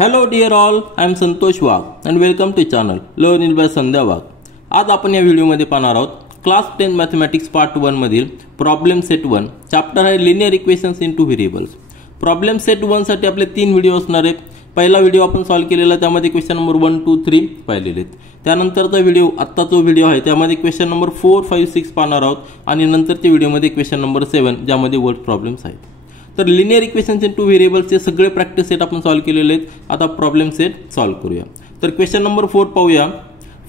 Hello dear all, I am Santosh Wagh and welcome to channel Learn It by Sandhya Wagh. आज आपण या व्हिडिओमध्ये पाहणार आहोत क्लास 10 मॅथमॅटिक्स पार्ट 1 मधील प्रॉब्लेम सेट 1. चॅप्टर आहे linear equations into variables. Problem set 1 साठी आपले 3 व्हिडिओ असणार आहेत. पहिला व्हिडिओ आपण सॉल्व्ह केलेला, त्यामध्ये क्वेश्चन नंबर 1 2 3 पाहिलेले आहेत. त्यानंतरचा व्हिडिओ आत्ता जो व्हिडिओ आहे त्यामध्ये क्वेश्चन नंबर 4 5 6 पाहणार आहोत आणि नंतरच्या व्हिडिओमध्ये क्वेश्चन नंबर 7 ज्यामध्ये वर्ड प्रॉब्लेम्स आहेत. तर लिनियर इक्वेशन्स इनटू व्हेरिएबल्सचे सगळे प्रॅक्टिस सेट आपण सॉल्व्ह केलेले आहेत. आता प्रॉब्लेम सेट सॉल्व्ह करूया. तर क्वेश्चन नंबर 4 पाहूया.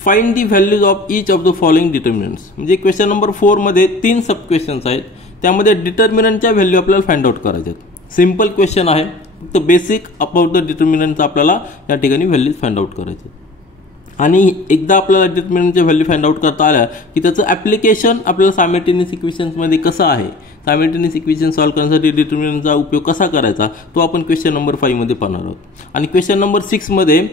Find the values of each of the following determinants. म्हणजे क्वेश्चन नंबर 4 मध्ये 3 सब क्वेश्चन्स आहेत. त्यामध्ये डिटर्मिनंटच्या व्हॅल्यू आपल्याला फाइंड आउट करायचे आहेत. सिंपल क्वेश्चन आहे, फक्त बेसिक अबाउट द डिटर्मिनंटचा आपल्याला या ठिकाणी व्हॅल्यूज फाइंड आउट करायचे. आणि एकदा आपल्याला डिटर्मिनंटच्या व्हॅल्यू फाइंड आउट करता आल्या की त्याचं ॲप्लिकेशन आपल्याला सायमल्टेनियस इक्वेशन्समध्ये कसं आहे, सायमल्टेनियस इक्वेशन सॉल्व्ह करण्यासाठी डिटर्मिनंटचा उपयोग कसा करायचा, तो आपण क्वेश्चन नंबर 5 मध्ये पाहणार आहोत. आणि क्वेश्चन नंबर 6 मध्ये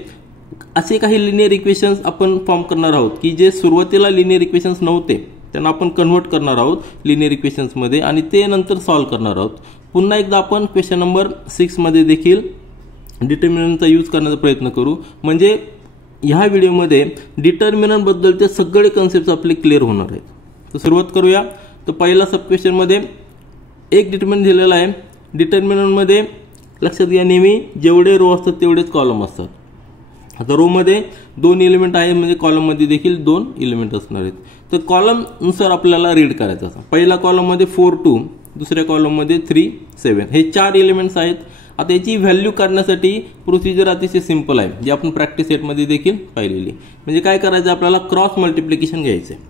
असे काही लिनियर इक्वेशन्स आपण फॉर्म करणार आहोत की जे सुरुवातीला लिनियर इक्वेशन्स नव्हते, त्यांना आपण कन्व्हर्ट करणार आहोत लिनियर इक्वेशन्समध्ये आणि ते नंतर सॉल्व्ह करणार आहोत. पुन्हा एकदा आपण क्वेश्चन नंबर 6 मध्ये देखील डिटर्मिनंटचा यूज करण्याचा प्रयत्न करू. म्हणजे ह्या व्हिडिओमध्ये डिटर्मिनंट बद्दलचे सगळे कन्सेप्ट आपले क्लिअर होणार आहेत. तर सुरुवात करूया. तर पहिला सब क्वेश्चन मध्ये एक डिटर्मिनंट दिलेला आहे. डिटर्मिनंटमध्ये लक्षात घ्या, नेहमी जेवढे रो असतात तेवढेच कॉलम असतात. आता रो मध्ये 2 एलिमेंट आहे, म्हणजे कॉलम मध्ये देखील 2 एलिमेंट असणार आहेत. तर कॉलम नुसार आपल्याला रीड करायचं असं. पहिला कॉलम मध्ये 4 2, दुसऱ्या कॉलम मध्ये 3 7, हे 4 एलिमेंट्स आहेत. आता याची व्हॅल्यू काढण्यासाठी प्रोसिजर अतिशय सिंपल आहे, जी आपण प्रॅक्टिस सेटमध्ये देखील पाहिलेली. म्हणजे काय करायचं, आपल्याला क्रॉस मल्टिप्लिकेशन घ्यायचं आहे.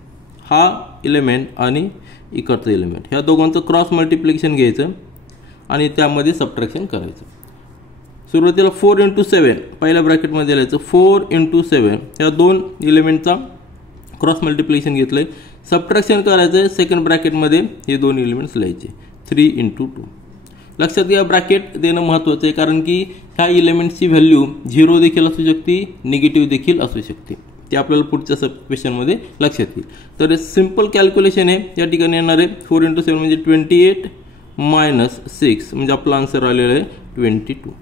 हा एलिमेंट आणि इकडचं एलिमेंट, ह्या दोघांचं क्रॉस मल्टिप्लिकेशन घ्यायचं आणि त्यामध्ये सबट्रॅक्शन करायचं. सुरुवातीला 4 × 7 पहिल्या ब्रॅकेटमध्ये लिहायचं. 4 × 7 ह्या 2 एलिमेंटचा क्रॉस मल्टिप्लिकेशन घेतलंय. सबट्रॅक्शन करायचं सेकंड ब्रॅकेटमध्ये हे 2 एलिमेंट्स लिहायचे. 3 × 2. लक्षात घ्या, ब्रॅकेट देणं महत्त्वाचं आहे, कारण की ह्या एलिमेंट्सची व्हॅल्यू 0 देखील असू शकते, निगेटिव्ह देखील असू शकते. ते आपल्याला पुढच्या सब क्वेश्चनमध्ये लक्षात येईल. तर सिंपल कॅल्क्युलेशन आहे. या ठिकाणी येणार आहे 4 × 7 म्हणजे 28 - 6 म्हणजे आपला आन्सर आलेला आहे 22.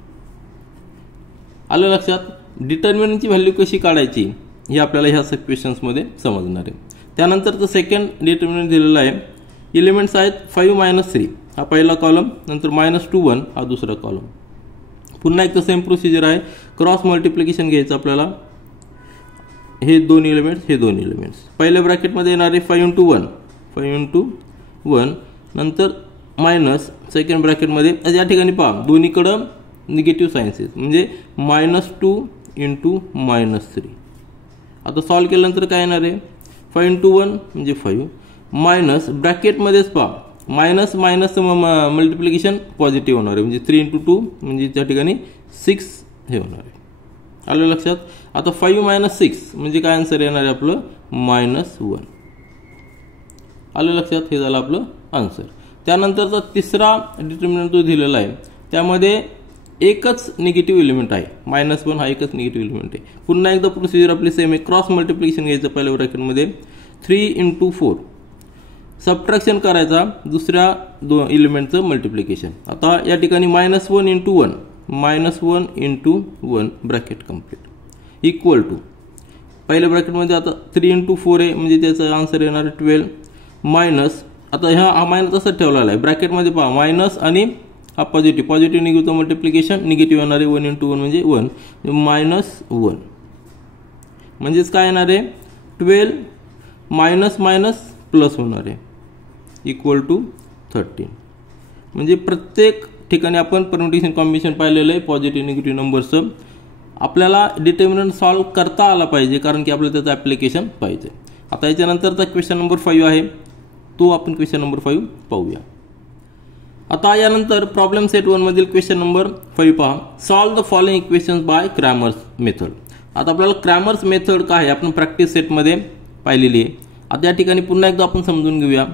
आलं लक्षात. डिटर्मिनंटची व्हॅल्यू कशी काढायची हे आपल्याला ह्या सब क्वेश्चन्समध्ये समजणार आहे. त्यानंतरचं सेकंड डिटर्मिनंट दिलेलं आहे. एलिमेंट्स आहेत 5 - 3 हा पहिला कॉलम, नंतर -2 1 हा दुसरा कॉलम. पुन्हा एकदा सेम प्रोसिजर आहे. क्रॉस मल्टिप्लिकेशन घ्यायचं आपल्याला. हे 2 एलिमेंट्स, हे 2 एलिमेंट्स. पहिल्या ब्रॅकेटमध्ये येणार आहे 5 × 1 5 × 1, नंतर मायनस सेकंड ब्रॅकेटमध्ये. या ठिकाणी पहा, दोन्हीकडं निगेटिव्ह सायन्सेस, म्हणजे -2 × -3. आता सॉल्व्ह केल्यानंतर काय येणार आहे, 5 × 1 म्हणजे 5 मायनस ब्रॅकेटमध्येच पहा मायनस मल्टिप्लिकेशन पॉझिटिव्ह होणार आहे, म्हणजे 3 × 2 म्हणजे त्या ठिकाणी 6 हे होणार आहे. आलं लक्षात. आता 5 - 6 म्हणजे काय आन्सर येणार आहे आपलं -1. आलं लक्षात. हे झालं आपलं आन्सर. त्यानंतरचा तिसरा डिटर्मिनंट जो दिलेला आहे त्यामध्ये एकच निगेटिव्ह एलिमेंट आहे. -1 हा एकच निगेटिव्ह एलिमेंट आहे. पुन्हा एकदा प्रोसिजर आपली सेम आहे. क्रॉस मल्टिप्लिकेशन घ्यायचं पहिल्या ब्रॅकेटमध्ये. 3 × 4 सबट्रॅक्शन करायचा दुसऱ्या 2 एलिमेंटचं मल्टिप्लिकेशन. आता या ठिकाणी -1 × 1 -1 × 1 ब्रॅकेट कम्प्लीट इक्वल टू पहिल्या ब्रॅकेटमध्ये आता 3 × 4 आहे, म्हणजे त्याचा आन्सर येणार 12 मायनस. आता हा मायनस असंच ठेवलेला आहे. ब्रॅकेटमध्ये पहा मायनस आणि हा पॉझिटिव्ह निगेटिव्हचं मल्टिप्लिकेशन, निगेटिव्ह येणार आहे 1 × 1 म्हणजे 1 -1 म्हणजेच काय येणार आहे 12 मायनस मायनस प्लस होणार आहे इक्वल टू 13. म्हणजे प्रत्येक ठिकाणी आपण परम्युटेशन कॉम्बिनेशन पाहिलेलं आहे पॉझिटिव्ह निगेटिव्ह नंबरचं. आपल्याला डिटर्मिनंट सॉल्व्ह करता आला पाहिजे, कारण की आपल्याला त्याचं ॲप्लिकेशन पाहिजे. आता याच्यानंतरचा क्वेश्चन नंबर 5 आहे, तो आपण क्वेश्चन नंबर 5 पाहूया. आता यानंतर प्रॉब्लेम सेट 1 मधील क्वेश्चन नंबर 5 पहा. Solve the following equations by Cramer's method. आता आपल्याला क्रॅमर्स मेथड काय आहे आपण प्रॅक्टिस सेटमध्ये पाहिलेली आहे. आता या ठिकाणी पुन्हा एकदा आपण समजून घेऊया.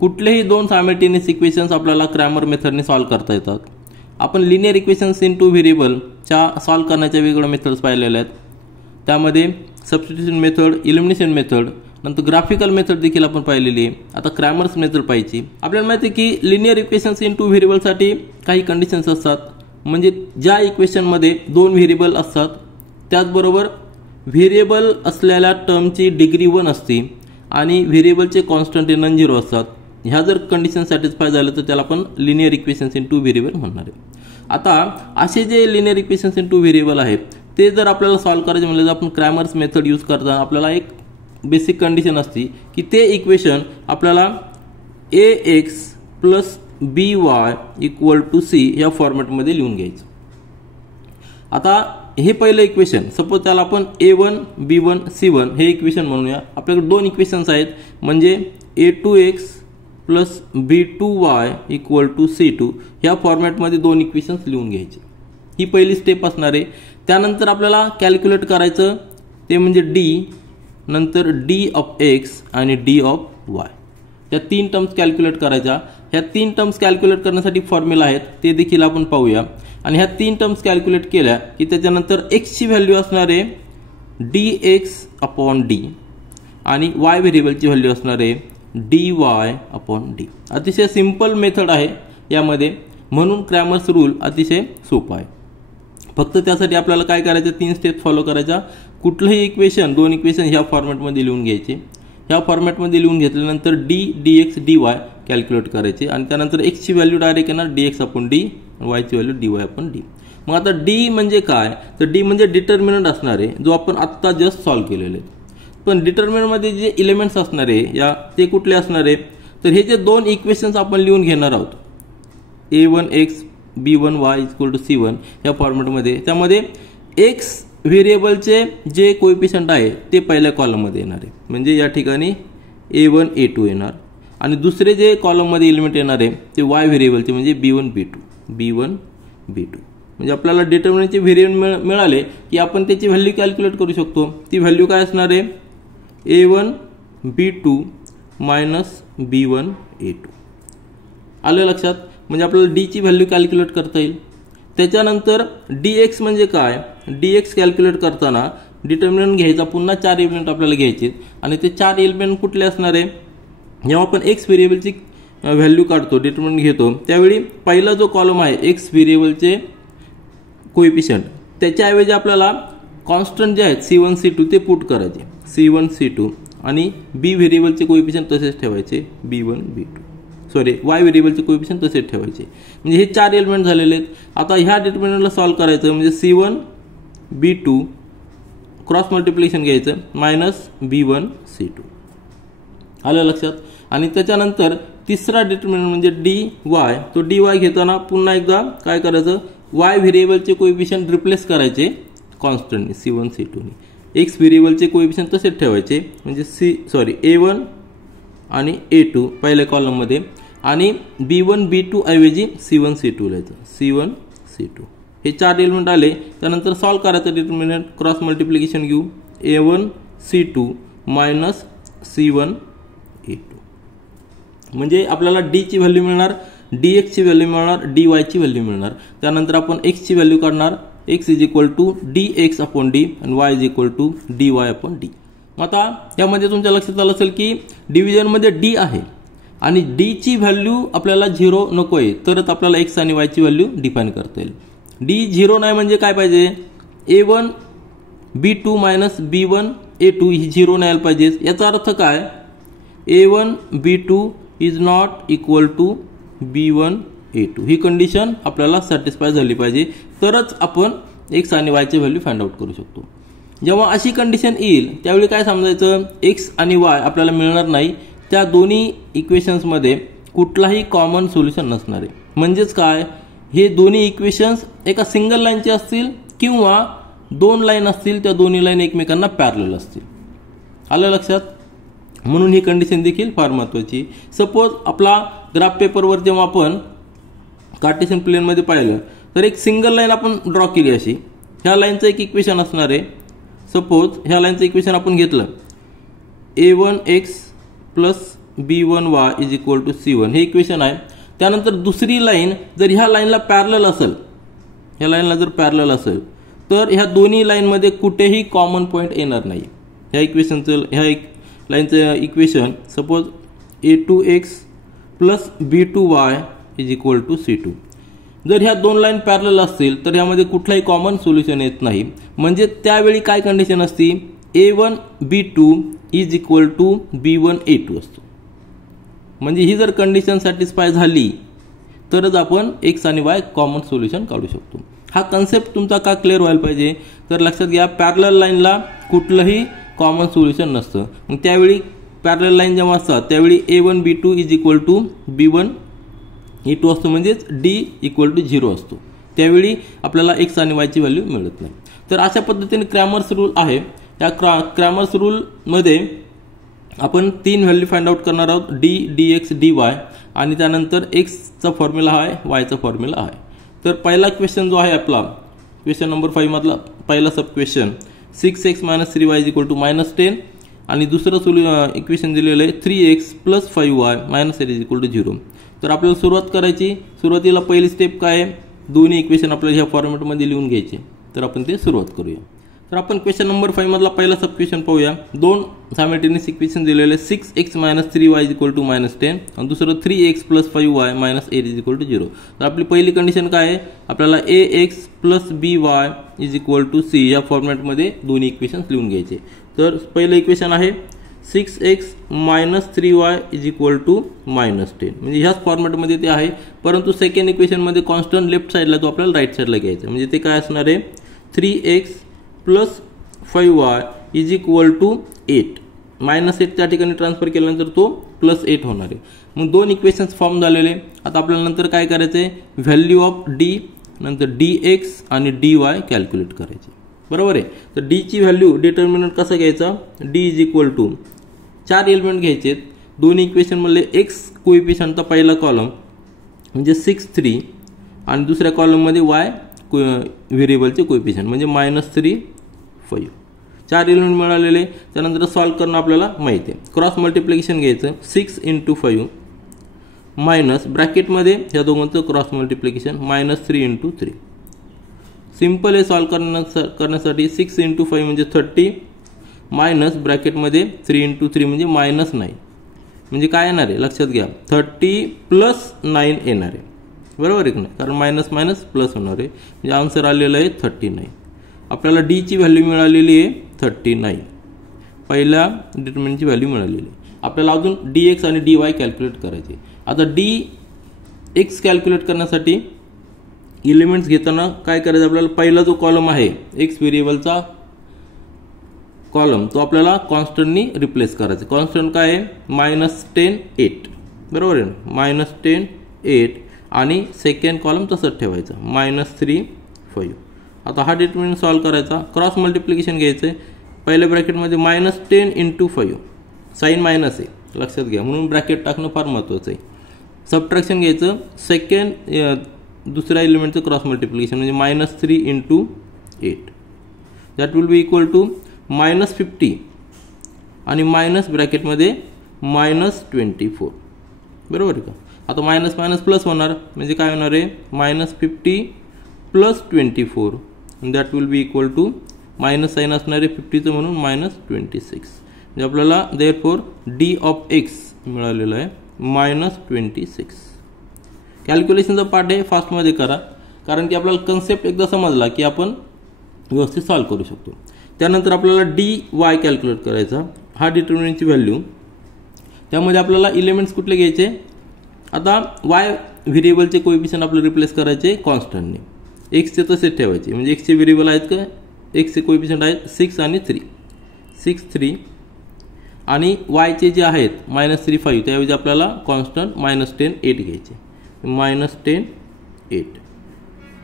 कुठलेही 2 सायमल्टेनियस इक्वेशन्स आपल्याला क्रॅमर मेथडने सॉल्व्ह करता येतात. आपण लिनियर इक्वेशन्स इनटू व्हेरिएबलच्या सॉल्व्ह करण्याच्या वेगवेगळ्या मेथड्स पाहिलेल्या आहेत. त्यामध्ये सबस्टिट्यूशन मेथड, एलिमिनेशन मेथड, नंतर ग्राफिकल मेथड देखील आपण पाहिलेली आहे. आता क्रॅमर्स मेथड पाहिजे. आपल्याला माहिती आहे की लिनियर इक्वेशन्स इनटू व्हेरिएबलसाठी काही कंडिशन्स असतात. म्हणजे ज्या इक्वेशनमध्ये दोन व्हेरिएबल असतात, त्याचबरोबर व्हेरिएबल असलेल्या टर्मची डिग्री 1 असते आणि व्हेरिएबलचे कॉन्स्टंट हे नॉन झिरो असतात, ह्या जर कंडिशन सॅटिस्फाय झालं तर त्याला आपण linear equations in two variable म्हणणार आहे. आता असे जे linear equations in two variable आहेत ते जर आपल्याला सॉल्व्ह करायचे म्हणलं तर आपण क्रॅमर्स मेथड यूज करताना आपल्याला एक बेसिक कंडिशन असते की ते इक्वेशन आपल्याला ax plus by equal to c या फॉर्मॅटमध्ये लिहून घ्यायचं. आता हे पहिलं इक्वेशन, सपोज त्याला आपण a1 b1 c1 हे इक्वेशन म्हणूया. आपल्याकडे दोन इक्वेशन्स आहेत, म्हणजे a2x plus b2y equal to c2 ह्या फॉर्मॅटमध्ये दोन इक्वेशन्स लिहून घ्यायचे. ही पहिली स्टेप असणार आहे. त्यानंतर आपल्याला कॅल्क्युलेट करायचं ते म्हणजे d, नंतर d ऑफ x आणि d ऑफ y. या तीन टर्म्स कॅल्क्युलेट करायच्या. ह्या तीन टर्म्स कॅल्क्युलेट करण्यासाठी फॉर्म्युला आहेत, ते देखील आपण पाहूया. आणि ह्या तीन टर्म्स कॅल्क्युलेट केल्या की त्याच्यानंतर x ची व्हॅल्यू असणार आहे dx अपॉन d आणि y व्हेरिएबलची व्हॅल्यू असणार आहे dy अपॉन d. अतिशय सिंपल मेथड आहे यामध्ये, म्हणून क्रॅमर्स रूल अतिशय सोपा आहे. फक्त त्यासाठी आपल्याला काय करायचं, तीन स्टेप्स फॉलो करायच्या. कुठलंही इक्वेशन, दोन इक्वेशन ह्या फॉर्मॅटमध्ये लिहून घ्यायचे. ह्या फॉर्मॅटमध्ये लिहून घेतल्यानंतर dx dy कॅल्क्युलेट करायचे आणि त्यानंतर x ची व्हॅल्यू डायरेक्ट येणार dx अपॉन d, y ची व्हॅल्यू dy अपॉन d. मग आता d म्हणजे काय, तर d म्हणजे डिटर्मिनंट असणार आहे, जो आपण आत्ता जस्ट सॉल्व्ह केलेले आहे. पण डिटर्मिनंटमध्ये जे एलिमेंट्स असणार आहे या ते कुठले असणार आहे, तर हे जे दोन इक्वेशन्स आपण लिहून घेणार आहोत a1x b1y equal to c1 या फॉर्मॅटमध्ये, त्यामध्ये x व्हेरिएबलचे जे कोएफिशियंट आहे ते पहिल्या कॉलममध्ये येणार आहे, म्हणजे या ठिकाणी a1 a2 येणार. आणि दुसरे जे कॉलममध्ये एलिमेंट येणार आहे ते y व्हेरिएबलचे, म्हणजे b1 b2. म्हणजे आपल्याला डिटर्मिनंटचे व्हेरिएबल मिळाले की आपण त्याची व्हॅल्यू कॅल्क्युलेट करू शकतो. ती व्हॅल्यू काय असणार आहे, a1 b2 minus b1 a2. आलं लक्षात? म्हणजे आपल्याला d ची व्हॅल्यू कॅल्क्युलेट करता येईल. त्याच्यानंतर dx म्हणजे काय, dx कॅल्क्युलेट करताना डिटर्मिनंट घ्यायचा, पुन्हा 4 एलिमेंट आपल्याला घ्यायचे आणि ते 4 एलिमेंट कुठले असणार आहे, जेव्हा आपण x व्हेरिएबलची व्हॅल्यू काढतो, डिटर्मिनंट घेतो, त्यावेळी पहिला जो कॉलम आहे x व्हेरिएबलचे कोएफिशियंट, त्याच्याऐवजी आपल्याला कॉन्स्टंट जे आहेत c1 c2 ते पुट करायचे, c1 c2, आणि b व्हेरिएबलचे कोएफिशियंट तसेच ठेवायचे b1 b2. सॉरी, y व्हेरिएबलचे कोएफिशियंट तसेच ठेवायचे. म्हणजे हे 4 एलिमेंट झालेले आहेत. आता ह्या डिटर्मिनंटला सॉल्व्ह करायचं, म्हणजे c1 b2 क्रॉस मल्टिप्लिकेशन घ्यायचं मायनस b1 c2. आलं लक्षात? आणि त्याच्यानंतर तिसरा डिटर्मिनंट म्हणजे dy, तो dy घेताना पुन्हा एकदा काय करायचं, y व्हेरिएबलचे कोएफिशियंट रिप्लेस करायचे कॉन्स्टंटने c1 c2 ने. x व्हेरिएबलचे कोएफिशियंट तसेच ठेवायचे, म्हणजे a1 आणि a2 पहिल्या कॉलममध्ये, आणि b1 b2 ऐवजी c1 c2 लिहायचं, c1 c2. हे 4 एलिमेंट आले. त्यानंतर सॉल्व्ह करायचं, डिटर्मिनंट क्रॉस मल्टिप्लिकेशन घेऊ, a1 c2 minus c1 a2. म्हणजे आपल्याला d ची व्हॅल्यू मिळणार, dx ची व्हॅल्यू मिळणार, dy ची व्हॅल्यू मिळणार. त्यानंतर आपण x ची व्हॅल्यू काढणार, x is equal to dx upon d आणि y is equal to dy upon d. आता यामध्ये तुमच्या लक्षात आलं असेल की डिव्हिजनमध्ये d आहे आणि d ची व्हॅल्यू आपल्याला 0 नको आहे, तरच आपल्याला x आणि y ची व्हॅल्यू डिफाइन करता येईल. d 0 नाही म्हणजे काय पाहिजे, a1 b2 minus b1 a2 ही 0 नाही आलं पाहिजे. याचा अर्थ काय, a1 b2 is not equal to b1 a2. ही कंडिशन आपल्याला सॅटिस्फाय झाली पाहिजे, तरच आपण x आणि y ची व्हॅल्यू फाइंड आउट करू शकतो. जेव्हा अशी कंडिशन येईल त्यावेळी काय समजायचं, x आणि y आपल्याला मिळणार नाही, त्या दोन्ही इक्वेशन्समध्ये कुठलाही कॉमन सोल्युशन नसणार आहे. म्हणजेच काय, हे दोन्ही इक्वेशन्स एका सिंगल लाईनचे असतील किंवा दोन लाईन असतील, त्या दोन्ही लाईन एकमेकांना पॅरलल असतील. आलं लक्षात? म्हणून ही कंडिशन देखील फार महत्त्वाची. सपोज आपला ग्राफ पेपरवर जेव्हा आपण कार्टेशियन प्लेनमध्ये पाहिलं तर एक सिंगल लाईन आपण ड्रॉ केली अशी, ह्या लाईनचं एक इक्वेशन असणार आहे. सपोज ह्या लाईनचं इक्वेशन आपण घेतलं, a1x plus b1y is equal to c1, हे इक्वेशन आहे. त्यानंतर दुसरी लाईन जर ह्या लाईनला पॅरलल असेल, ह्या लाईनला जर पॅरलल असेल तर ह्या दोन्ही लाईनमध्ये कुठेही कॉमन पॉईंट येणार नाही. ह्या इक्वेशनचं, ह्या लाईनचं equation suppose a2x plus b2y is equal to c2. जर ह्या दोन लाईन पॅरलल असतील तर यामध्ये कुठलाही कॉमन सोल्युशन येत नाही, म्हणजे त्यावेळी काय कंडिशन असती, A1 B2 is equal to B1 A2 असतो. म्हणजे ही जर कंडिशन सॅटिस्फाय झाली तरच आपण x आणि y कॉमन सोल्युशन काढू शकतो. हा कन्सेप्ट तुमचा का क्लिअर व्हायला पाहिजे, तर लक्षात घ्या पॅरलल लाईनला कुठलंही कॉमन सोल्युशन नसतं. मग त्यावेळी पॅरलल लाईन जेव्हा असतात त्यावेळी A1 B2 is equal to B1 A2 असतो, म्हणजेच D इक्वल टू 0 असतो. त्यावेळी आपल्याला x आणि y ची व्हॅल्यू मिळत नाही. तर अशा पद्धतीने क्रॅमर्स रूल आहे. या क्रॅमर्स रूलमध्ये आपण 3 व्हॅल्यू फाइंड आउट करणार आहोत, d dx dy, आणि त्यानंतर x चा फॉर्म्युला आहे, y चा फॉर्म्युला आहे. तर पहिला क्वेश्चन जो आहे आपला क्वेश्चन नंबर 5 मधला पहिला सब क्वेश्चन 6x - 3y -10, आणि दुसरं इक्वेशन दिलेलं आहे 3x + 5y - 8 = 0. तर आपल्याला सुरुवात करायची. सुरुवातीला पहिली स्टेप काय आहे, दोन्ही इक्वेशन आपल्याला ह्या फॉर्मॅटमध्ये लिहून घ्यायचे. तर आपण ते सुरुवात करूया. तर आपण क्वेश्चन नंबर 5 मधला पहिला सब क्वेश्चन पाहूया. दोन सायमल्टेनियस इक्वेशन दिलेले 6x - 3y = -10 आणि दुसरं 3x + 5y - 8 = 0. तर आपली पहिली कंडिशन काय आहे, आपल्याला ax + by = c या फॉर्मॅटमध्ये दोन्ही इक्वेशन्स लिहून घ्यायचे. तर पहिलं इक्वेशन आहे 6x - 3y = -10, म्हणजे ह्याच फॉर्मॅटमध्ये ते आहे. परंतु सेकंड इक्वेशनमध्ये कॉन्स्टंट लेफ्ट साईडला तो आपल्याला राईट साईडला घ्यायचा, म्हणजे ते काय असणार आहे 3x + 5y = 8. -8 त्या ठिकाणी ट्रान्सफर केल्यानंतर तो +8 होणार आहे. मग दोन इक्वेशन्स फॉर्म झालेले. आता आपल्याला नंतर काय करायचं आहे, व्हॅल्यू ऑफ d नंतर dx आणि dy कॅल्क्युलेट करायचे, बरोबर आहे. तर d ची व्हॅल्यू डिटर्मिनंट कसा घ्यायचा, d = 4 एलिमेंट घ्यायचे. दोन्ही इक्वेशनमधले x कोएफिशियंटचा पहिला कॉलम म्हणजे 6 3 आणि दुसऱ्या कॉलममध्ये y व्हेरिएबलचे कोएफिशियंट म्हणजे -3 5. 4 एलिमेंट मिळालेले. त्यानंतर सॉल्व्ह करणं आपल्याला माहिती आहे. क्रॉस मल्टिप्लिकेशन घ्यायचं 6 × 5 मायनस ब्रॅकेटमध्ये ह्या दोघांचं क्रॉस मल्टिप्लिकेशन -3 × 3. सिंपल आहे सॉल्व्ह करण्यासाठी. 6 × 5 म्हणजे 30 मायनस ब्रॅकेटमध्ये 3 × 3 म्हणजे -9. म्हणजे काय येणार आहे लक्षात घ्या, 30 + 9 येणार आहे, बरोबर आहे की नाही, कारण मायनस मायनस प्लस होणार आहे. म्हणजे आन्सर आलेला आहे 39. आपल्याला डी ची व्हॅल्यू मिळालेली आहे 39. पहिल्या डिटर्मिनंटची व्हॅल्यू मिळालेली आहे. आपल्याला अजून dx आणि dy कॅल्क्युलेट करायचे. आता dx कॅल्क्युलेट करण्यासाठी एलिमेंट्स घेताना काय करायचं, आपल्याला पहिला जो कॉलम आहे x व्हेरिएबलचा कॉलम तो आपल्याला कॉन्स्टंटनी रिप्लेस करायचा. कॉन्स्टंट काय आहे -10 8, बरोबर आहे, -10 8 आणि सेकंड कॉलम तसंच ठेवायचा -3 5. आता हा डिटर्मिनंट सॉल्व्ह करायचा. क्रॉस मल्टिप्लिकेशन घ्यायचं आहे. पहिल्या ब्रॅकेटमध्ये -10 × 5 साईन मायनस आहे लक्षात घ्या, म्हणून ब्रॅकेट टाकणं फार महत्त्वाचं आहे. सबट्रॅक्शन घ्यायचं. सेकंड दुसऱ्या एलिमेंटचं क्रॉस मल्टिप्लिकेशन म्हणजे -3 × 8 that will be equal to -50 आणि मायनस ब्रॅकेटमध्ये -24, बरोबर आहे का. आता मायनस मायनस प्लस होणार म्हणजे काय होणार आहे -50 + 24 that will be equal to minus sign असणार आहे 50चं म्हणून -26. म्हणजे आपल्याला देअरफॉर डी ऑफ x मिळालेलं आहे -26. कॅल्क्युलेशनचा पार्ट आहे फास्टमध्ये करा, कारण की आपल्याला कन्सेप्ट एकदा समजला की आपण व्यवस्थित सॉल्व्ह करू शकतो. त्यानंतर आपल्याला dy कॅल्क्युलेट करायचा. हा डिटर्मिनंटची व्हॅल्यू, त्यामध्ये आपल्याला एलिमेंट्स कुठले घ्यायचे. आता y व्हेरिएबलचे कोएफिशियंट आपल्याला रिप्लेस करायचे कॉन्स्टंटने. एक्सचे तसेच ठेवायचे, म्हणजे एक्सचे व्हेरिएबल आहेत का, एक्सचे कोएफिशियंट आहेत 6 आणि 3, 6 3 आणि वायचे जे आहेत -3 5, त्याऐवजी आपल्याला कॉन्स्टंट -10 8 घ्यायचे. -10 8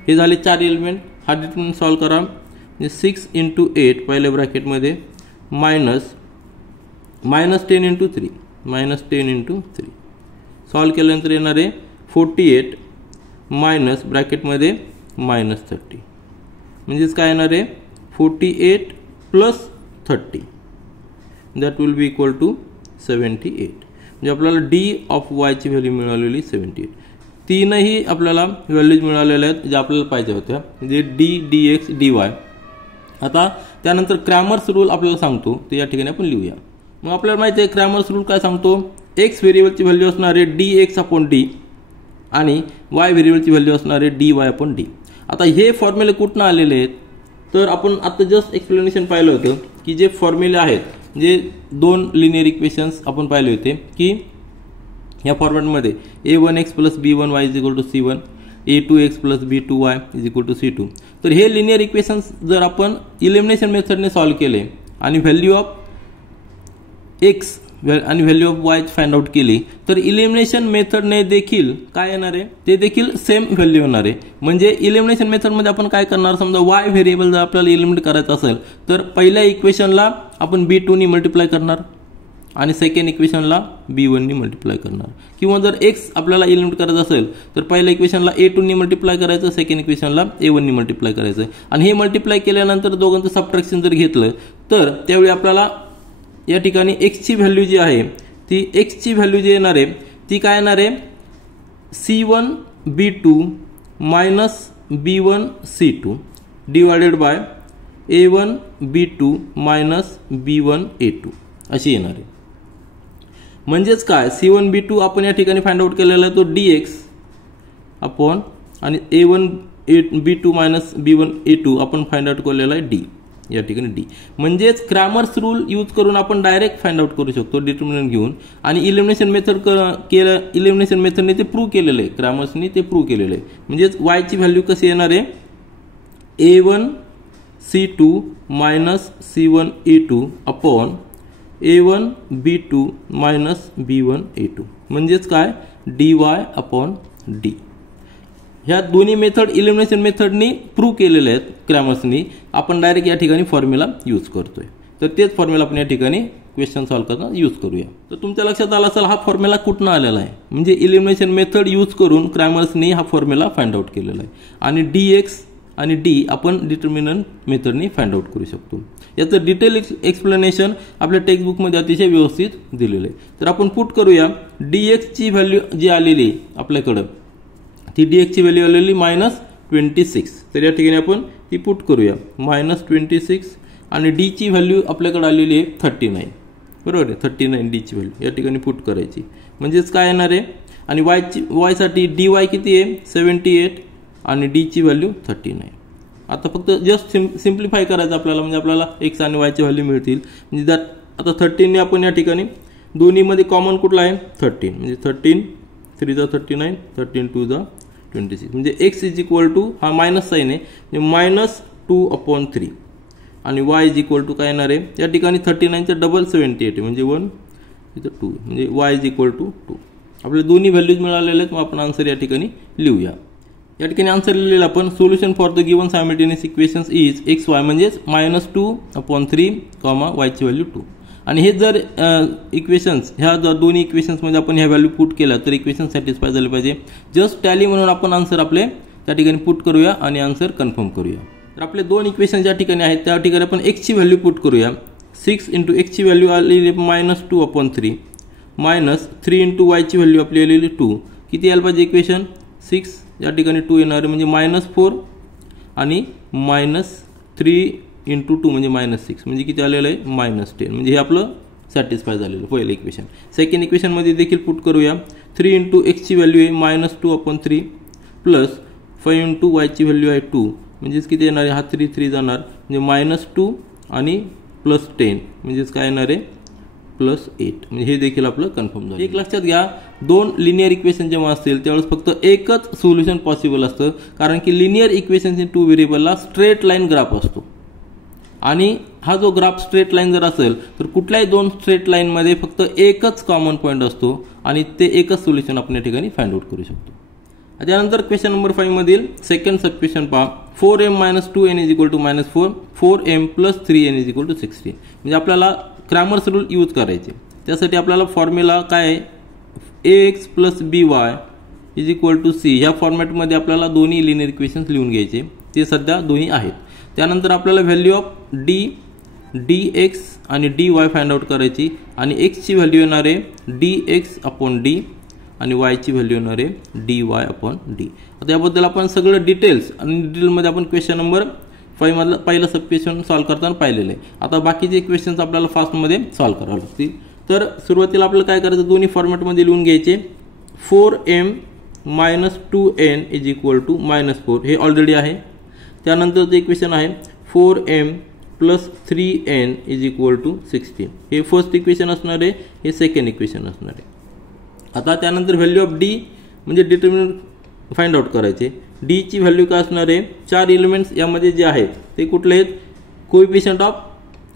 हे झाले 4 एलिमेंट. हा डिटर्मिनंट सॉल्व्ह करा. म्हणजे 6 × 8 पहिल्या ब्रॅकेटमध्ये -10 × 3 -10 × 3 सॉल्व्ह केल्यानंतर येणार आहे 48 मायनस ब्रॅकेटमध्ये -30 म्हणजेच काय येणार आहे 48 + 30 that will be equal to 78. म्हणजे आपल्याला डी ऑफ वाय ची व्हॅल्यू मिळालेली 78. तीनही आपल्याला व्हॅल्यूज मिळालेल्या आहेत ज्या आपल्याला पाहिजे होत्या, म्हणजे डी dx dy. आता त्यानंतर क्रॅमर्स रूल आपल्याला सांगतो ते या ठिकाणी आपण लिहूया. मग आपल्याला माहिती आहे क्रॅमर्स रूल काय सांगतो, x व्हेरिएबलची व्हॅल्यू असणार आहे dx/d आणि वाय व्हेरिएबलची व्हॅल्यू असणार आहे dy/d. आता हे फॉर्म्युले कुठून आलेले आहेत तर आपण आता जस्ट एक्सप्लेनेशन पाहिलं होतं की जे फॉर्म्युले आहेत जे दोन लिनियर इक्वेशन्स आपण पाहिले होते की या फॉर्मॅटमध्ये a1x + b1y = c1, a2x + b2y = c2. तर हे लिनियर इक्वेशन्स जर आपण इलिमिनेशन मेथडने सॉल्व्ह केले आणि व्हॅल्यू ऑफ x आणि value of y find out केली तर इलिमिनेशन मेथडने देखील काय येणार आहे ते देखील सेम व्हॅल्यू येणार आहे. म्हणजे इलिमिनेशन मेथडमध्ये आपण काय करणार, समजा y व्हेरिएबल जर आपल्याला इलिमिनेट करायचं असेल तर पहिल्या इक्वेशनला आपण b2 ने मल्टिप्लाय करणार आणि सेकंड इक्वेशनला b1 ने मल्टिप्लाय करणार. किंवा जर x आपल्याला इलिमिनेट करायचं असेल तर पहिल्या इक्वेशनला a2 ने मल्टिप्लाय करायचं, सेकंड इक्वेशनला a1 ने मल्टिप्लाय करायचं आणि हे मल्टिप्लाय केल्यानंतर दोघांचं सबट्रॅक्शन जर घेतलं तर त्यावेळी आपल्याला या ठिकाणी x ची व्हॅल्यू जी आहे ती x ची व्हॅल्यू जी येणार आहे ती काय येणार आहे c1b2 - b1c2 divided by a1b2 - b1a2 अशी येणार आहे. म्हणजेच काय c1b2 आपण या ठिकाणी फाइंड आउट केलेला आहे तो dx अपॉन आणि a1b2 - b1a2 आपण फाइंड आउट केलेला आहे d या ठिकाणी d. म्हणजेच क्रॅमर्स रूल यूज करून आपण डायरेक्ट फाइंड आउट करू शकतो डिटर्मिनंट घेऊन आणि इलिमिनेशन मेथडने ते प्रूव्ह केलेलं आहे, क्रॅमर्सनी ते प्रूव्ह केलेलं आहे. म्हणजेच y ची व्हॅल्यू कशी येणार आहे a1c2 - c1e2 upon a1b2 - b1a2 म्हणजेच काय dy/d. ह्या दोन्ही मेथड इलिमिनेशन मेथडनी प्रूव्ह केलेले आहेत क्रॅमर्सनी, आपण डायरेक्ट या ठिकाणी फॉर्म्युला यूज करतोय. तर तेच फॉर्म्युला आपण या ठिकाणी क्वेश्चन सॉल्व्ह करताना यूज करूया. तर तुमच्या लक्षात आला असेल हा फॉर्म्युला कुठून आलेला आहे, म्हणजे इलिमिनेशन मेथड यूज करून क्रॅमर्सनी हा फॉर्म्युला फाइंड आउट केलेला आहे आणि dx आणि d आपण डिटर्मिनंट मेथडनी फाइंड आउट करू शकतो. याचं डिटेल एक्सप्लेनेशन आपल्या टेक्स्टबुकमध्ये अतिशय व्यवस्थित दिलेलं आहे. तर आपण पुट करूया dx ची व्हॅल्यू जी आलेली आपल्याकडं ती dx ची व्हॅल्यू आलेली -26. तर या ठिकाणी आपण ती पुट करूया -26 आणि d ची व्हॅल्यू आपल्याकडे आलेली आहे 39. बरोबर आहे, 39 d ची व्हॅल्यू या ठिकाणी पुट करायची. म्हणजेच काय येणार आहे आणि y साठी dy किती आहे 78 आणि d ची व्हॅल्यू 39. आता फक्त जस्ट सिम्प्लिफाय करायचं आपल्याला, म्हणजे आपल्याला x आणि y ची व्हॅल्यू मिळतील. म्हणजे आता 13 ने आपण या ठिकाणी दोन्हीमध्ये कॉमन कुठला आहे 13, म्हणजे 13 3 जा 39, 13 2 जा 26. म्हणजे x = हा मायनस साइन आहे म्हणजे -2/3 आणि y काय येणार आहे या ठिकाणी 39 चं डबल 78 आहे म्हणजे 1 इथं 2 म्हणजे y = 2. आपले दोन्ही व्हॅल्यूज मिळालेले आहेत. मग आपण आन्सर या ठिकाणी लिहूया. या ठिकाणी आन्सर लिहिलेला आपण solution for the given simultaneous equations is xy म्हणजेच -2/3, y ची व्हॅल्यू 2. आणि हे जर इक्वेशन्स ह्या जर दोन्ही इक्वेशन्समध्ये आपण ह्या व्हॅल्यू पुट केल्या तर इक्वेशन सॅटिस्फाय झाले पाहिजे. जस्ट टॅली म्हणून आपण आन्सर आपले त्या ठिकाणी पुट करूया आणि आन्सर कन्फर्म करूया. तर आपले दोन इक्वेशन ज्या ठिकाणी आहेत त्या ठिकाणी आपण x ची व्हॅल्यू पुट करूया. 6 × x ची व्हॅल्यू आलेली -2/3 -3 × y ची व्हॅल्यू आपली आलेली 2. किती यायला पाहिजे इक्वेशन 6 या ठिकाणी 2 येणार म्हणजे -4 आणि -3 × 2 म्हणजे -6 म्हणजे किती आलेलं आहे -10. म्हणजे हे आपलं सॅटिस्फाय झालेलं पहिलं इक्वेशन. सेकंड इक्वेशनमध्ये देखील पुट करूया. 3 × x ची व्हॅल्यू आहे -2/3 प्लस 5 × y ची व्हॅल्यू आहे 2 म्हणजेच किती येणार आहे हा 3 3 जाणार म्हणजे -2 आणि +10 म्हणजेच काय येणार आहे +8. म्हणजे हे देखील आपलं कन्फर्म झालं. एक लक्षात घ्या दोन लिनियर इक्वेशन जेव्हा असतील त्यावेळेस फक्त एकच सोल्युशन पॉसिबल असतं, कारण की लिनियर इक्वेशन्स इन 2 व्हेरिएबलला स्ट्रेट लाईन ग्राफ असतो आणि हा जो ग्राफ स्ट्रेट लाईन जर असेल तर कुठल्याही दोन स्ट्रेट लाईनमध्ये फक्त एकच कॉमन पॉईंट असतो आणि ते एकच सोल्युशन आपण या ठिकाणी फाइंड आउट करू शकतो. त्यानंतर क्वेश्चन नंबर 5 मधील सेकंड सब क्वेश्चन पहा. 4m - 2n = -4, 4m + 3n = 16. म्हणजे आपल्याला क्रॅमर्स रूल यूज करायचे. त्यासाठी आपल्याला फॉर्म्युला काय आहे ax + by = c. ह्या फॉर्मॅटमध्ये आपल्याला दोन्ही लिनियर इक्वेशन्स लिहून घ्यायचे, ते सध्या दोन्ही आहेत. त्यानंतर आपल्याला व्हॅल्यू ऑफ dx आणि dy फाइंड आउट करायची आणि x ची व्हॅल्यू येणार आहे dx/d आणि y ची व्हॅल्यू येणार आहे dy/d. आता याबद्दल आपण सगळं डिटेल्स आणि डिटेलमध्ये आपण क्वेश्चन नंबर 5 मधला पहिला सब क्वेश्चन सॉल्व्ह करताना पाहिलेलं आहे. आता बाकीचे क्वेश्चन्स आपल्याला फास्टमध्ये सॉल्व्ह करावे लागतील. तर सुरुवातीला आपल्याला काय करायचं दोन्ही फॉर्मॅटमध्ये लिहून घ्यायचे. 4m -2n is equal to -4 हे ऑलरेडी आहे. त्यानंतरचं इक्वेशन आहे 4m plus 3n is equal to 16 हे फर्स्ट इक्वेशन असणार आहे, हे सेकंड इक्वेशन असणार आहे. आता त्यानंतर व्हॅल्यू ऑफ डी म्हणजे डिटर्मिनंट फाइंड आउट करायचे. डी ची व्हॅल्यू काय असणार आहे, 4 एलिमेंट्स यामध्ये जे आहेत ते कुठले आहेत, कोएफिशियंट ऑफ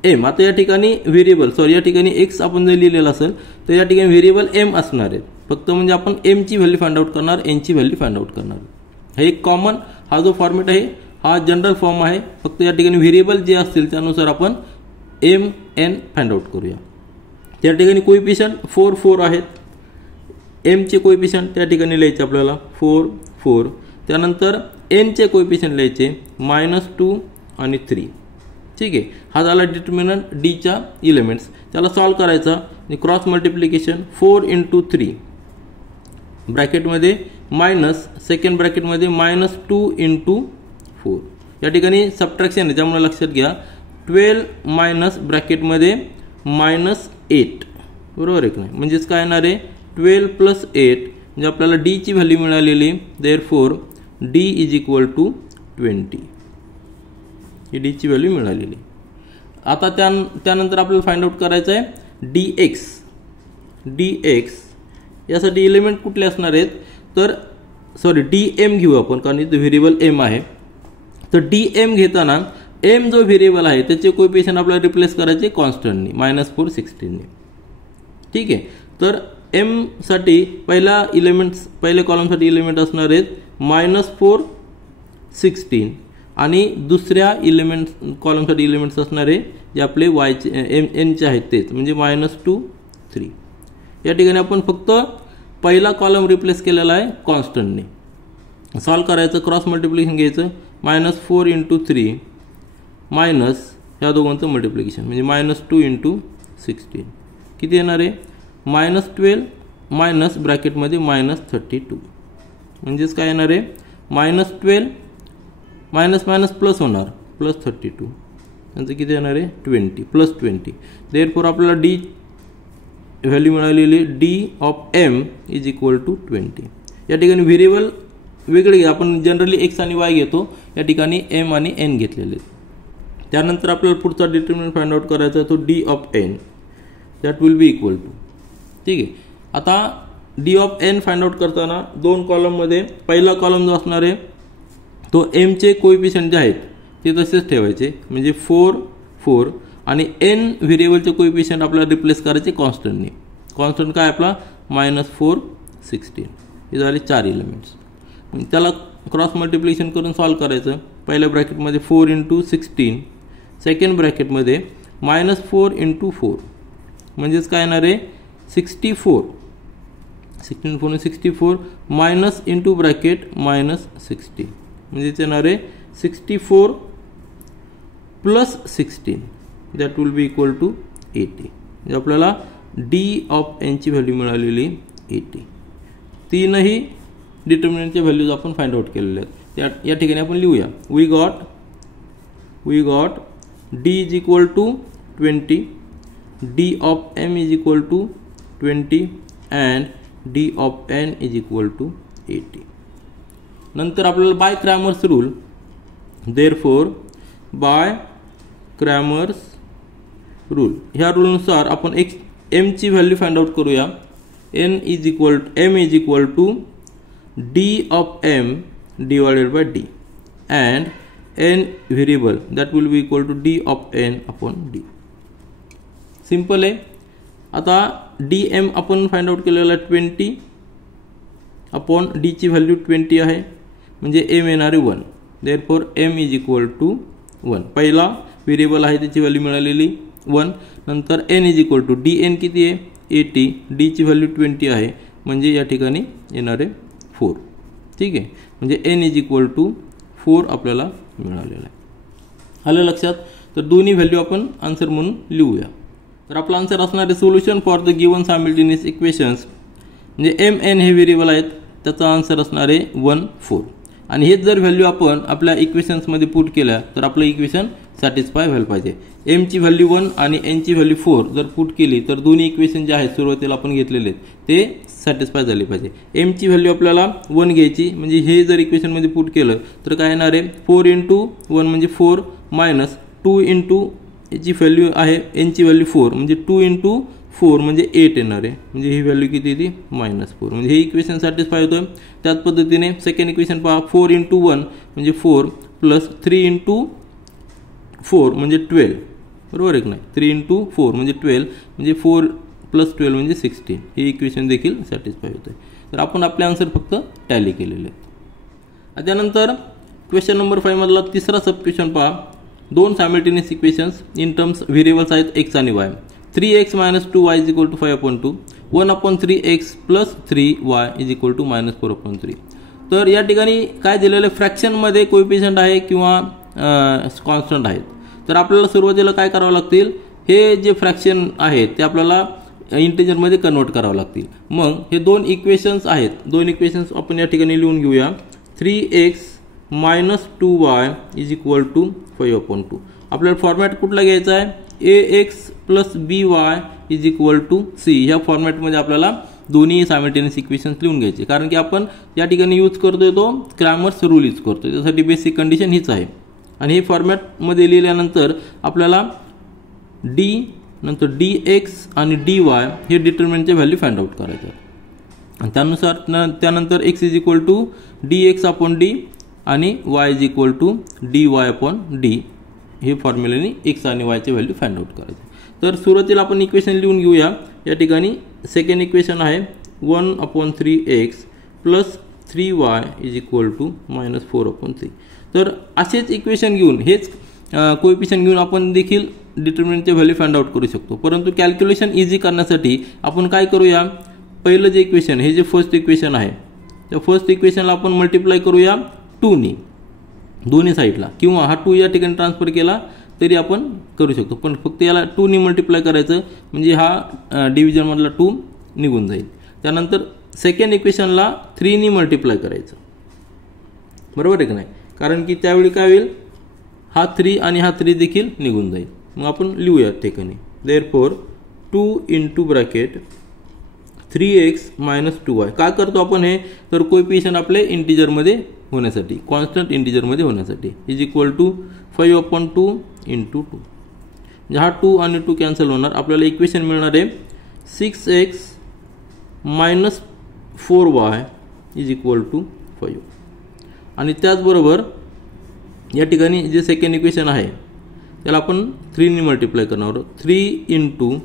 एम. आता या ठिकाणी व्हेरिएबल या ठिकाणी एक्स आपण जर लिहिलेलं असेल तर या ठिकाणी व्हेरिएबल एम असणार आहेत. फक्त म्हणजे आपण एम ची व्हॅल्यू फाइंड आउट करणार, एन ची व्हॅल्यू फाइंड आउट करणार. हे एक कॉमन हा जो फॉर्मॅट आहे हा जनरल फॉर्म आहे. फक्त या ठिकाणी व्हेरिएबल जे असतील त्यानुसार आपण एम एन फाइंड आउट करूया. त्या ठिकाणी कोएफिशियंट 4 4 आहेत. एम चे कोएफिशियंट त्या ठिकाणी लिहायचे आपल्याला 4 4. त्यानंतर एन चे कोएफिशियंट लिहायचे -2 आणि 3. ठीक आहे, हा झाला डिटर्मिनंट डी च्या एलिमेंट्स. त्याला सॉल्व करायचा. क्रॉस मल्टिप्लिकेशन 4 × 3 ब्रॅकेटमध्ये मायनस सेकंड ब्रॅकेटमध्ये -2 × 4. या ठिकाणी सबट्रॅक्शन आहे त्यामुळे लक्षात घ्या. 12 मायनस ब्रॅकेटमध्ये -8 बरोबर आहे की नाही. म्हणजेच काय येणार आहे 12 + 8 म्हणजे आपल्याला डी ची व्हॅल्यू मिळालेली. Therefore D is equal to 20 ही डी ची व्हॅल्यू मिळालेली. आता त्यानंतर आपल्याला फाइंड आउट करायचं आहे dx यासाठी एलिमेंट कुठले असणार आहेत तर dm घेऊ आपण कारण इथे व्हेरिएबल m आहे. तर dm घेताना m जो व्हेरिएबल आहे त्याचे कोएफिशियंट आपल्याला रिप्लेस करायचे कॉन्स्टंटनी -4 16 ने. ठीक आहे, तर m साठी पहिल्या कॉलमसाठी एलिमेंट असणार आहेत -4 16 आणि दुसऱ्या कॉलमसाठी एलिमेंट्स असणारे जे आपले y चे n चे आहेत तेच म्हणजे -2 3. या ठिकाणी आपण फक्त पहिला कॉलम रिप्लेस केलेला आहे कॉन्स्टंटने. सॉल्व करायचं, क्रॉस मल्टिप्लिकेशन घ्यायचं. -4 × 3 मायनस ह्या दोघांचं मल्टिप्लिकेशन म्हणजे -2 × 16 किती येणार आहे -12 मायनस ब्रॅकेटमध्ये -32 म्हणजेच काय येणार आहे -12 मायनस मायनस प्लस होणार +32 नंतर किती येणार आहे 20 +20. देअरफॉर आपल्याला डी व्हॅल्यू मिळालेली D of M is equal to 20. या ठिकाणी व्हेरिएबल वेगळे घ्या, आपण जनरली एक्स आणि वाय घेतो, या ठिकाणी एम आणि एन घेतलेले. त्यानंतर आपल्याला पुढचा डिटर्मिनंट फाइंड आउट करायचा आहे तो D of N that will be equal to. ठीक आहे, आता D of N find out करताना दोन कॉलममध्ये पहिला कॉलम जो असणार आहे तो एम चे कोएफिशियंट जे आहेत ते तसेच ठेवायचे म्हणजे 4 4 आणि एन व्हेरिएबलचे कोएफिशियंट आपल्याला रिप्लेस करायचे कॉन्स्टंटने. कॉन्स्टंट काय आपला -4 16 हे झाले 4 एलिमेंट्स. त्याला क्रॉस मल्टिप्लिकेशन करून सॉल्व करायचं. पहिल्या ब्रॅकेटमध्ये 4 × 16 सेकंड ब्रॅकेटमध्ये -4 × 4 म्हणजेच काय येणार आहे 64 16 4 64 मायनस इंटू ब्रॅकेट -60 म्हणजेच येणार आहे 64 + 16 that will be equal to 80. म्हणजे आपल्याला डी ऑफ एन ची व्हॅल्यू मिळालेली 80. तीनही डिटर्मिनंटच्या व्हॅल्यूज आपण फाइंड आउट केलेल्या आहेत. या ठिकाणी आपण लिहूया we got D is equal to 20 D of M is equal to 20 and D of N is equal to 80. नंतर आपल्याला by Cramer's rule therefore by Cramer's rule ह्या रूलनुसार आपण एम ची व्हॅल्यू फाइंड आउट करूया. M is equal to D of M divided by D and N variable that will be equal to D of N upon D. Simple आहे. आता D M आपण find out केलेला 20 upon D ची value 20 आहे म्हणजे M येणार आहे 1. Therefore M is equal to 1. पहिला व्हेरिएबल आहे त्याची व्हॅल्यू मिळालेली 1. नंतर N is equal to D N किती आहे 80 डी ची व्हॅल्यू 20 आहे म्हणजे या ठिकाणी येणार आहे 4. ठीक आहे, म्हणजे एन इज इक्वल टू 4 आपल्याला मिळालेला आहे. आलं लक्षात. तर दोन्ही व्हॅल्यू आपण आन्सर म्हणून लिहूया. तर आपला आन्सर असणार आहे solution for the given simultaneous equations म्हणजे एम एन हे व्हेरिएबल आहेत त्याचा आन्सर असणार आहे 1 4 आणि हेच जर व्हॅल्यू आपण आपल्या इक्वेशन्समध्ये पुट केल्या तर आपलं इक्वेशन सॅटिस्फाय व्हायला पाहिजे. m ची व्हॅल्यू 1 आणि n ची व्हॅल्यू 4 जर पुट केली तर दोन्ही इक्वेशन जे आहेत सुरुवातीला आपण घेतलेले आहेत ते सॅटिस्फाय झाले पाहिजे. m ची व्हॅल्यू आपल्याला 1 घ्यायची, म्हणजे हे जर इक्वेशन मध्ये पुट केलं तर काय येणार आहे 4 × 1 म्हणजे 4 मायनस 2 × याची व्हॅल्यू आहे n ची व्हॅल्यू 4 म्हणजे 2 × 4 म्हणजे 8 येणार आहे, म्हणजे ही व्हॅल्यू किती येते -4. म्हणजे हे इक्वेशन सॅटिस्फाय होतं. त्याच पद्धतीने सेकंड इक्वेशन पहा 4 × 1 म्हणजे 4 प्लस 3 × 4 म्हणजे 12, बरोबर आहे की नाही. 3 × 4 म्हणजे 12 म्हणजे 4 + 12 म्हणजे 16. हे इक्वेशन देखील सॅटिस्फाय होतं. तर आपण आपले आन्सर फक्त टॅली केलेले आहेत. त्यानंतर क्वेश्चन नंबर 5 मधला तिसरा सब क्वेश्चन पहा. दोन simultaneous equations in terms variables आहेत x आणि y. 3x - 2y = 5/2, 1/3x + 3y = -4/3. तर या ठिकाणी काय दिलेलं फ्रॅक्शनमध्ये कोएफिशियंट आहे किंवा कॉन्स्टंट आहेत. तर आपल्याला सुरुवातीला काय करावं लागतील, हे जे फ्रॅक्शन आहेत ते आपल्याला इंटिजरमध्ये कन्वर्ट करावं लागतील. मग हे दोन इक्वेशन्स आहेत, दोन इक्वेशन्स आपण या ठिकाणी लिहून घेऊया. 3x - 2y = 5/2. आपल्याला फॉर्मॅट कुठला घ्यायचा आहे, ax + by = c. ह्या फॉर्मॅटमध्ये आपल्याला दोन्ही सायमल्टेनियस इक्वेशन्स लिहून घ्यायचे, कारण की आपण या ठिकाणी यूज करतोय तो क्रॅमर्स रूल यूज करतोय. त्यासाठी बेसिक कंडिशन हीच आहे. आणि हे फॉर्मॅटमध्ये लिहिल्यानंतर आपल्याला d नंतर dx आणि dy हे डिटर्मिनंटचे व्हॅल्यू फाइंड आउट करायचे. आणि त्यानंतर x = dx/d आणि y = dy/d हे फॉर्म्युलेने x आणि y चे व्हॅल्यू फाइंड आउट करायचे. तर सुरुवातीला आपण इक्वेशन लिहून घेऊया. या ठिकाणी सेकंड इक्वेशन आहे 1/3x + 3y = -4/3. तर असेच इक्वेशन घेऊन, हेच कोएफिशियंट घेऊन आपण देखील डिटर्मिनंटचे व्हॅल्यू फाइंड आउट करू शकतो. परंतु कॅल्क्युलेशन इझी करण्यासाठी आपण काय करूया, पहिलं जे इक्वेशन, हे जे फर्स्ट इक्वेशन आहे त्या फर्स्ट इक्वेशनला आपण मल्टिप्लाय करूया 2 ने दोन्ही साईडला, किंवा हा 2 या ठिकाणी ट्रान्सफर केला तरी आपण करू शकतो. पण फक्त याला 2 ने मल्टिप्लाय करायचं, म्हणजे हा डिव्हिजनमधला 2 निघून जाईल. त्यानंतर सेकंड इक्वेशनला 3 ने मल्टिप्लाय करायचं, बरोबर आहे की नाही, कारण की त्यावेळी काय होईल, हा 3 आणि हा 3 देखील निघून जाईल. मग आपण लिहूया ठिकाणी देअरफॉर 2 × 3x - 2y. काय करतो आपण हे, तर कोएफिशियंट आपले इंटिजरमध्ये होण्यासाठी, कॉन्स्टंट इंटिजरमध्ये होण्यासाठी = 5/2 × 2. म्हणजे हा 2 आणि 2 कॅन्सल होणार. आपल्याला इक्वेशन मिळणार आहे 6x - 4y = 5. आणि त्याचबरोबर या ठिकाणी जे सेकंड इक्वेशन आहे त्याला आपण 3 ने मल्टिप्लाय करणार आहोत. 3 ×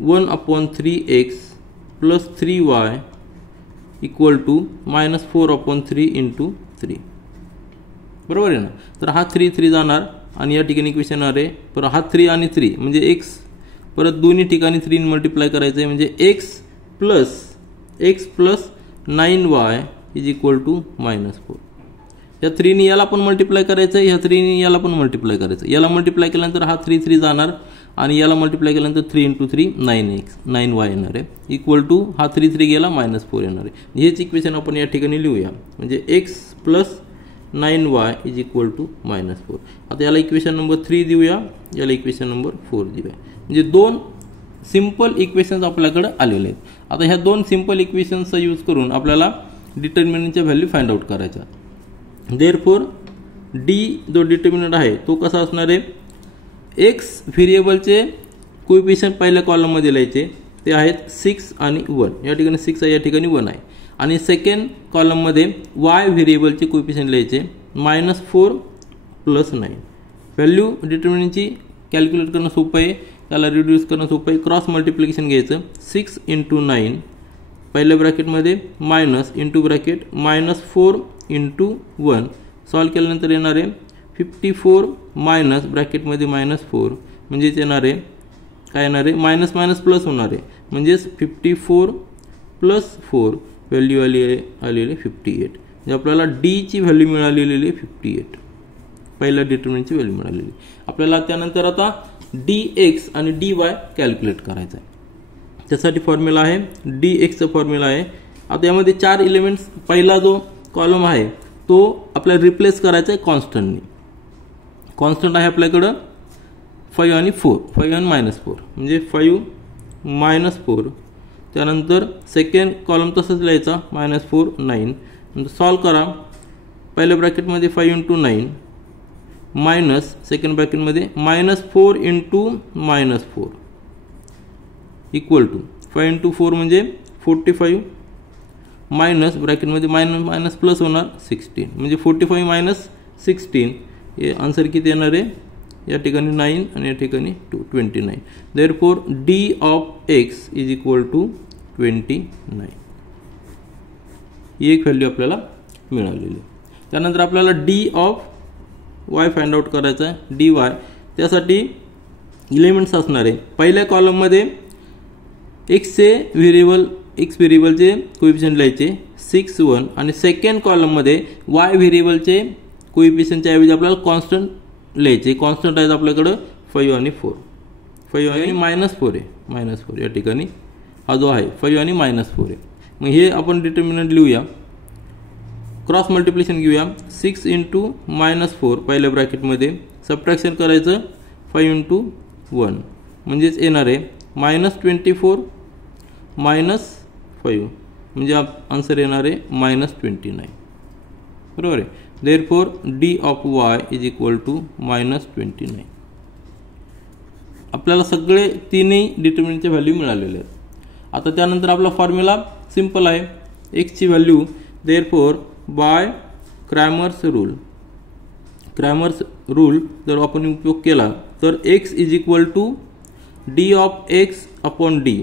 1/3x + 3y = -4/3 × 3, बरोबर आहे ना. तर हा 3 जाणार आणि या ठिकाणी इक्वेशन आहे पर हा 3 आणि 3 म्हणजे x, परत दोन्ही ठिकाणी 3 ने मल्टिप्लाय करायचं आहे, म्हणजे x + 9y = -4. या 3 ने याला पण मल्टिप्लाय करायचं आहे, ह्या 3 ने याला पण मल्टिप्लाय करायचं. याला मल्टिप्लाय केल्यानंतर हा 3 जाणार आणि याला मल्टिप्लाय केल्यानंतर 3 × 3 9y येणार आहे, = हा 3 गेला -4 येणार आहे. हेच इक्वेशन आपण या ठिकाणी लिहूया, म्हणजे x + 9y = -4. आता याला इक्वेशन नंबर 3 देऊया, याला इक्वेशन नंबर 4 देऊया. म्हणजे दोन सिंपल इक्वेशन्स आपल्याकडे आलेले आहेत. आता ह्या दोन सिंपल इक्वेशन्सचा यूज करून आपल्याला डिटर्मिनंटच्या व्हॅल्यू फाइंड आउट करायच्या. देअरफॉर d जो डिटर्मिनंट आहे तो कसा असणार आहे, x व्हेरिएबलचे कोएफिशियंट पहिल्या कॉलममध्ये लिहायचे, ते आहेत 6 आणि 1. या ठिकाणी 6 आहे, या ठिकाणी 1 आहे. आणि सेकंड कॉलममध्ये y व्हेरिएबलचे कोएफिशियंट लिहायचे -4 + 9. व्हॅल्यू डिटर्मिनंटची कॅल्क्युलेट करणं सोपं आहे, त्याला रिड्यूस करणं सोपं आहे. क्रॉस मल्टिप्लिकेशन घ्यायचं, 6 × 9 पहिल्या ब्रॅकेटमध्ये मायनस इंटू ब्रॅकेट -4 × 1. सॉल्व केल्यानंतर येणार आहे 54 मायनस ब्रॅकेटमध्ये -4 म्हणजेच येणार आहे काय येणार आहे मायनस मायनस प्लस होणार आहे, म्हणजेच 54 + 4 व्हॅल्यू आलेली 58. म्हणजे आपल्याला डी ची व्हॅल्यू मिळालेली 58, पहिल्या डिटर्मिनंटची व्हॅल्यू मिळालेली. आपल्याला त्यानंतर आता dx आणि dy कॅल्क्युलेट करायचं आहे. त्यासाठी फॉर्म्युला आहे dx चा फॉर्म्युला आहे. आता यामध्ये 4 एलिमेंट्स, पहिला जो कॉलम आहे तो आपल्याला रिप्लेस करायचा आहे कॉन्स्टंटनी. कॉन्स्टंट आहे आपल्याकडं 5 आणि 4, 5 आणि -4 म्हणजे 5 - 4. त्यानंतर सेकंड कॉलम तसंच लिहायचा -4 9. नंतर सॉल्व करा. पहिल्या ब्रॅकेटमध्ये 5 × 9 मायनस सेकंड ब्रॅकेटमध्ये -4 × -4 इक्वल टू 5 × 4 म्हणजे 45 मायनस ब्रॅकेटमध्ये मायनस प्लस होणार 16 म्हणजे 45 - 16 हे आन्सर किती येणार आहे या ठिकाणी 9 आणि या ठिकाणी 29. Therefore d of x is equal to 29. ही एक व्हॅल्यू आपल्याला मिळालेली. त्यानंतर आपल्याला d of y find out करायचा आहे. dy त्यासाठी एलिमेंट्स असणार आहे. पहिल्या कॉलममध्ये x व्हेरिएबलचे कोएफिशिएंट लिहायचे 6 1 आणि सेकंड कॉलममध्ये y व्हेरिएबलचे कोएफिशिएंटच्या ऐवजी आपल्याला कॉन्स्टंट लिहायचे. कॉन्स्टंट आहेत आपल्याकडं 5 आणि 4. 5 आणि -4 आहे. -4 या ठिकाणी हा जो आहे 5 आणि -4 आहे. मग हे आपण डिटर्मिनंट लिहूया. क्रॉस मल्टिप्लिकेशन घेऊया. 6 × -4 पहिल्या ब्रॅकेटमध्ये सबट्रॅक्शन करायचं 5 × 1 म्हणजेच येणार आहे -24 -5 म्हणजे आन्सर येणार आहे -29. बरोबर आहे. Therefore d of y is equal to -29. आपल्याला सगळे तीनही डिटर्मिनंटचे व्हॅल्यू मिळालेले आहेत. आता त्यानंतर आपला फॉर्म्युला सिंपल आहे. x ची value therefore by Cramer's rule जर आपण उपयोग केला तर x is equal to d of x upon d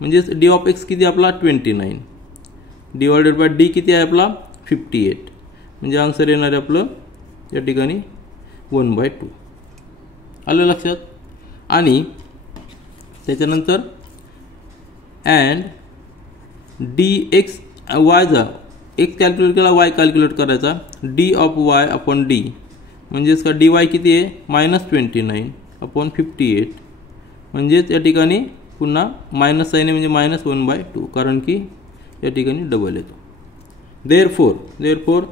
म्हणजेच d ऑफ x किती आपला 29 डिवायडेड बाय d किती आहे आपला 58 म्हणजे आन्सर येणार आहे आपलं या ठिकाणी 1/2. आलं लक्षात. आणि त्याच्यानंतर अँड dx y जा x कॅल्क्युलेट केला y कॅल्क्युलेट करायचा d of y upon d म्हणजेच का dy किती आहे -29 अपॉन 58 म्हणजेच या ठिकाणी पुन्हा मायनस साइन आहे म्हणजे -1/2 कारण की या ठिकाणी डबल येतो. Therefore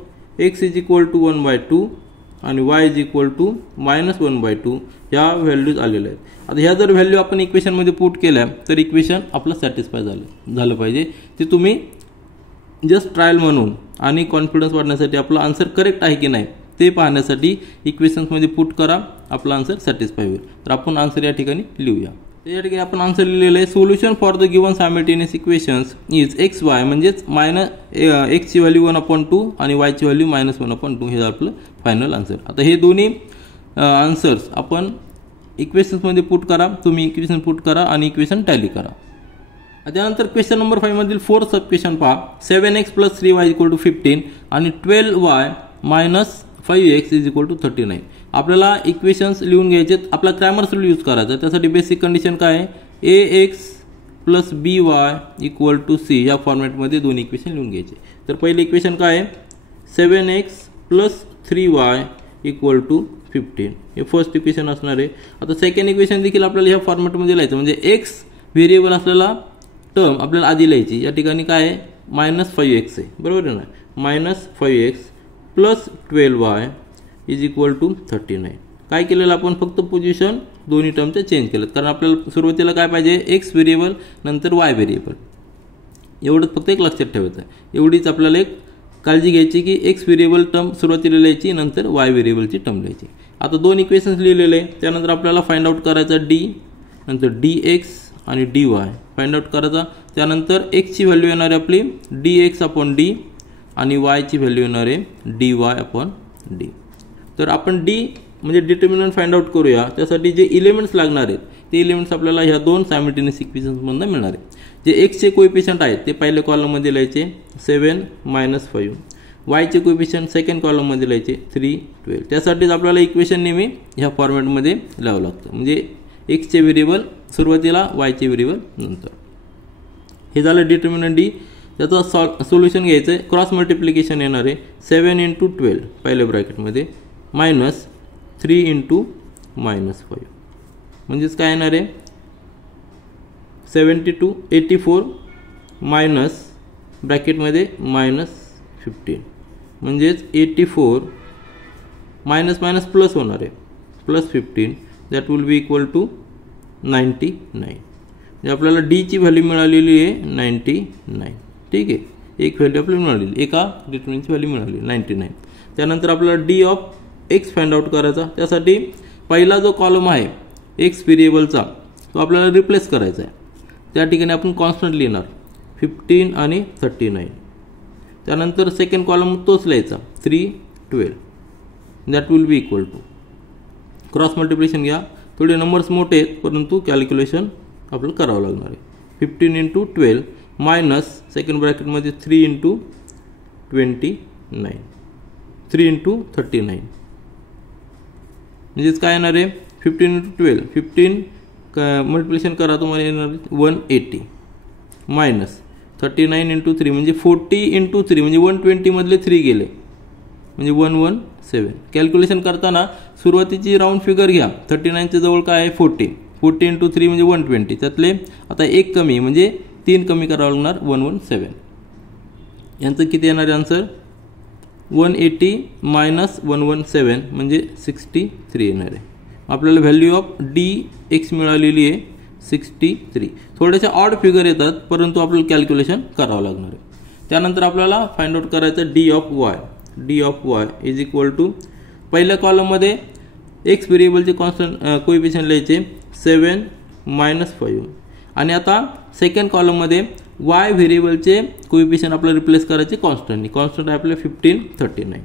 x is equal to 1/2 आणि y इज इक्वल टू -1/2 ह्या व्हॅल्यूज आलेल्या आहेत. आता ह्या जर व्हॅल्यू आपण इक्वेशनमध्ये पुट केल्या तर इक्वेशन आपलं सॅटिस्फाय झालं पाहिजे. ते तुम्ही जस्ट ट्रायल म्हणून आणि कॉन्फिडन्स वाढण्यासाठी आपला आन्सर करेक्ट आहे की नाही ते पाहण्यासाठी इक्वेशन्समध्ये पुट करा. आपला आन्सर सॅटिस्फाय होईल. तर आपण आन्सर या ठिकाणी लिहूया. या ठिकाणी आपण आन्सर लिहिलेलं आहे solution for the given simultaneous equations is xy म्हणजेच x ची व्हॅल्यू 1/2 आणि y ची व्हॅल्यू -1/2 हे आपलं फायनल आन्सर. आता हे दोन्ही आन्सर्स आपण इक्वेशन्समध्ये पुट करा. तुम्ही इक्वेशन पुट करा आणि इक्वेशन टॅली करा. त्यानंतर क्वेश्चन नंबर 5 मधील 4 सब क्वेश्चन पहा. 7x + 3y = 15 आणि 12y - 5x = 39. आपल्याला इक्वेशन्स लिहून घ्यायचे. आपला क्रॅमर्स रूल यूज करायचा. त्यासाठी बेसिक कंडिशन काय आहे ax + by = c या फॉर्मॅटमध्ये दोन इक्वेशन लिहून घ्यायचे. तर पहिले इक्वेशन काय आहे 7x + 3y = 15 हे फर्स्ट इक्वेशन असणार आहे. आता सेकंड इक्वेशन देखील आपल्याला ह्या फॉर्मॅटमध्ये लिहायचं म्हणजे x व्हेरिएबल असलेला टर्म आपल्याला आधी लिहायची. या ठिकाणी काय आहे -5x आहे बरोबर आहे ना. -5x + 12y = 39. काय केलेलं आपण फक्त पोझिशन दोन्ही टर्मचे चेंज केलं कारण आपल्याला सुरुवातीला काय पाहिजे x व्हेरिएबल नंतर y व्हेरिएबल एवढंच फक्त एक लक्षात ठेवायचं आहे. एवढीच आपल्याला एक काळजी घ्यायची की x व्हेरिएबल टर्म सुरुवातीला लिहायची नंतर y व्हेरिएबलची टर्म लिहायची. आता दोन इक्वेशन्स लिहिलेले त्यानंतर आपल्याला फाइंड आउट करायचा d नंतर dx आणि dy फाइंड आउट करायचा. त्यानंतर x ची व्हॅल्यू येणार आहे आपली dx अपॉन d आणि y ची व्हॅल्यू येणार आहे dy अपॉन d. तर आपण d म्हणजे डिटर्मिनंट फाइंड आउट करूया. त्यासाठी जे एलिमेंट्स लागणार आहेत ते एलिमेंट्स आपल्याला ह्या दोन सायमल्टेनियस इक्वेशन्समधून मिळणार आहेत. जे x चे कोएफिशिएंट आहेत ते पहिल्या कॉलममध्ये लिहायचे 7 - 5. y चे कोएफिशिएंट सेकंड कॉलममध्ये लिहायचे 3 12. त्यासाठीच आपल्याला इक्वेशन नेहमी ह्या फॉर्मॅटमध्ये लिहावं लागतं म्हणजे x चे व्हेरिएबल सुरुवातीला y चे व्हेरिएबल नंतर. हे झालं डिटर्मिनंट d. त्याचं सोल्युशन घ्यायचं आहे. क्रॉस मल्टिप्लिकेशन येणार आहे 7 × 12 पहिल्या ब्रॅकेटमध्ये -3 × -5 म्हणजेच काय येणार आहे 84 मायनस ब्रॅकेटमध्ये -15 म्हणजेच 84 मायनस प्लस होणार आहे plus 15 that will be equal to 99. म्हणजे आपल्याला डी ची व्हॅल्यू मिळालेली आहे 99. ठीक आहे, एक व्हॅल्यू आपल्याला मिळालेली, एका डिटर्मिनंटची व्हॅल्यू मिळाली 99. त्यानंतर आपल्याला D of x find out करायचा. त्यासाठी पहिला जो कॉलम आहे एक्स व्हेरिएबलचा तो आपल्याला रिप्लेस करायचा आहे. त्या ठिकाणी आपण कॉन्स्टंट लिहिणार 15 आणि 39. त्यानंतर सेकंड कॉलम तोच लिहायचा 3, 12 that will be equal to, cross multiplication घ्या. थोडे नंबर्स मोठे आहेत परंतु कॅल्क्युलेशन आपल्याला करावं लागणार आहे. 15 × 12 मायनस सेकंड ब्रॅकेटमध्ये 3 × 29, 3 × 39 म्हणजेच काय येणार आहे 15 × 12, 15 मल्टिप्लिकेशन करा तुम्हाला येणार 180 मायनस 39 × 3 म्हणजे 40 × 3 म्हणजे 120 मधले 3 गेले म्हणजे 117. कॅल्क्युलेशन करताना सुरुवातीची राऊंड फिगर घ्या. 39च्या जवळ काय आहे 40, 40 × 3 म्हणजे 120, त्यातले आता एक कमी म्हणजे 3 कमी करावं लागणार 117. यांचं किती येणार आन्सर 180 मायनस 117 म्हणजे 63 येणार आहे. आपल्याला व्हॅल्यू ऑफ डी एक्स मिळालेली आहे 63. थोडेसे ऑड फिगर येतात परंतु आपल्याला कॅल्क्युलेशन करावं लागणार आहे. त्यानंतर आपल्याला फाइंड आउट करायचं D of Y. D of Y is equal to पहिल्या कॉलममध्ये एक्स व्हेरिएबलचे कॉन्स्टंट कोएफिशियंट लिहायचे 7 मायनस 5 आणि आता सेकंड कॉलममध्ये वाय व्हेरिएबलचे कोएफिशियंट आपल्याला रिप्लेस करायचे कॉन्स्टंटनी. कॉन्स्टंट आहे आपले 15, 39,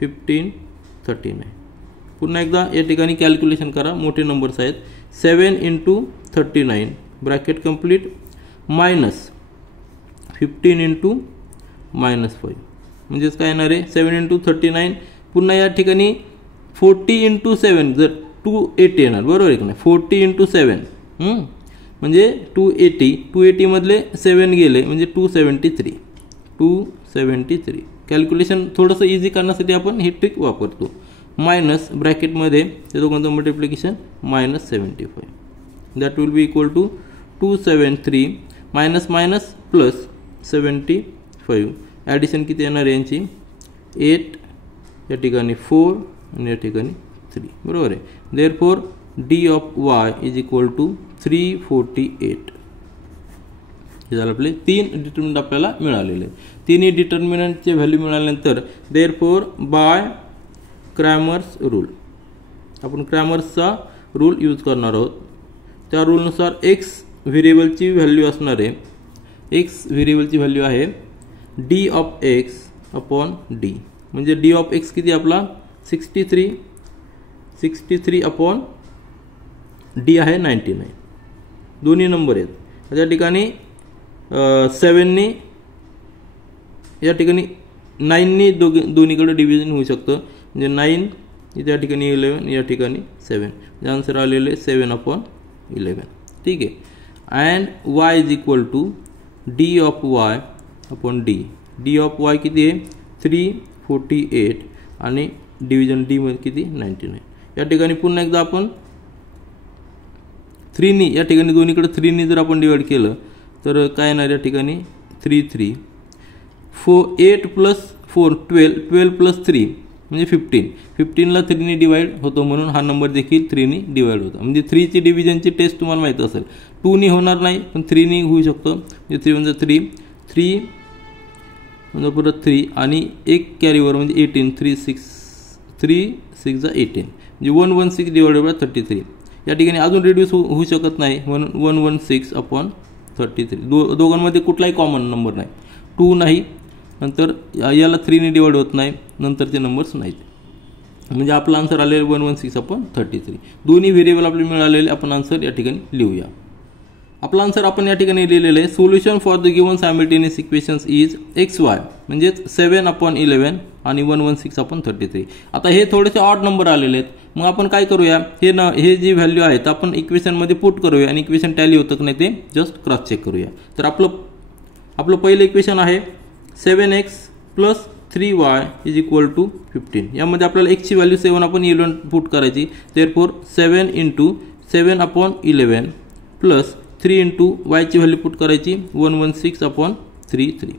15, 39. पुन्हा एकदा या ठिकाणी कॅल्क्युलेशन करा, मोठे नंबर्स आहेत. 7 × 39 ब्रॅकेट कंप्लीट मायनस 15 × -5 म्हणजेच काय येणार आहे 7 × 39. पुन्हा या ठिकाणी 40 × 7 जर 280 येणार, बरोबर आहे की नाही. 40 × 7 म्हणजे 280 मधले 7 गेले म्हणजे 273. कॅल्क्युलेशन थोडंसं इझी करण्यासाठी आपण ही ट्रिक वापरतो. मायनस ब्रॅकेटमध्ये त्या दोघांचं multiplication -75 that will be equal to 273 minus minus plus 75. Addition किती येणार आहे यांची 8, या ठिकाणी 4 आणि या ठिकाणी 3, बरोबर आहे. Therefore D of Y is equal to 348. हे झालं आपले 3 डिटर्मिनंट आपल्याला मिळालेले. तिन्ही डिटर्मिनंटचे व्हॅल्यू मिळाल्यानंतर देअरफॉर बाय क्रॅमर्स रूल आपण क्रॅमर्सचा रूल यूज करणार आहोत. त्या रूलनुसार एक्स व्हेरिएबलची व्हॅल्यू असणार आहे, एक्स व्हेरिएबलची व्हॅल्यू आहे D of x upon D. म्हणजे डी ऑफ एक्स किती आपला 63 अपॉन डी आहे 99. दोन्ही नंबर आहेत. त्या ठिकाणी 7नी या ठिकाणी 9नी दोन्हीकडे डिव्हिजन होऊ शकतं. म्हणजे 9 या ठिकाणी 11 या ठिकाणी 7. आन्सर आलेले 7/11. ठीक आहे. And Y is equal to D of Y upon D. D of Y किती आहे 348 आणि डिव्हिजन डी मध्ये किती 99. या ठिकाणी पुन्हा एकदा आपण 3नी या ठिकाणी दोन्हीकडे 3नी जर आपण डिवाइड केलं तर काय येणार या ठिकाणी 3 8 + 4 12 + 3 म्हणजे 15ला 3नी डिवाइड होतो म्हणून हा नंबर देखील 3नी डिवाइड होतो. म्हणजे 3ची डिव्हिजनची टेस्ट तुम्हाला माहीत असेल. 2नी होणार नाही पण 3नी होऊ शकतो. म्हणजे 3 म्हणजे 3 म्हणजे परत 3 आणि एक कॅरीवर म्हणजे 18 3 6 18 म्हणजे 116 डिवाइडेड बाय 33. या ठिकाणी अजून रिड्यूस होऊ शकत नाही म्हणून 116/33. दोघांमध्ये कुठलाही कॉमन नंबर नाही. 2 नाही, नंतर याला 3नी डिवाइड होत नाही, नंतरचे नंबर्स नाहीत. म्हणजे आपला आन्सर आलेला 116/33. दोन्ही व्हेरिएबल आपल्याला मिळालेले आपण आन्सर या ठिकाणी लिहूया. आपला आन्सर आपण या ठिकाणी लिहिलेलं आहे solution for the given simultaneous equations is XY म्हणजेच 7/11 आणि 116/33. आता हे थोडेसे ऑड नंबर आलेले आहेत. मग आपण काय करूया हे जी व्हॅल्यू आहेत आपण इक्वेशनमध्ये पुट करूया आणि इक्वेशन टॅली होतं की नाही ते जस्ट क्रॉस चेक करूया. तर आपलं पहिलं इक्वेशन आहे 7x + 3y is equal to 15. यामध्ये आपल्याला x ची व्हॅल्यू 7 आपण 11 पुट करायची. देअरफॉर 7 × 7/11 प्लस 3 × y ची व्हॅल्यू पुट करायची 116/33.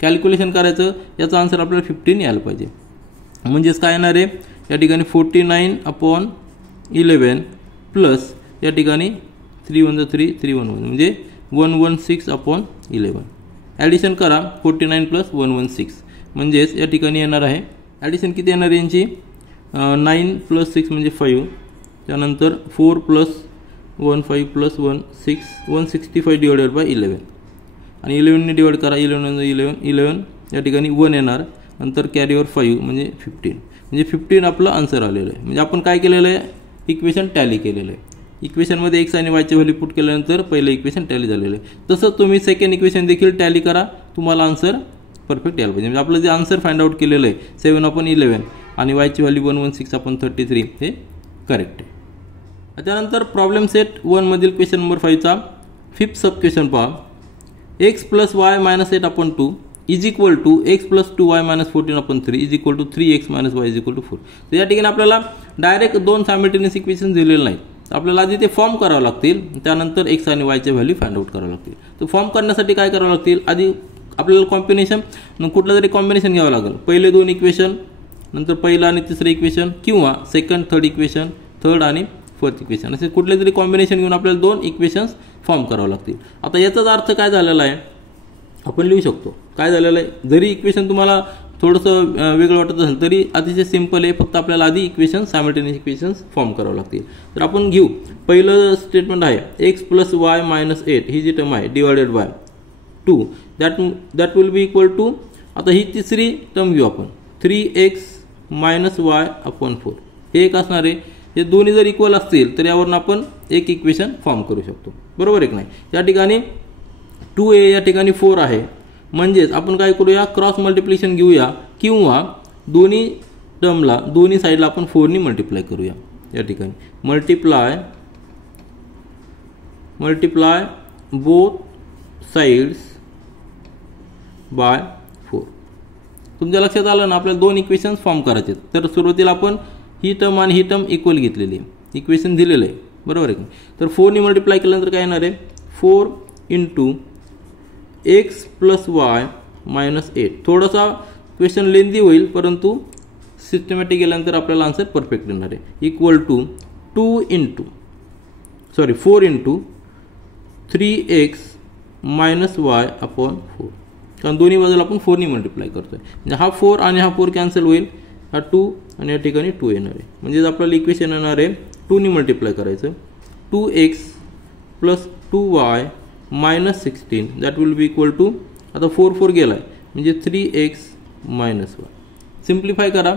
कॅल्क्युलेशन करायचं, याचा आन्सर आपल्याला 15 यायला पाहिजे. म्हणजेच काय येणार आहे या ठिकाणी 49/11 11 प्लस या ठिकाणी 3 1 3 3 1 1 म्हणजे 116/11. ॲडिशन करा 49 प्लस 116 म्हणजेच या ठिकाणी येणार आहे ॲडिशन किती येणार यांची 9 प्लस 6 म्हणजे 5, त्यानंतर 4 प्लस 1 5 प्लस 1 6 165 डिवायडेड बाय 11 आणि 11ने डिवाइड करा 11 या ठिकाणी 1 येणार, नंतर कॅरीवर 5 म्हणजे 15 म्हणजे 15 आपलं आन्सर आलेलं आहे. म्हणजे आपण काय केलेलं आहे इक्वेशन टॅली केलेलं आहे. इक्वेशनमध्ये एक्स आणि वायची व्हॅल्यू पुट केल्यानंतर पहिलं इक्वेशन टॅली झालेलं आहे. तसंच तुम्ही सेकंड इक्वेशन देखील टॅली करा, तुम्हाला आन्सर परफेक्ट यायला पाहिजे. म्हणजे आपलं जे आन्सर फाइंड आउट केलेलं आहे 7/11 आणि वायची व्हॅल्यू 116/33 हे करेक्ट आहे. त्यानंतर प्रॉब्लेम सेट 1 मधील क्वेश्चन नंबर 5चा 5th सब क्वेश्चन पहा. x + y - 8/2 is equal to x + 2y - 14/3 is equal to 3x - y is equal to 4. तर या ठिकाणी आपल्याला डायरेक्ट दोन सायमल्टेनियस इक्वेशन दिलेले नाहीत. आपल्याला आधी ते फॉर्म करावं लागतील, त्यानंतर x आणि y च्या व्हॅल्यू फाइंड आउट करावं लागतील. तर फॉर्म करण्यासाठी काय करावं लागतील, आधी आपल्याला कॉम्बिनेशन कुठलं तरी कॉम्बिनेशन घ्यावं लागेल. पहिले दोन इक्वेशन, नंतर पहिलं आणि तिसरं इक्वेशन, किंवा सेकंड थर्ड इक्वेशन, थर्ड आणि फोर्थ इक्वेशन, असे कुठले तरी कॉम्बिनेशन घेऊन आपल्याला दोन इक्वेशन्स फॉर्म करावं लागतील. आता याचाच अर्थ काय झालेला आहे आपण लिहू शकतो. काय झालेलं आहे, जरी इक्वेशन तुम्हाला थोडंसं वेगळं वाटत असेल तरी अतिशय सिंपल आहे. फक्त आपल्याला आधी इक्वेशन सायमल्टेनियस इक्वेशन्स फॉर्म करावं लागतील. तर आपण घेऊ पहिलं स्टेटमेंट आहे x + y - 8 ही जी टर्म आहे divided by 2 that will be equal to, आता ही तिसरी टर्म घेऊ आपण 3x - y/4 हे एक असणार आहे. हे दोन्ही जर इक्वल असतील तर यावरून आपण एक इक्वेशन फॉर्म करू शकतो, बरोबर आहे की नाही. या ठिकाणी 2a या ठिकाणी 4 आहे, म्हणजेच आपण काय करूया क्रॉस मल्टिप्लिकेशन घेऊया, किंवा दोन्ही टर्मला दोन्ही साईडला आपण 4 ने मल्टिप्लाय करूया. या ठिकाणी मल्टिप्लाय बोथ साइड्स बाय 4. तुमच्या लक्षात आलं ना, आपल्याला दोन इक्वेशन्स फॉर्म करायचे. तर सुरुवातीला आपण ही टर्म आणि ही टर्म इक्वल घेतलेली आहे, इक्वेशन दिलेलं आहे, बरोबर आहे. तर 4 ने मल्टिप्लाय केल्यानंतर काय येणार आहे 4 × x + y - 8. थोडासा क्वेश्चन लेंदी होईल, परंतु सिस्टमॅटिक गेल्यानंतर आपल्याला आन्सर परफेक्ट येणार आहे. Equal to 4 × 3x - y/4. कारण दोन्ही बाजूला आपण 4 ने मल्टिप्लाय करतोय, म्हणजे हा 4 आणि हा 4 कॅन्सल होईल, हा 2 आणि या ठिकाणी 2 येणार आहे. म्हणजे आपल्याला इक्वेशन येणार आहे 2 ने मल्टिप्लाय करायचं 2x + 2y - 16 that will be equal to, आता 4 गेला आहे म्हणजे 3x - y. सिम्प्लिफाय करा,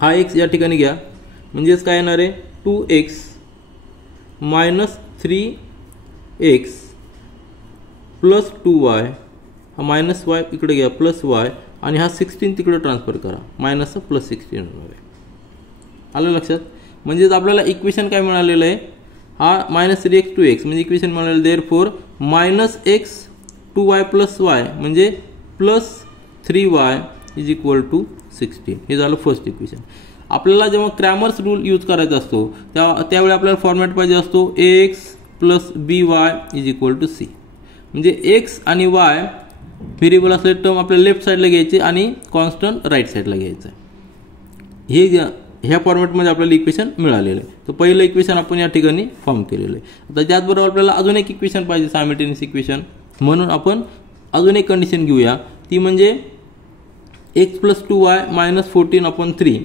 हा x या ठिकाणी घ्या, म्हणजेच काय येणार आहे 2x - 3x + 2y, हा -y इकडे घ्या प्लस y, आणि हा 16 तिकडे ट्रान्सफर करा, मायनसचा +16 होणार आहे. आलं लक्षात. म्हणजेच आपल्याला इक्वेशन काय मिळालेलं आहे, हा -3x 2x म्हणजे इक्वेशन मिळालेलं. देअरफॉर -x 2y + y म्हणजे +3y इज इक्वल टू 16. हे झालं फर्स्ट इक्वेशन. आपल्याला जेव्हा क्रॅमर्स रूल यूज करायचा असतो त्यावेळी आपल्याला फॉर्मॅट पाहिजे असतो ax + by is equal to c. म्हणजे x आणि y व्हेरिएबल असलेले टर्म आपल्याला लेफ्ट साईडला घ्यायचे आणि कॉन्स्टंट राईट साईडला घ्यायचं. हे ह्या फॉर्मॅटमध्ये आपल्याला इक्वेशन मिळालेलं आहे. तर पहिलं इक्वेशन आपण या ठिकाणी फॉर्म केलेलं आहे. आता त्याचबरोबर आपल्याला अजून एक इक्वेशन पाहिजे सायमल्टेनियस इक्वेशन, म्हणून आपण अजून एक कंडिशन घेऊया, ती म्हणजे x + 2y - 14/3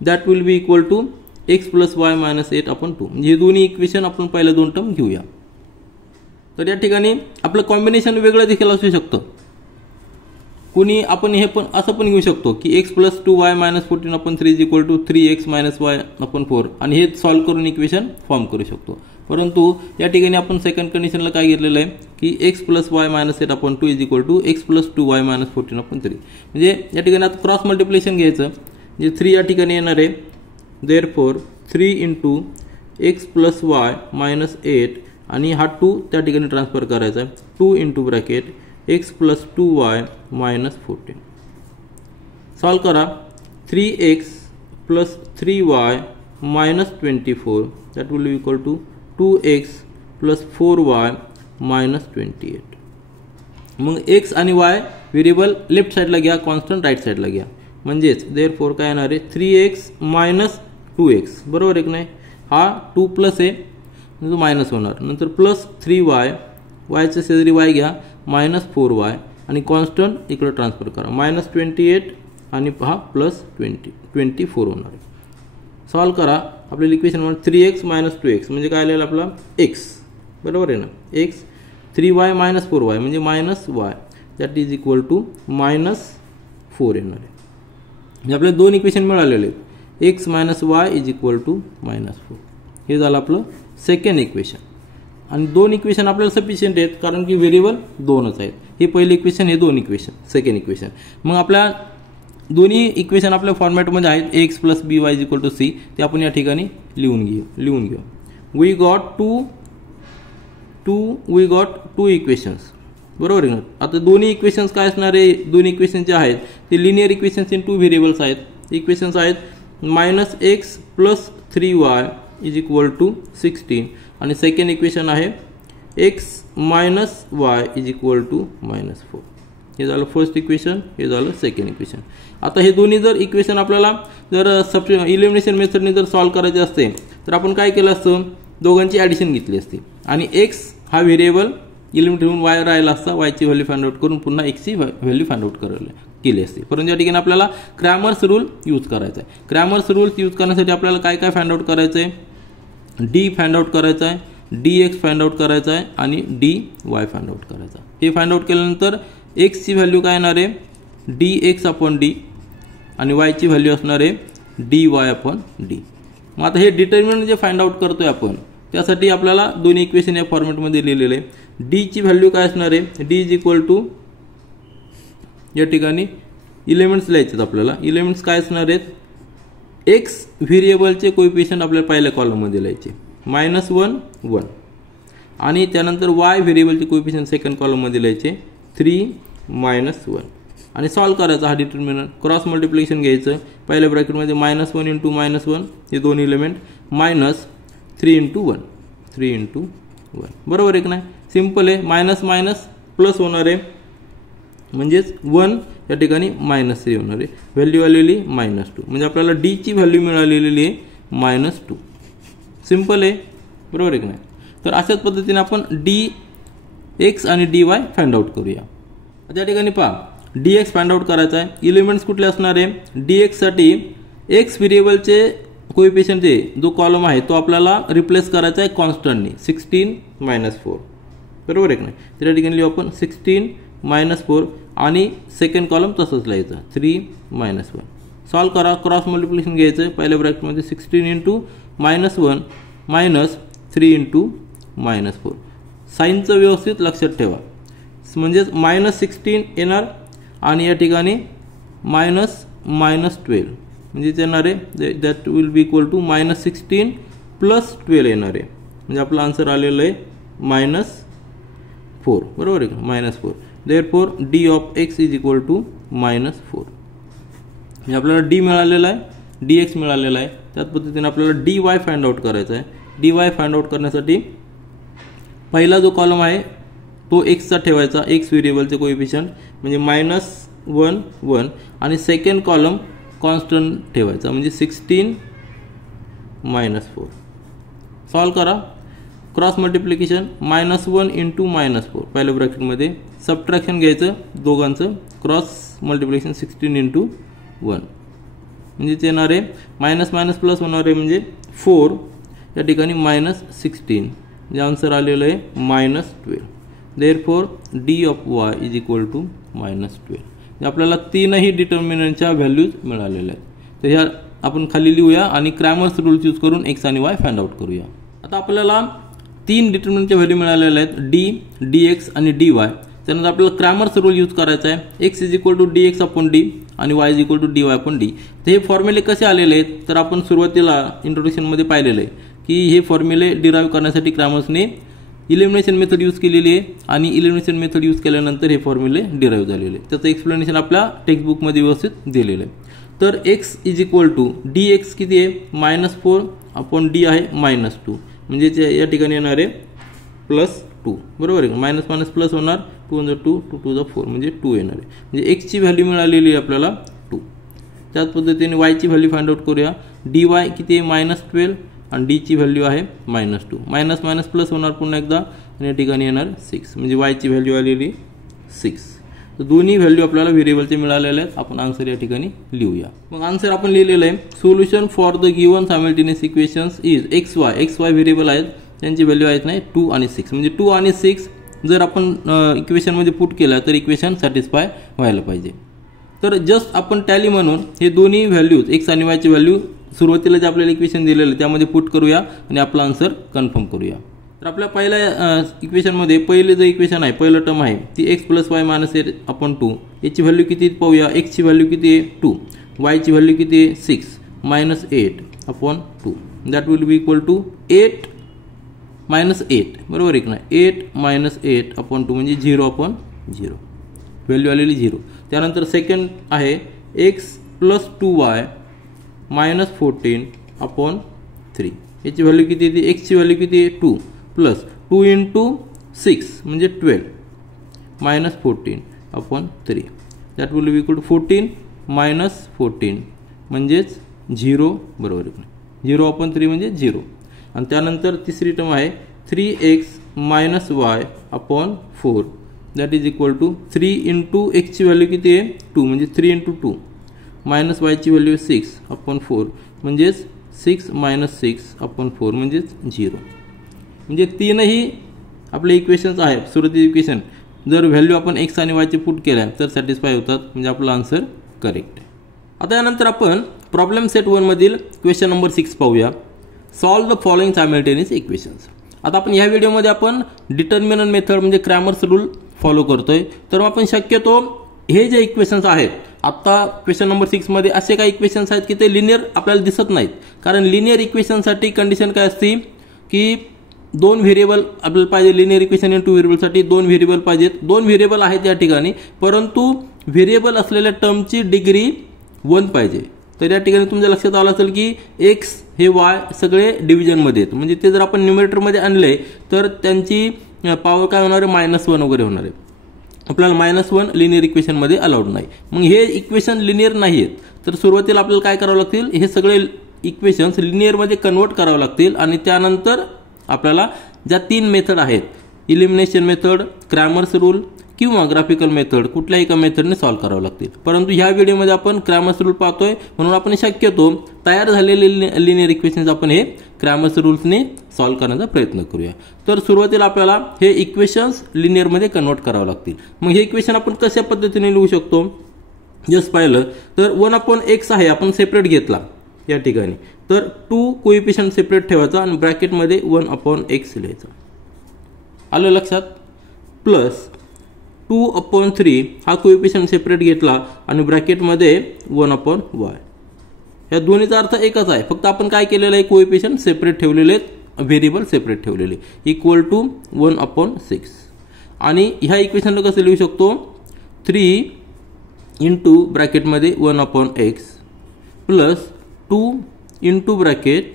that will be equal to x + y - 8/2. म्हणजे हे दोन्ही इक्वेशन आपण पहिल्या दोन टर्म घेऊया. तर या ठिकाणी आपलं कॉम्बिनेशन वेगळं देखील असू शकतं. कुणी आपण हे पण असं पण घेऊ शकतो की x + 2y - 14/3 is equal to 3x - y/4 आणि हे सॉल्व्ह करून इक्वेशन फॉर्म करू शकतो. परंतु या ठिकाणी आपण सेकंड कंडिशनला काय घेतलेलं आहे की x + y - 8/2 is equal to x + 2y - 14/3. म्हणजे या ठिकाणी आता क्रॉस मल्टिप्लिकेशन घ्यायचं, म्हणजे 3 या ठिकाणी येणार आहे. देअरफॉर 3 × x + y - 8 आणि हा 2 त्या ठिकाणी ट्रान्सफर करायचा आहे 2 × x + 2y - 14. सॉल्व करा 3x + 3y - 24 that will be equal to 2x + 4y - 28. मग x आणि y व्हेरिएबल लेफ्ट साईडला घ्या, कॉन्स्टंट राईट साईडला घ्या. म्हणजेच देअरफॉर काय येणार आहे 3x - 2x बरोबर आहे की नाही. हा 2 प्लस आहे म्हणजे मायनस होणार. नंतर प्लस 3y, वायच्या शेजारी y घ्या, मायनस 4y आणि कॉन्स्टंट इकडे ट्रान्सफर करा, मायनस 28 आणि हा प्लस 24 होणार आहे. सॉल्व करा. आपल्याला इक्वेशन म्हणून 3x मायनस 2x म्हणजे काय आलेलं आपला x बरोबर आहे ना. x 3y मायनस 4y म्हणजे minus y that is equal to minus 4 येणार आहे. म्हणजे आपल्याला दोन इक्वेशन मिळालेले आहेत, x minus y is equal to minus 4. हे झालं आपलं सेकंड इक्वेशन. आणि दोन इक्वेशन आपल्याला सफिशियंट आहेत कारण की व्हेरिएबल दोनच आहेत. हे पहिलं इक्वेशन, हे दोन इक्वेशन, सेकंड इक्वेशन. मग आपल्या दोन्ही इक्वेशन आपल्या फॉर्मॅटमध्ये आहेत, x plus b y is equal to c. ते आपण या ठिकाणी लिहून घेऊ. वी गॉट टू इक्वेशन्स बरोबर आहे ना. आता दोन्ही इक्वेशन्स काय असणार आहे, दोन्ही इक्वेशन जे आहेत ते linear equations in two variables आहेत. इक्वेशन्स आहेत minus x plus 3y is equal to 16 आणि सेकंड इक्वेशन आहे x minus y is equal to minus 4. हे झालं फर्स्ट इक्वेशन, हे झालं सेकंड इक्वेशन. आता हे दोन्ही जर इक्वेशन आपल्याला जर इलिमिनेशन मेथडने जर सॉल्व करायचे असते तर आपण काय केलं असतं, दोघांची ॲडिशन घेतली असती आणि एक्स हा व्हेरिएबल इलिमिनेट होऊन वाय राहिला असता, वायची व्हॅल्यू फाइंड आउट करून पुन्हा एक्सची व्हॅल्यू फाइंड आउट केली असते. परंतु या ठिकाणी आपल्याला क्रॅमर्स रूल यूज करायचा आहे. क्रॅमर्स रूल यूज करण्यासाठी आपल्याला काय काय फाइंड आउट करायचं आहे, डी फाइंड आउट करायचा आहे, dx फाइंड आउट करायचा आहे आणि dy फाइंड आउट करायचा. हे फाइंड आउट केल्यानंतर x ची व्हॅल्यू काय येणार आहे dx अपॉन d आणि y ची व्हॅल्यू असणार आहे dy अपॉन d. मग आता हे डिटर्मिनंट जे फाइंड आउट करतोय आपण त्यासाठी आपल्याला दोन्ही इक्वेशन या फॉर्मॅटमध्ये लिहिलेले आहे. d ची व्हॅल्यू काय असणार आहे, d इज इक्वल टू या ठिकाणी इलेमेंट्स लिहायचे आपल्याला. इलेमेंट्स काय असणार आहेत, एक्स व्हेरिएबलचे कोएफिशिएंट आपल्याला पहिल्या कॉलममध्ये लिहायचे -1 1 आणि त्यानंतर y व्हेरिएबलचे कोएफिशिएंट सेकंड कॉलममध्ये लिहायचे 3 -1 आणि सॉल्व करायचा. हा डिटर्मिनंट क्रॉस मल्टिप्लिकेशन घ्यायचं. पहिल्या ब्रॅकेटमध्ये -1 इंटू -1 हे दोन इलेमेंट मायनस 3 इंटू 1 बरोबर आहे की नाही. सिम्पल आहे. मायनस मायनस प्लस होणार आहे म्हणजेच 1 या ठिकाणी -3 होणार आहे. व्हॅल्यू आलेली -2 म्हणजे आपल्याला डी ची व्हॅल्यू मिळालेली आहे -2. सिम्पल आहे बरोबर आहे की नाही. तर अशाच पद्धतीने आपण dx आणि dy फाइंड आउट करूया. त्या ठिकाणी पहा dx फाइंड आउट करायचा आहे. इलेमेंट्स कुठले असणार आहे, dx साठी x व्हेरिएबलचे कोएफिशिएंटचे जो कॉलम आहे तो आपल्याला रिप्लेस करायचा आहे कॉन्स्टंटनी 16 -4 बरोबर आहे की नाही. त्या ठिकाणी लिहू आपण 16 -4 आणि सेकंड कॉलम तसंच लिहायचं 3 -1. सॉल्व करा. क्रॉस मल्टिप्लिकेशन घ्यायचं. पहिल्या ब्रॅकेटमध्ये 16 इंटू -1 मायनस 3 इंटू -4. साईनचं व्यवस्थित लक्षात ठेवा. म्हणजेच -16 येणार आणि या ठिकाणी -12 म्हणजेच येणार आहे that will be equal to -16 + 12 येणार आहे. म्हणजे आपलं आन्सर आलेलं आहे -4 बरोबर आहे का, -4. Therefore d of x is equal to -4. म्हणजे आपल्याला d मिळालेला आहे, dx मिळालेला आहे. त्याच पद्धतीने आपल्याला dy फाइंड आउट करायचा आहे. dy फाइंड आउट करण्यासाठी पहिला जो कॉलम आहे तो x चा ठेवायचा, x व्हेरिएबलचे कोएफिशिएंट म्हणजे -1 1 आणि सेकंड कॉलम कॉन्स्टंट ठेवायचा म्हणजे 16 -4. सॉल्व करा. क्रॉस मल्टिप्लिकेशन -1 इंटू -4 पहिल्या ब्रॅकेटमध्ये सबट्रॅक्शन घ्यायचं दोघांचं. क्रॉस मल्टिप्लिकेशन 16 इंटू 1 म्हणजे ते येणार आहे मायनस मायनस प्लस होणार आहे म्हणजे 4 या ठिकाणी -16 म्हणजे आन्सर आलेलं आहे -12. Therefore D of y is equal to -12. आपल्याला तीनही डिटर्मिनंटच्या व्हॅल्यूज मिळालेल्या आहेत. तर ह्या आपण खाली लिहूया आणि क्रॅमर्स रूल यूज करून x आणि y फाइंड आउट करूया. आता आपल्याला तीन डिटर्मिनंटच्या व्हॅल्यू मिळालेल्या आहेत d dx आणि dy. त्यानंतर आपल्याला क्रॅमर्स रूल यूज करायचा आहे. x is equal to dx upon d आणि y is equal to dy upon d. तर हे फॉर्म्युले कसे आलेले आहेत तर आपण सुरुवातीला इंट्रोडक्शनमध्ये पाहिलेलं आहे की हे फॉर्म्युले डिराईव्ह करण्यासाठी क्रॅमर्सने इलिमिनेशन मेथड यूज केलेली आहे आणि इलिमिनेशन मेथड यूज केल्यानंतर हे फॉर्म्युले डिराईव्ह झालेले आहे. त्याचं एक्सप्लेनेशन आपल्या टेक्स्टबुकमध्ये व्यवस्थित दिलेलं आहे. तर x is equal to dx किती आहे -4 अपॉन d आहे -2 म्हणजे या ठिकाणी येणार आहे +2 बरोबर आहे. मायनस मायनस प्लस होणार 2 × 2 2 × 4 म्हणजे 2 येणार आहे. म्हणजे x ची व्हॅल्यू मिळालेली आहे आपल्याला 2. त्याच पद्धतीने वायची व्हॅल्यू फाइंड आउट करूया. dy किती आहे -12 आणि d ची व्हॅल्यू आहे -2. मायनस मायनस प्लस होणार पुन्हा एकदा आणि या ठिकाणी येणार 6 म्हणजे वायची व्हॅल्यू आलेली 6. तर दोन्ही व्हॅल्यू आपल्याला व्हेरिएबलचे मिळालेले आहेत. आपण आन्सर या ठिकाणी लिहूया. मग आन्सर आपण लिहिलेलं आहे solution for the given simultaneous equations is xy variable आहेत त्यांची व्हॅल्यू आहेत नाही 2 आणि 6 म्हणजे 2 आणि 6 जर आपण इक्वेशनमध्ये पुट केला तर इक्वेशन सॅटिस्फाय व्हायला पाहिजे. तर जस्ट आपण टॅली म्हणून हे दोन्ही व्हॅल्यूज x आणि y ची व्हॅल्यू सुरुवातीला जे आपल्याला इक्वेशन दिलेलं त्यामध्ये पुट करूया आणि आपला आन्सर कन्फर्म करूया. तर आपल्या पहिल्या इक्वेशनमध्ये पहिले जे इक्वेशन आहे पहिलं टर्म आहे ती x + y - a/2 याची व्हॅल्यू किती पाहूया. x ची व्हॅल्यू किती आहे 2, y ची व्हॅल्यू किती आहे 6 -8/2 that will be equal to 8 -8 बरोबर आहे की नाही. 8 - 8/2 म्हणजे 0/0 व्हॅल्यू आलेली 0. त्यानंतर सेकंड आहे x + 2y - 14/3 याची व्हॅल्यू किती येते. x ची व्हॅल्यू किती आहे 2 प्लस 2 × 6 म्हणजे 12 -14/3 that will be equal to 14 - 14 म्हणजेच 0 बरोबर आहे. 0/3 म्हणजे 0. आणि त्यानंतर तिसरी टर्म आहे 3x - y/4 that is equal to 3 × x ची व्हॅल्यू किती आहे 2 म्हणजे 3 × 2 मायनस y ची व्हॅल्यू 6/4 म्हणजेच 6 - 6/4 म्हणजेच 0. म्हणजे तीनही आपले इक्वेशन्स आहेत सुरुवातीचे इक्वेशन जर व्हॅल्यू आपण x आणि y चे पुट केल्या तर सॅटिस्फाय होतात म्हणजे आपला आन्सर करेक्ट आहे. आता यानंतर आपण प्रॉब्लेम सेट 1 मधील क्वेश्चन नंबर 6 पाहूया. Solve the following simultaneous equations. आता आपण या व्हिडिओमध्ये आपण डिटर्मिनंट मेथड म्हणजे क्रॅमर्स रूल फॉलो करतोय. तर आपण शक्यतो हे जे इक्वेशन्स आहेत आता क्वेश्चन नंबर 6 मध्ये असे काही इक्वेशन्स आहेत की ते लिनियर आपल्याला दिसत नाहीत. कारण लिनियर इक्वेशनसाठी कंडिशन काय असते की 2 व्हेरिएबल आपल्याला पाहिजे. लिनियर इक्वेशन इन 2 व्हेरिएबलसाठी 2 व्हेरिएबल पाहिजेत. 2 व्हेरिएबल आहेत या ठिकाणी परंतु व्हेरिएबल असलेल्या टर्मची डिग्री 1 पाहिजे. तर या ठिकाणी तुमच्या लक्षात आलं असेल की x हे y सगळे डिव्हिजनमध्ये आहेत म्हणजे ते जर आपण न्यूमरेटरमध्ये आणले तर त्यांची पॉवर काय होणार आहे -1 वगैरे होणार आहे. आपल्याला -1 लिनियर इक्वेशनमध्ये अलाउड नाही. मग हे इक्वेशन लिनियर नाही आहेत तर सुरुवातीला आपल्याला काय करावं लागतील हे सगळे इक्वेशन्स लिनियरमध्ये कन्वर्ट करावं लागतील आणि त्यानंतर आपल्याला ज्या 3 मेथड आहेत इलिमिनेशन मेथड, क्रॅमर्स रूल किंवा ग्राफिकल मेथड कुठल्याही एका मेथडने सॉल्व्ह करावं लागतील. परंतु ह्या व्हिडिओमध्ये आपण क्रॅमर्स रूल पाहतोय म्हणून आपण शक्यतो तयार झालेले लिनियर इक्वेशन्स आपण हे क्रॅमर्स रूल्सने सॉल्व्ह करण्याचा प्रयत्न करूया. तर सुरुवातीला आपल्याला हे इक्वेशन्स लिनियरमध्ये कन्वर्ट करावं लागतील. मग हे इक्वेशन आपण कशा पद्धतीने लिहू शकतो जस्ट पाहिलं तर 1/x आहे आपण सेपरेट घेतला या ठिकाणी तर 2 कोएफिशियंट सेपरेट ठेवायचा आणि ब्रॅकेटमध्ये 1/x लिहायचा. आलं लक्षात. प्लस 2/3 हा कोएफिशियंट सेपरेट घेतला आणि ब्रॅकेटमध्ये 1/y. या दोन्हीचा अर्थ एकच आहे फक्त आपण काय केलेलं आहे कोएफिशियंट सेपरेट ठेवलेले आहेत व्हेरिएबल सेपरेट ठेवलेले इक्वल टू 1/6. आणि ह्या इक्वेशनला कसं लिहू शकतो 3 × ब्रॅकेटमध्ये 1/x plus 2 × bracket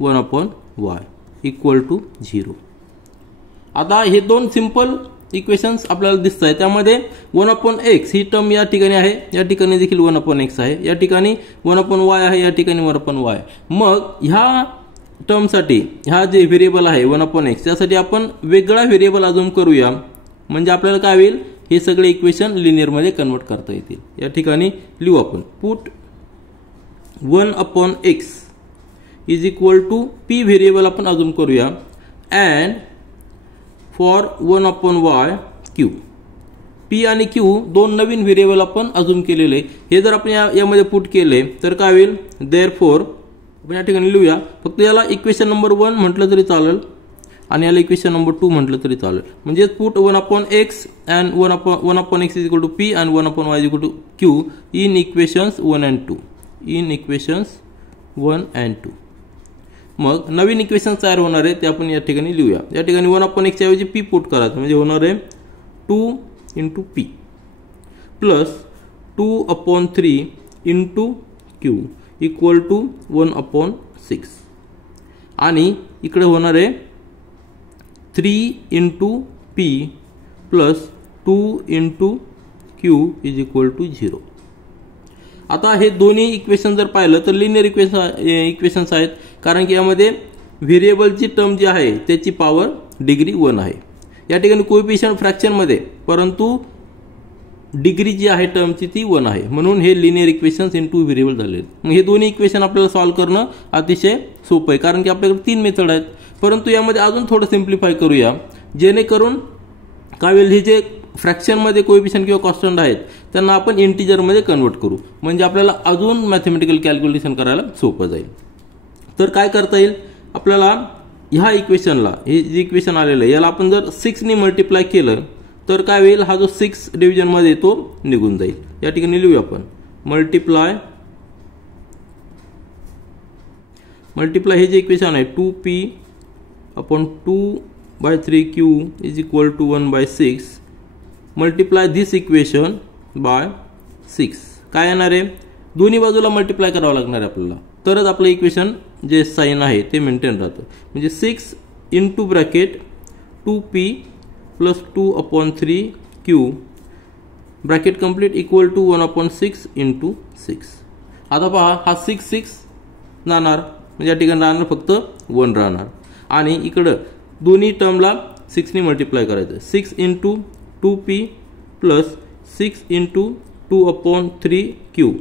1/y equal to 0. आता हे 2 सिंपल इक्वेशन्स आपल्याला दिसत आहे त्यामध्ये 1/x ही टर्म या ठिकाणी आहे या ठिकाणी देखील 1/x आहे या ठिकाणी 1/y आहे या ठिकाणी 1/y. मग ह्या टर्मसाठी हा जे व्हेरिएबल आहे 1/x त्यासाठी आपण वेगळा व्हेरिएबल अजूम करूया म्हणजे आपल्याला काय होईल हे सगळे इक्वेशन लिनियरमध्ये कन्वर्ट करता येतील. या ठिकाणी लिहू आपण put 1/x is equal to p variable आपण अजूम करूया and for 1/y q. p आणि q 2 नवीन व्हेरिएबल आपण अजूम केलेले हे जर आपण यामध्ये पुट केले तर काय होईल देअरफॉर आपण या ठिकाणी लिहूया फक्त याला इक्वेशन नंबर 1 म्हटलं तरी चालेल आणि याला इक्वेशन नंबर 2 म्हटलं तरी चालेल. म्हणजे put 1/x and 1/x is equal to p and 1/y is equal to q in equations 1 and 2 in equations 1 and 2. मग नवीन इक्वेशन तयार होणार आहे ते आपण या ठिकाणी लिहूया. या ठिकाणी 1/x ऐवजी p पुट करायचं म्हणजे होणार आहे 2 × p plus 2/3 × q equal to 1/6 आणि इकडे होणार आहे 3 × p plus 2 × q is equal to 0. आता हे दोन्ही इक्वेशन जर पाहिलं तर लिनियर इक्वेशन्स आहेत, कारण की यामध्ये व्हेरिएबलची टर्म जी आहे त्याची पॉवर डिग्री 1 आहे. या ठिकाणी कोएफिशियंट फ्रॅक्शनमध्ये, परंतु डिग्री जी आहे टर्मची ती 1 आहे, म्हणून हे linear equations in two variable झाले. मग हे दोन्ही इक्वेशन आपल्याला सॉल्व्ह करणं अतिशय सोपं आहे, कारण की आपल्याकडे 3 मेथड आहेत. परंतु यामध्ये अजून थोडं सिम्प्लिफाय करूया, जेणेकरून काय होईल, हे जे फ्रॅक्शनमध्ये कोएफिशियंट किंवा कॉन्स्टंट आहेत त्यांना आपण इंटिजरमध्ये कन्वर्ट करू, म्हणजे आपल्याला अजून मॅथमॅटिकल कॅल्क्युलेशन करायला सोपं जाईल. तर काय करता येईल आपल्याला, ह्या इक्वेशनला, हे जे इक्वेशन आलेलं आहे याला आपण जर 6 ने मल्टिप्लाय केलं तर काय होईल, हा जो 6 डिव्हिजनमध्ये तो निघून जाईल. या ठिकाणी लिहूया आपण मल्टिप्लाय हे जे इक्वेशन आहे 2p/2/3q is equal to 1/6 multiply this equation by 6. काय येणार आहे, दोन्ही बाजूला मल्टिप्लाय करावं लागणार आहे आपल्याला, तरच आपलं इक्वेशन जे साइन आहे ते मेंटेन राहतं. म्हणजे 6 into bracket 2p + 2/3q bracket complete equal to 1/6 into 6. आता पहा, हा 6 जाणार, म्हणजे या ठिकाणी राहणार फक्त 1 राहणार, आणि इकडं दोन्ही टर्मला 6 ने मल्टिप्लाय करायचं. 6 इंटू 2p + 6 इंटू 2/3q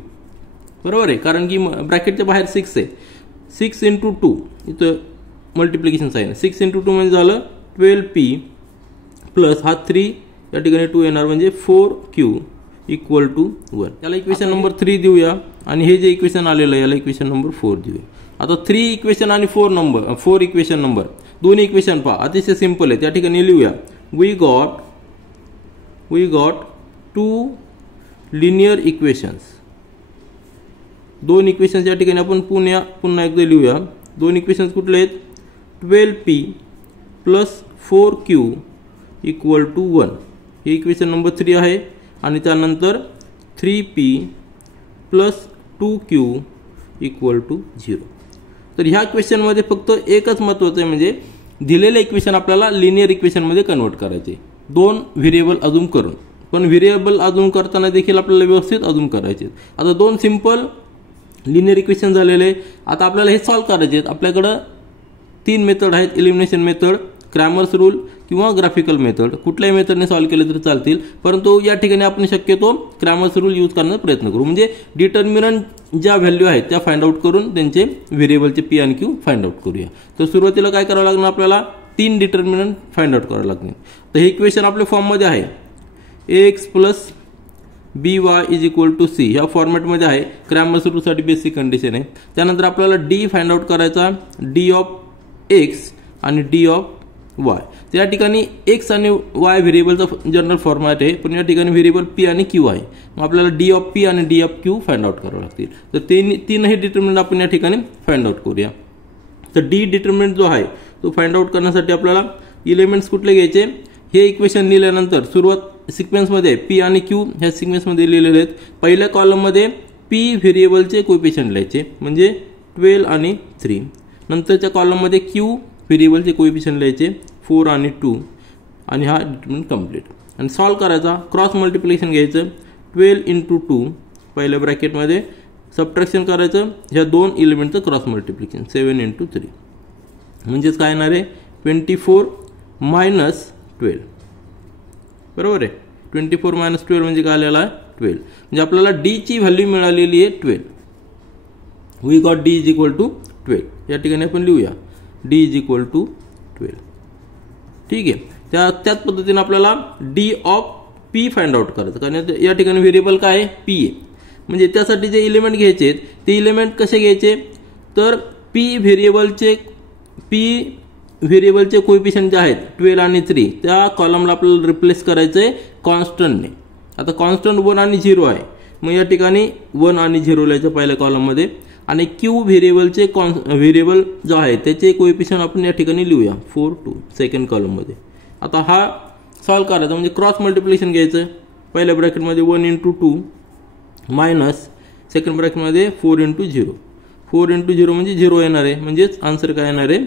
बरोबर आहे, कारण की ब्रॅकेटच्या बाहेर 6 आहे. 6 इंटू 2 इथं मल्टिप्लिकेशन साइन आहे. 6 इंटू 2 म्हणजे झालं 12p प्लस हा 3 या ठिकाणी 2 येणार, म्हणजे 4q इक्वल टू 1. याला इक्वेशन नंबर 3 देऊया, आणि हे जे इक्वेशन आलेलं आहे याला इक्वेशन नंबर 4 देऊया. आता 3 इक्वेशन आणि 4 इक्वेशन नंबर दोन्ही इक्वेशन पहा, अतिशय सिंपल आहे. त्या ठिकाणी लिहूया we got 2 linear equations. 2 equations या ठिकाणी आपण पुन्हा एकदा लिहूया. 2 इक्वेशन्स कुठले आहेत, 12p + 4q इक्वल टू 1 हे इक्वेशन नंबर 3 आहे, आणि त्यानंतर 3p + 2q इक्वल टू 0. तर ह्या क्वेश्चनमध्ये फक्त एकच महत्त्वाचं आहे, म्हणजे दिलेले इक्वेशन आपल्याला लिनियर इक्वेशनमध्ये कन्वर्ट करायचे 2 व्हेरिएबल अजून करून. पण व्हेरिएबल अजून करताना देखील आपल्याला व्यवस्थित अजून करायचे. आता 2 सिंपल लिनियर इक्वेशन झालेले. आता आपल्याला हे सॉल्व्ह करायचे आहेत. आपल्याकडं 3 मेथड आहेत, एलिमिनेशन मेथड, क्रॅमर्स रूल किंवा ग्राफिकल मेथड. कुठल्याही मेथडने सॉल्व्ह केले तरी चालतील, परंतु या ठिकाणी आपण शक्यतो क्रॅमर्स रूल यूज करण्याचा प्रयत्न करू, म्हणजे डिटर्मिनंट ज्या व्हॅल्यू आहेत त्या फाइंड आउट करून त्यांचे व्हेरिएबलचे p आणि q फाइंड आउट करूया. तर सुरुवातीला काय करावं लागणार, आपल्याला 3 डिटर्मिनंट फाइंड आउट करावं लागणार. तर हे इक्वेशन आपल्या फॉर्ममध्ये आहे, ax + by is equal to c ह्या फॉर्मॅटमध्ये आहे. क्रॅमर्स रूलसाठी बेसिक कंडिशन आहे. त्यानंतर आपल्याला d फाइंड आउट करायचा, d ऑफ x आणि d ऑफ y. त्या ठिकाणी x आणि y व्हेरिएबलचा जनरल फॉर्मॅट आहे, पण या ठिकाणी व्हेरिएबल p आणि q आहे. मग आपल्याला d ऑफ p आणि d of q find out करावं लागतील. तर तीनही डिटर्मिनंट आपण या ठिकाणी फाइंड आउट करूया. तर d डिटर्मिनंट जो आहे तो फाइंड आउट करण्यासाठी आपल्याला एलिमेंट्स कुठले घ्यायचे, हे इक्वेशन लिहिल्यानंतर सुरुवात सिक्वेन्समध्ये p आणि q ह्या सिक्वेन्समध्ये लिहिलेले आहेत. पहिल्या कॉलममध्ये p व्हेरिएबलचे कोएफिशियंट लिहायचे, म्हणजे 12 आणि 3. नंतरच्या कॉलममध्ये q व्हेरिएबलचे कोएफिशियंट लिहायचे 4 आणि 2, आणि हा डिटर्मिनंट कंप्लीट. आणि सॉल्व्ह करायचा, क्रॉस मल्टिप्लिकेशन घ्यायचं, 12 इंटू 2 पहिल्या ब्रॅकेटमध्ये, सबट्रॅक्शन करायचं ह्या 2 एलिमेंटचं क्रॉस मल्टिप्लिकेशन 7 इंटू 3, म्हणजेच काय येणार आहे 24 - 12 बरोबर आहे. 24 - 12 म्हणजे काय आलेला आहे 12, म्हणजे आपल्याला d ची व्हॅल्यू मिळालेली आहे 12. We got d is equal to 12. या ठिकाणी आपण लिहूया d इज इक्वल टू 12. ठीक आहे. त्याच पद्धतीने आपल्याला d of p find out करायचं, कारण या ठिकाणी व्हेरिएबल काय आहे p आहे. म्हणजे त्यासाठी जे एलिमेंट घ्यायचे ते एलिमेंट कसे घ्यायचे, तर p व्हेरिएबलचे कोएफिशियंट जे आहेत 12 आणि 3 त्या कॉलमला आपल्याला रिप्लेस करायचंय कॉन्स्टंटने. आता कॉन्स्टंट 1 आणि 0 आहे, मग या ठिकाणी 1 आणि 0 लिहायचं पहिल्या कॉलममध्ये, आणि q व्हेरिएबल जो आहे त्याचे कोएफिशियंट आपण या ठिकाणी लिहूया 4, 2 सेकंड कॉलममध्ये. आता हा सॉल्व्ह करायचा, म्हणजे क्रॉस मल्टिप्लिकेशन घ्यायचं, पहिल्या ब्रॅकेटमध्ये 1 इंटू 2 मायनस सेकंड ब्रॅकेटमध्ये 4 इंटू 0. 4 इंटू 0 म्हणजे 0 येणार आहे, म्हणजेच आन्सर काय येणार आहे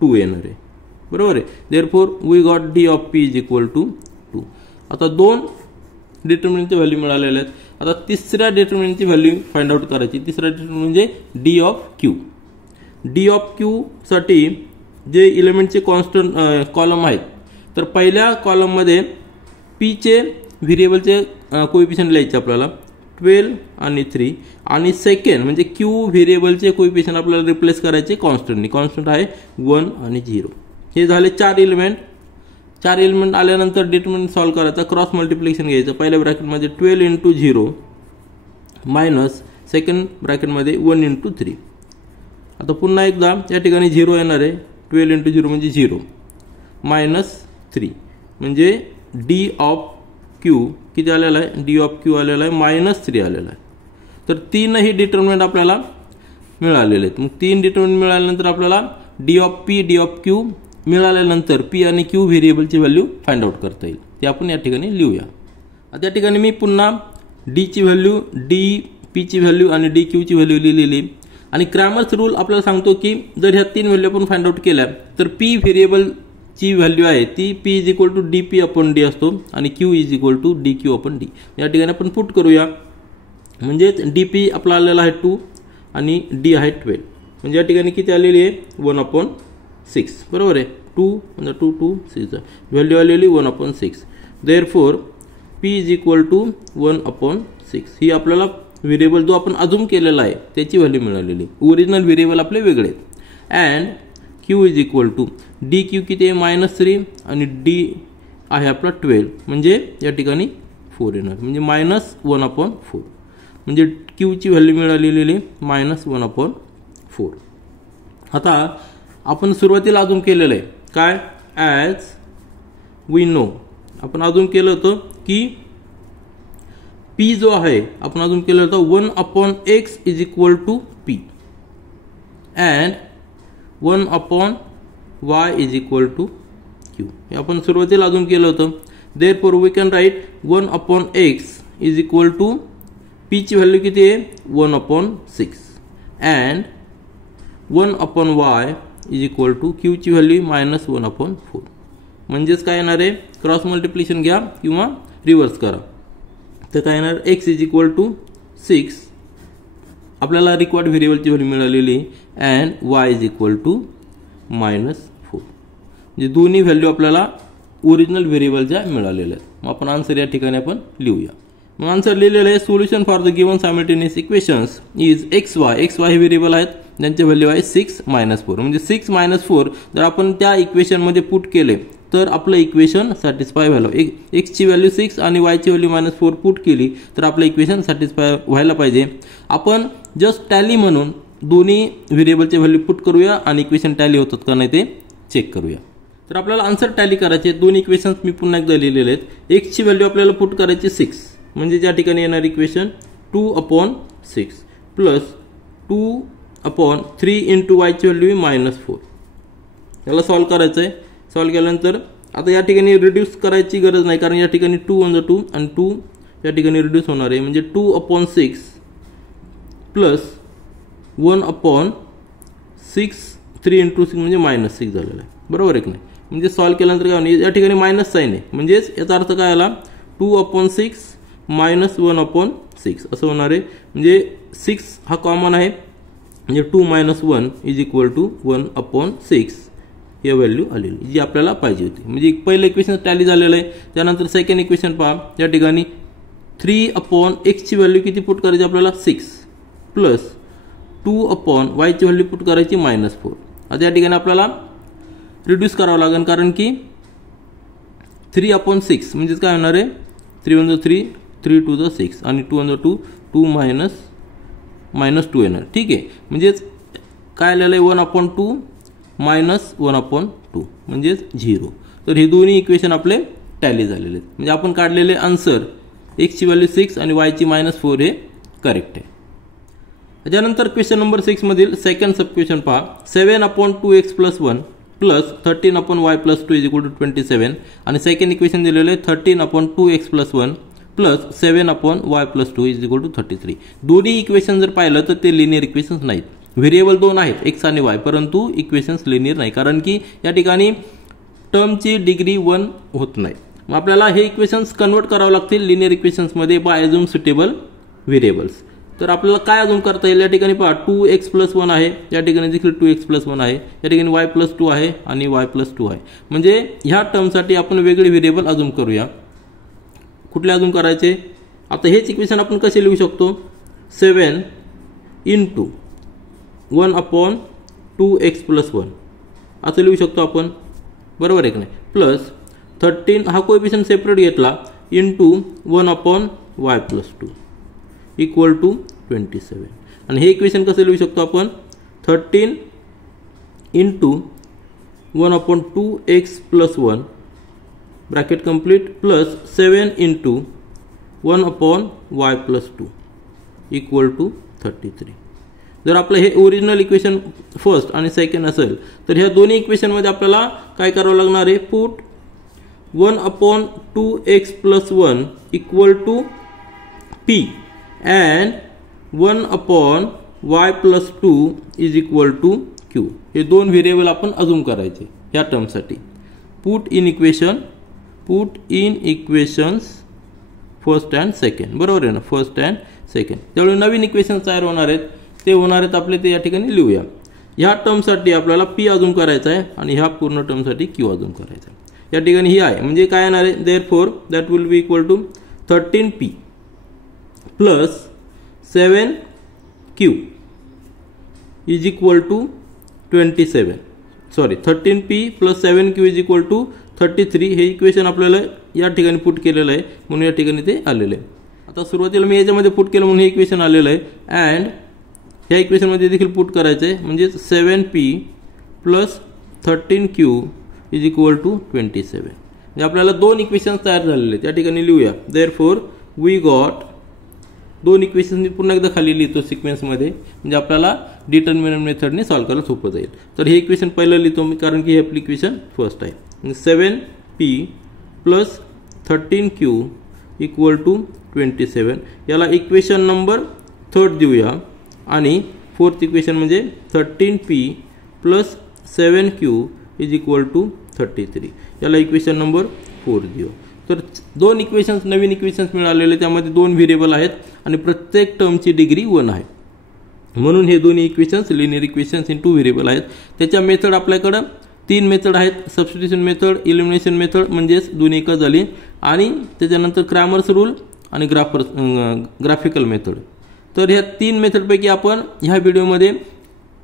2 येणार आहे बरोबर आहे. Therefore we got d of p is equal to 2. आता 2 डिटर्मिनंटचे व्हॅल्यू मिळालेले आहेत. आता तिसऱ्या डिटर्मिनंटची व्हॅल्यू फाइंड आउट करायची. तिसरा डिटर्मिनंट म्हणजे D of Q. D of Q साठी जे एलिमेंटचे कॉन्स्टंट कॉलम आहेत, तर पहिल्या कॉलममध्ये पी चे व्हेरिएबलचे कोएफिशियंट लिहायचे आपल्याला 12 आणि 3, आणि सेकंड म्हणजे क्यू व्हेरिएबलचे कोएफिशियंट आपल्याला रिप्लेस करायचे कॉन्स्टंटनी. कॉन्स्टंट आहे 1 आणि 0. हे झाले 4 एलिमेंट. 4 एलिमेंट आल्यानंतर डिटर्मिनंट सॉल्व्ह करायचा. क्रॉस मल्टिप्लिकेशन घ्यायचं. पहिल्या ब्रॅकेटमध्ये 12 × 0 मायनस सेकंड ब्रॅकेटमध्ये 1 × 3. आता पुन्हा एकदा या ठिकाणी 0 येणार आहे. 12 × 0 म्हणजे 0 मायनस 3 म्हणजे डी ऑफ क्यू किती आलेला आहे? डी ऑफ क्यू आलेला आहे -3 आलेला आहे. तर तीनही डिटर्मिनंट आपल्याला मिळालेले आहेत. मग 3 डिटर्मिनंट मिळाल्यानंतर आपल्याला D of P D of Q मिळाल्यानंतर पी आणि क्यू व्हेरिएबलची व्हॅल्यू फाइंड आउट करता येईल. ते आपण या ठिकाणी लिहूया. आता या ठिकाणी मी पुन्हा डी ची व्हॅल्यू, डी पी ची व्हॅल्यू आणि डी क्यू ची व्हॅल्यू लिहिलेली. आणि क्रॅमर्स रूल आपल्याला सांगतो की जर ह्या 3 व्हॅल्यू आपण फाइंड आउट केल्या तर पी व्हेरिएबलची व्हॅल्यू आहे ती p is equal to D P upon d असतो आणि Q is equal to D Q upon d. या ठिकाणी आपण पुट करूया. म्हणजे डी पी आपला आलेला आहे 2 आणि डी आहे 12. म्हणजे या ठिकाणी किती आलेली आहे? 1/6. बरोबर आहे. 2 म्हणजे 2 2 6 व्हॅल्यू आलेली 1/6. Therefore p is equal to 1/6. ही आपल्याला व्हेरिएबल जो आपण अजूम केलेला आहे त्याची व्हॅल्यू मिळालेली. ओरिजिनल व्हेरिएबल आपले वेगळे आहेत. And q is equal to D q किती आहे? -3 आणि डी आहे आपला 12 म्हणजे या ठिकाणी 4 येणार. म्हणजे -1/4 म्हणजे क्यूची व्हॅल्यू मिळालेली -1/4. आता आपण सुरुवातीला अजूम केलेलं आहे काय? ॲज वी नो आपण अजूम केलं होतं की पी जो आहे आपण अजून केलं होतं 1/x is equal to p and 1/y is equal to q. हे आपण सुरुवातीला अजून केलं होतं. Therefore we can write 1/x is equal to p ची व्हॅल्यू किती आहे? 1/6 and 1/y is equal to q ची व्हॅल्यू -1/4. म्हणजेच काय येणार आहे? क्रॉस मल्टिप्लिकेशन घ्या किंवा रिव्हर्स करा. तर काय येणार? x इज इक्वल टू 6 आपल्याला रिक्वायर्ड व्हेरिएबलची व्हॅल्यू मिळालेली and y is equal to -4. म्हणजे दोन्ही व्हॅल्यू आपल्याला ओरिजिनल व्हेरिएबलच्या मिळालेल्या आहेत. मग आपण आन्सर या ठिकाणी आपण लिहूया. मग आन्सर लिहिलेलं आहे solution for the given simultaneous equations is xy. xy हे व्हेरिएबल आहेत ज्यांची व्हॅल्यू आहे 6 - 4. म्हणजे 6 - 4 जर आपण त्या इक्वेशनमध्ये पुट केले तर आपलं इक्वेशन सॅटिस्फाय व्हायला. x ची व्हॅल्यू 6 आणि y ची व्हॅल्यू -4 पुट केली तर आपलं इक्वेशन सॅटिस्फाय व्हायला पाहिजे. आपण जस्ट टॅली म्हणून दोन्ही व्हेरिएबलचे व्हॅल्यू पुट करूया आणि इक्वेशन टॅली होतात का नाही ते चेक करूया. तर आपल्याला आन्सर टॅली करायचे. दोन्ही इक्वेशन्स मी पुन्हा एकदा लिहिलेले आहेत. x ची व्हॅल्यू आपल्याला पुट करायची 6 म्हणजे ज्या ठिकाणी येणार इक्वेशन 2/6 प्लस 2/3 इंटू y ची व्हॅल्यू -4. याला सॉल्व करायचं आहे. सॉल्व केल्यानंतर आता या ठिकाणी रिड्यूस करायची गरज नाही कारण या ठिकाणी 2/2 आणि 2 या ठिकाणी रिड्यूस होणार आहे. म्हणजे 2/6 प्लस 1/6 3 × 6 म्हणजे -6 झालेला आहे. बरोबर आहे की नाही? म्हणजे सॉल्व केल्यानंतर काय होणार? या ठिकाणी मायनस साईन आहे म्हणजेच याचा अर्थ काय आला? 2/6 - 1/6 असं होणार आहे. म्हणजे 6 हा कॉमन आहे म्हणजे 2 - 1 इज इक्वल टू 1/6 या व्हॅल्यू आलेली जी आपल्याला पाहिजे होती. म्हणजे पहिलं इक्वेशन टॅली झालेलं आहे. त्यानंतर सेकंड इक्वेशन पहा. या ठिकाणी 3/x ची व्हॅल्यू किती पुट करायची आपल्याला? 6 प्लस 2/y ची व्हॅल्यू पुट करायची -4. आता या ठिकाणी आपल्याला रिड्यूस करावं लागेल कारण की 3/6 म्हणजेच काय होणार आहे? 3 × 3 3 × 6 आणि 2 × 2 2 -2 येणार. ठीक आहे. म्हणजेच काय आलेलं आहे? 1/2 -1/2 म्हणजेच 0. तर हे दोन्ही इक्वेशन आपले टॅली झालेले आहेत. म्हणजे आपण काढलेले आन्सर x ची व्हॅल्यू 6 आणि y ची -4 हे करेक्ट आहे. त्यानंतर क्वेश्चन नंबर 6 मधील सेकंड सब क्वेश्चन पहा. 7/2x + 1 plus 13/y + 2 is equal to 27 आणि सेकंड इक्वेशन दिलेलं आहे 13/2x + 1 plus 7/y + 2 is equal to 33. दोन्ही इक्वेशन जर पाहिलं तर ते लिनियर इक्वेशन्स नाहीत. व्हेरिएबल 2 आहेत x आणि y परंतु इक्वेशन्स लिनियर नाही कारण की या ठिकाणी टर्मची डिग्री 1 होत नाही. मग आपल्याला हे इक्वेशन्स कन्वर्ट करावं लागतील लिनियर इक्वेशन्समध्ये बाय अझ्युम सुटेबल व्हेरिएबल्स. तर आपल्याला काय अजून करता येईल, या ठिकाणी पहा 2x+1 आहे, या ठिकाणी देखील 2x+1 आहे, या ठिकाणी y+2 आहे आणि y+2 आहे. म्हणजे ह्या टर्मसाठी आपण वेगळे व्हेरिएबल अजून करूया. कुठले अजून करायचे, आता हेच इक्वेशन आपण कसे लिहू शकतो, 7 × 1/2x+1 असं लिहू शकतो आपण, बरोबर आहे की नाही, प्लस 13 हा कोएफिशियंट सेपरेट घेतला इंटू 1/y+2 इक्वल टू 27. आणि हे इक्वेशन कसं लिहू शकतो आपण, 13 × 1/2x+1 bracket complete plus 7 × 1/y+2 equal to 33. जर आपलं हे ओरिजिनल इक्वेशन फर्स्ट आणि सेकंड असेल तर ह्या दोन्ही इक्वेशनमध्ये आपल्याला काय करावं लागणार आहे, put 1/2x+1 equal to p and 1/y+2 is equal to q. हे दोन व्हेरिएबल आपण अजून करायचे ह्या टर्मसाठी. Put in equations first and second, बरोबर आहे ना, फर्स्ट अँड सेकंड. त्यामुळे नवीन इक्वेशन तयार होणार आहेत, ते होणार आहेत आपले, ते या ठिकाणी लिहूया. ह्या टर्मसाठी आपल्याला p अजून करायचा आहे आणि ह्या पूर्ण टर्मसाठी q अजून करायचा आहे. या ठिकाणी ही आहे म्हणजे काय येणार आहे, therefore that will be equal to 13p plus 7q is equal to 27. Sorry 13p plus 7q is equal to 33. हे इक्वेशन आपल्याला या ठिकाणी पुट केलेलं आहे म्हणून या ठिकाणी ते आलेलं आहे. आता सुरुवातीला मी याच्यामध्ये पुट केलं म्हणून हे इक्वेशन आलेलं आहे. अँड ह्या इक्वेशनमध्ये देखील पुट करायचं आहे म्हणजे 7p plus 13q is equal to 27. म्हणजे आपल्याला दोन इक्वेशन्स तयार झालेले आहेत, त्या ठिकाणी लिहूया. देअरफॉर वी गॉट, दोन इक्वेशन पुन्हा एकदा खाली लिहितो सिक्वेन्समध्ये म्हणजे आपल्याला डिटर्मिनंट मेथडने सॉल्व्ह करायला सोपं जाईल. तर हे इक्वेशन पहिलं लिहितो मी कारण की हे आपली इक्वेशन फर्स्ट आहे. 7p plus 13q equal to 27. याला इक्वेशन नंबर थर्ड देऊया आणि फोर्थ इक्वेशन म्हणजे 13p plus 7q is equal to 33. याला इक्वेशन नंबर 4 देऊ. तर दोन इक्वेशन्स, नवीन इक्वेशन्स मिळालेले, त्यामध्ये दोन व्हेरिएबल आहेत आणि प्रत्येक टर्मची डिग्री 1 आहे. म्हणून हे दोन्ही equations linear equations in two variable आहेत. त्याच्या मेथड आपल्याकडं 3 मेथड आहेत, सबस्टिट्यूशन मेथड, इलिमिनेशन मेथड म्हणजेच दोन्ही एकच झाली, आणि त्याच्यानंतर क्रॅमर्स रूल आणि ग्राफिकल मेथड. तर ह्या 3 मेथडपैकी आपण ह्या व्हिडिओमध्ये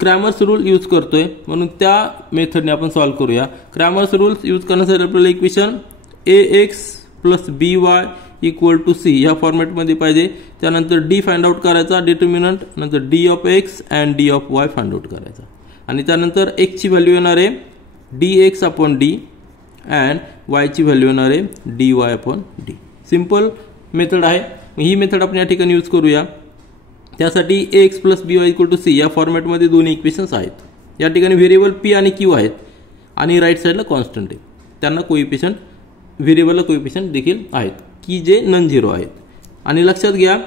क्रॅमर्स रूल यूज करतोय म्हणून त्या मेथडने आपण सॉल्व्ह करूया. क्रॅमर्स रूल्स यूज करण्यासाठी आपल्याला equation ax plus by equal to c ह्या फॉर्मॅटमध्ये पाहिजे. त्यानंतर d फाइंड आउट करायचा डिटर्मिनंट, नंतर d of x and d of y find out करायचा आणि त्यानंतर x ची व्हॅल्यू येणार आहे dx upon d and y ची व्हॅल्यू येणार आहे dy upon d. Simple method आहे, ही मेथड आपण या ठिकाणी यूज करूया. त्यासाठी ax plus by equal to c या फॉर्मॅटमध्ये दोन्ही इक्वेशन्स आहेत. या ठिकाणी व्हेरिएबल p आणि q आहेत आणि राईट साईडला कॉन्स्टंट आहे, त्यांना कोइफिशियंट, व्हेरिएबलला कोइफिशियंट देखील आहेत की जे नॉन झिरो आहेत. आणि लक्षात घ्या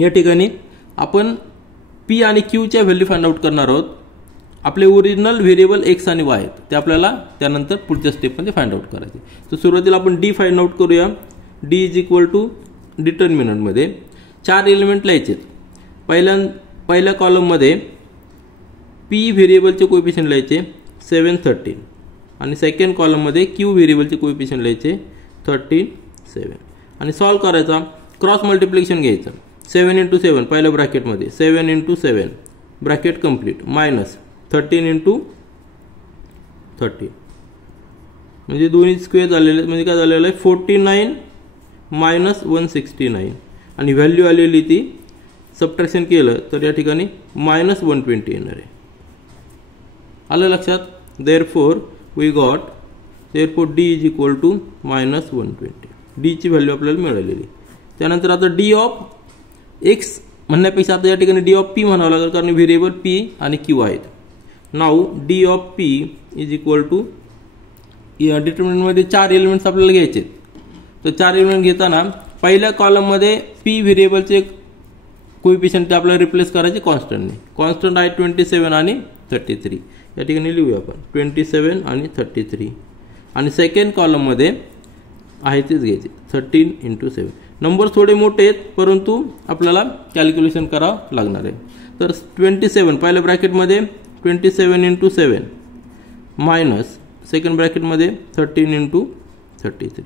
या ठिकाणी आपण p आणि q च्या व्हॅल्यू फाइंड आउट करणार आहोत. आपले ओरिजिनल व्हेरिएबल x आणि y आहेत ते आपल्याला त्यानंतर पुढच्या स्टेपमध्ये फाइंड आउट करायचे. तर सुरुवातीला आपण d फाइंड आउट करूया. d इज इक्वल टू डिटर्मिनंटमध्ये 4 एलिमेंट लिहायचे. पहिल्या कॉलममध्ये p व्हेरिएबलचे कोएफिशियंट लिहायचे 7, 13 आणि सेकंड कॉलममध्ये q व्हेरिएबलचे कोएफिशियंट लिहायचे 13, 7 आणि सॉल्व्ह करायचा. क्रॉस मल्टिप्लिकेशन घ्यायचं. 7 × 7 पहिल्या ब्रॅकेटमध्ये 7 × 7 ब्रॅकेट कंप्लीट मायनस 13 × 13 म्हणजे दोन्ही स्क्वेअर झालेले म्हणजे काय झालेलं आहे 49 मायनस 169 आणि व्हॅल्यू आलेली ती सबट्रॅक्शन केलं तर या ठिकाणी मायनस 120 येणार आहे. आलं लक्षात. Therefore we got, therefore d is equal to minus 120. d ची व्हॅल्यू आपल्याला मिळालेली. त्यानंतर आता d ऑफ x म्हणण्यापेक्षा आता या ठिकाणी d ऑफ p म्हणावं लागेल कारण व्हेरिएबल p आणि q आहेत. Now d of p is equal to, डिटर्मिनंटमध्ये 4 एलिमेंट्स आपल्याला घ्यायचे. तर 4 एलिमेंट घेताना पहिल्या कॉलममध्ये p व्हेरिएबलचे कोएफिशियंट आपल्याला रिप्लेस करायचे कॉन्स्टंटने. कॉन्स्टंट आहे 27 आणि 33. या ठिकाणी लिहूया आपण 27 आणि 33. आणि सेकंड कॉलममध्ये आहे तेच घ्यायचे 13 × 7. नंबर थोडे मोठे आहेत परंतु आपल्याला कॅल्क्युलेशन करावं लागणार आहे. तर 27 पहिल्या ब्रॅकेटमध्ये 27 × 7 मायनस सेकंड ब्रॅकेटमध्ये 13 × 33.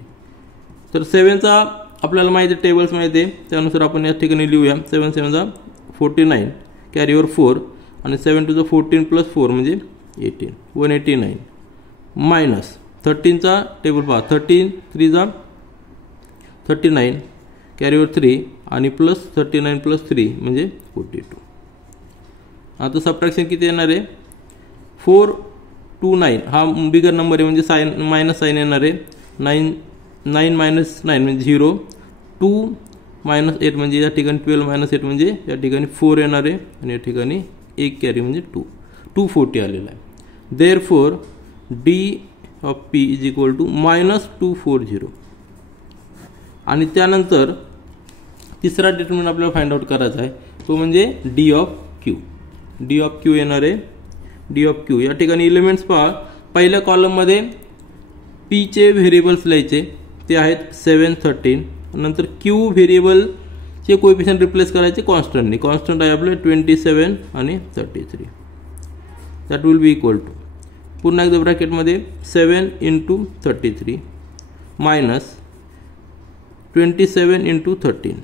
तर 7चा आपल्याला माहिती आहे, टेबल्स माहिती आहे, त्यानुसार आपण या ठिकाणी लिहूया. 7 7 = 49 कॅरीवर 4 आणि 7 × 14 + 4 म्हणजे 18 189 मायनस 13चा टेबल पहा 13 3 = 39 कॅरीवर 3 आणि प्लस 39 + 3 म्हणजे 42. आता सबट्रॅक्शन किती येणार आहे 429 हा बिगर नंबर आहे म्हणजे साइन मायनस साइन येणार आहे. 9 9 - 9 म्हणजे 0 2 - 8 म्हणजे या ठिकाणी 12 - 8 म्हणजे या ठिकाणी 4 येणार आहे आणि या ठिकाणी 1 कॅरी म्हणजे 2 240 आलेला आहे. Therefore D of p is equal to -240. आणि त्यानंतर तिसरा डिटरमिनंट आपल्याला फाइंड आउट करायचा आहे तो म्हणजे D of Q. D of Q येणार आहे डी ऑफ क्यू. या ठिकाणी एलिमेंट्स पहा पहिल्या कॉलममध्ये पीचे व्हेरिएबल्स लिहायचे ते आहेत 7 13. नंतर क्यू व्हेरिएबलचे कोएफिशियंट रिप्लेस करायचे कॉन्स्टंटने. कॉन्स्टंट आहे आपले 27 आणि 33. That will be equal to पुन्हा एकदा ब्रॅकेटमध्ये 7 × 33 मायनस 27 × 13.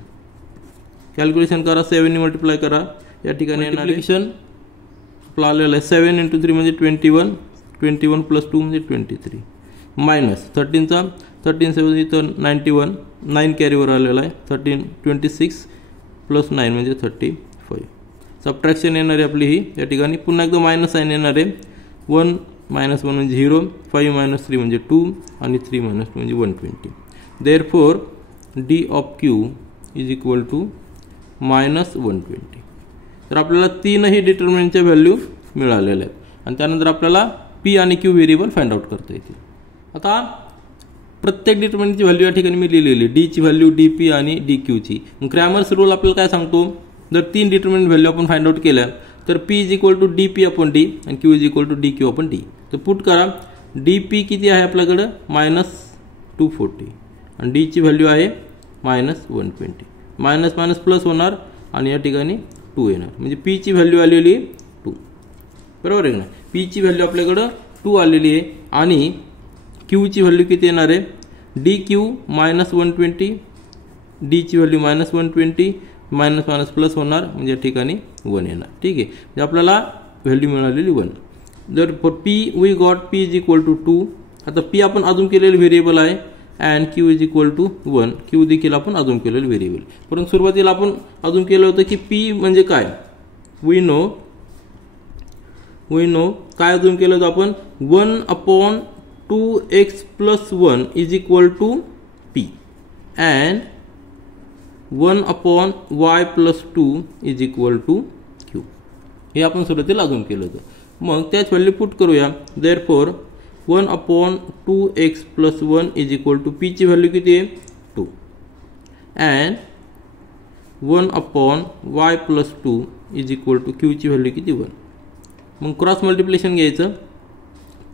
कॅल्क्युलेशन करा 7 ने मल्टिप्लाय करा. या ठिकाणी मल्टिप्लिकेशन आपलं आलेलं आहे 7 × 3 म्हणजे 21 21 + 2 म्हणजे 23 मायनस 13चा 13 7 इथं 91 9 कॅरीवर आलेला आहे 13 26 + 9 म्हणजे 35. सबट्रॅक्शन येणार आहे आपली ही. या ठिकाणी पुन्हा एकदा मायनस साइन येणार आहे 1 - 1 म्हणजे 0 5 - 3 म्हणजे 2 आणि 3 - 2 म्हणजे 120. Therefore D of q is equal to -120. तर आपल्याला तीनही डिटर्मिनंटच्या व्हॅल्यू मिळालेल्या आहेत आणि त्यानंतर आपल्याला पी आणि क्यू व्हेरिएबल फाइंड आउट करता येतील. आता प्रत्येक डिटर्मिनंटची व्हॅल्यू या ठिकाणी मी लिहिलेली डी ची व्हॅल्यू डी पी आणि डी क्यूची. मग क्रॅमर्स रूल आपल्याला काय सांगतो जर तीन डिटर्मिनंट व्हॅल्यू आपण फाइंड आउट केल्या तर P is equal to D P upon D आणि Q is equal to D Q upon D. तर पुट करा डी पी किती आहे आपल्याकडं -240 आणि डी ची व्हॅल्यू आहे -120. मायनस मायनस प्लस होणार आणि या ठिकाणी 2 येणार म्हणजे पी ची व्हॅल्यू आलेली आहे 2. बरोबर आहे ना. पी ची व्हॅल्यू आपल्याकडं 2 आलेली आहे आणि क्यू ची व्हॅल्यू किती येणार आहे डी क्यू -120 डी ची व्हॅल्यू -120 मायनस मायनस प्लस होणार म्हणजे या ठिकाणी 1 येणार. ठीक आहे म्हणजे आपल्याला व्हॅल्यू मिळालेली 1. जर for p we got p is equal to 2. आता पी आपण अजून केलेलं व्हेरिएबल आहे and q is equal to 1. Q देखील आपण अजून केलेलं व्हेरिएबल. परंतु सुरुवातीला आपण अजून केलं होतं की पी म्हणजे काय वी नो काय अजून केलं होतं आपण 1/2x + 1 is equal to p and 1/y + 2 is equal to q. हे आपण सुरुवातीला अजून केलं होतं. मग त्याच व्हॅल्यू पुट करूया. Therefore 1/2x + 1 is equal to p ची व्हॅल्यू किती आहे 2 and 1/y + 2 is equal to q ची व्हॅल्यू किती 1. मग क्रॉस मल्टिप्लिकेशन घ्यायचं.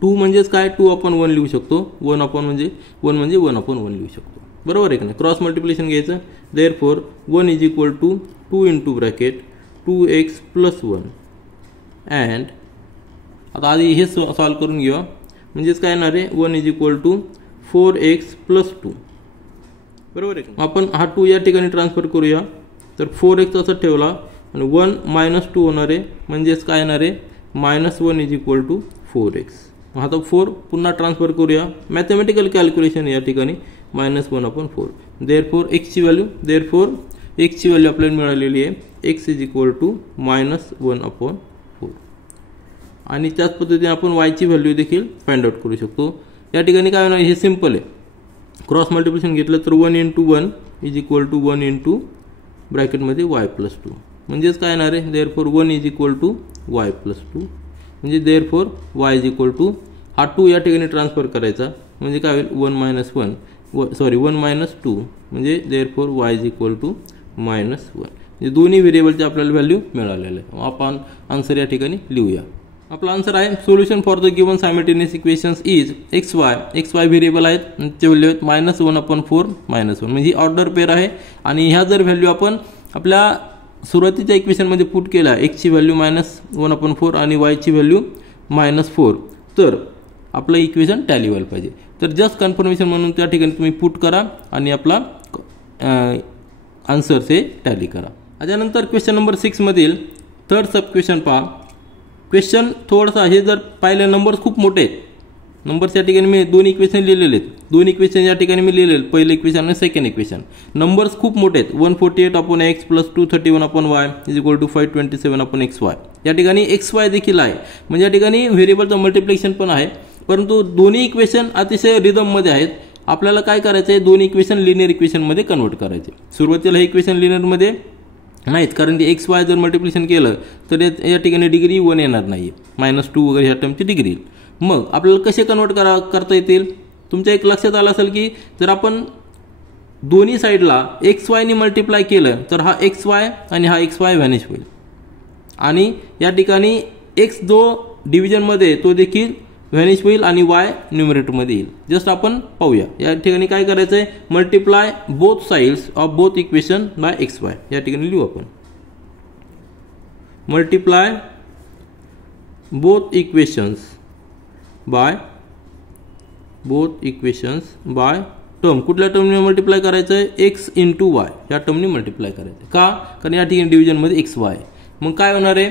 2 म्हणजेच काय 2/1 लिहू शकतो. 1 म्हणजे 1/1 लिहू शकतो. बरोबर आहे का नाही. क्रॉस मल्टिप्लिकेशन घ्यायचं. Therefore 1 is equal to 2 × bracket 2x + 1 and आता आधी हे सॉल्व करून घेऊया. म्हणजेच काय येणार आहे 1 इज इक्वल टू 4x + 2. बरोबर आहे. आपण हा 2 या ठिकाणी ट्रान्सफर करूया. तर 4x असं ठेवला आणि 1 - 2 होणार आहे म्हणजेच काय येणार आहे -1 इज इक्वल टू 4x. आता 4 पुन्हा ट्रान्सफर करूया. मॅथमॅटिकल कॅल्क्युलेशन या ठिकाणी -1/4. देअरफॉर x ची व्हॅल्यू आपल्याला मिळालेली आहे x इज इक्वल टू -1/4. आणि त्याच पद्धतीने आपण y ची व्हॅल्यू देखील फाइंड आउट करू शकतो. या ठिकाणी काय होणार हे सिंपल आहे. क्रॉस मल्टिप्लिकेशन घेतलं तर 1 × 1 इज इक्वल टू 1 × ब्रॅकेटमध्ये y + 2 म्हणजेच काय येणार आहे therefore 1 is equal to y + 2 म्हणजे therefore y is equal to हा 2 या ठिकाणी ट्रान्सफर करायचा म्हणजे काय होईल 1 - 2 म्हणजे therefore y is equal to -1. म्हणजे दोन्ही व्हेरिएबलचे आपल्याला व्हॅल्यू मिळालेले आहे. आपण आन्सर या ठिकाणी लिहूया. आपला आन्सर आहे solution for the given simultaneous equations is x Y variable आहेत, ते व्हॅल्यू आहेत -1/4 -1 म्हणजे ऑर्डर पेअर आहे. आणि ह्या जर व्हॅल्यू आपण आपल्या सुरुवातीच्या इक्वेशनमध्ये पुट केला, एक्सची व्हॅल्यू -1/4 आणि वायची व्हॅल्यू -4, तर आपलं इक्वेशन टॅली व्हायला पाहिजे. तर जस्ट कन्फर्मेशन म्हणून त्या ठिकाणी तुम्ही पुट करा आणि आपला आन्सर से टॅली करा. त्यानंतर क्वेश्चन नंबर 6 मधील थर्ड सब क्वेश्चन पहा. क्वेश्चन थोडासा हे जर पाहिलं नंबर्स खूप मोठे आहेत. नंबर्स या ठिकाणी मी दोन इक्वेशन लिहिलेले आहेत, दोन इक्वेशन या ठिकाणी मी लिहिलेले, पहिलं इक्वेशन आणि सेकंड इक्वेशन. नंबर्स खूप मोठे आहेत. 148/x + 231/y = 527/xy. या ठिकाणी xy देखील आहे, म्हणजे या ठिकाणी व्हेरिएबलचं मल्टिप्लिकेशन पण आहे. परंतु दोन्ही इक्वेशन अतिशय रिदममध्ये आहेत. आपल्याला काय करायचं आहे, दोन्ही इक्वेशन लिनियर इक्वेशनमध्ये कन्वर्ट करायचे. सुरुवातीला हे इक्वेशन लिनियरमध्ये नाहीत, कारण की एक्स वाय जर मल्टिप्लिकेशन केलं तर या ठिकाणी डिग्री 1 येणार नाही, -2 वगैरे ह्या टर्मची डिग्री येईल. मग आपल्याला कसे कन्वर्ट करता येतील. तुमच्या एक लक्षात आलं असेल की जर आपण दोन्ही साईडला एक्स वायने मल्टिप्लाय केलं तर हा एक्स वाय आणि हा एक्स वाय व्हॅनिश होईल. आणि या ठिकाणी एक्स जो डिव्हिजनमध्ये तो देखील व्हॅनिश होईल आणि वाय न्यूमरेटरमध्ये येईल. जस्ट आपण पाहूया. या ठिकाणी काय करायचं आहे, multiply both sides of both equation by x Y. या ठिकाणी लिहू आपण multiply both equations by term. कुठल्या टर्मने मल्टिप्लाय करायचं आहे, एक्स इंटू वाय या टर्मने मल्टिप्लाय करायचं. का, कारण या ठिकाणी डिव्हिजनमध्ये एक्स वाय. मग काय होणार आहे,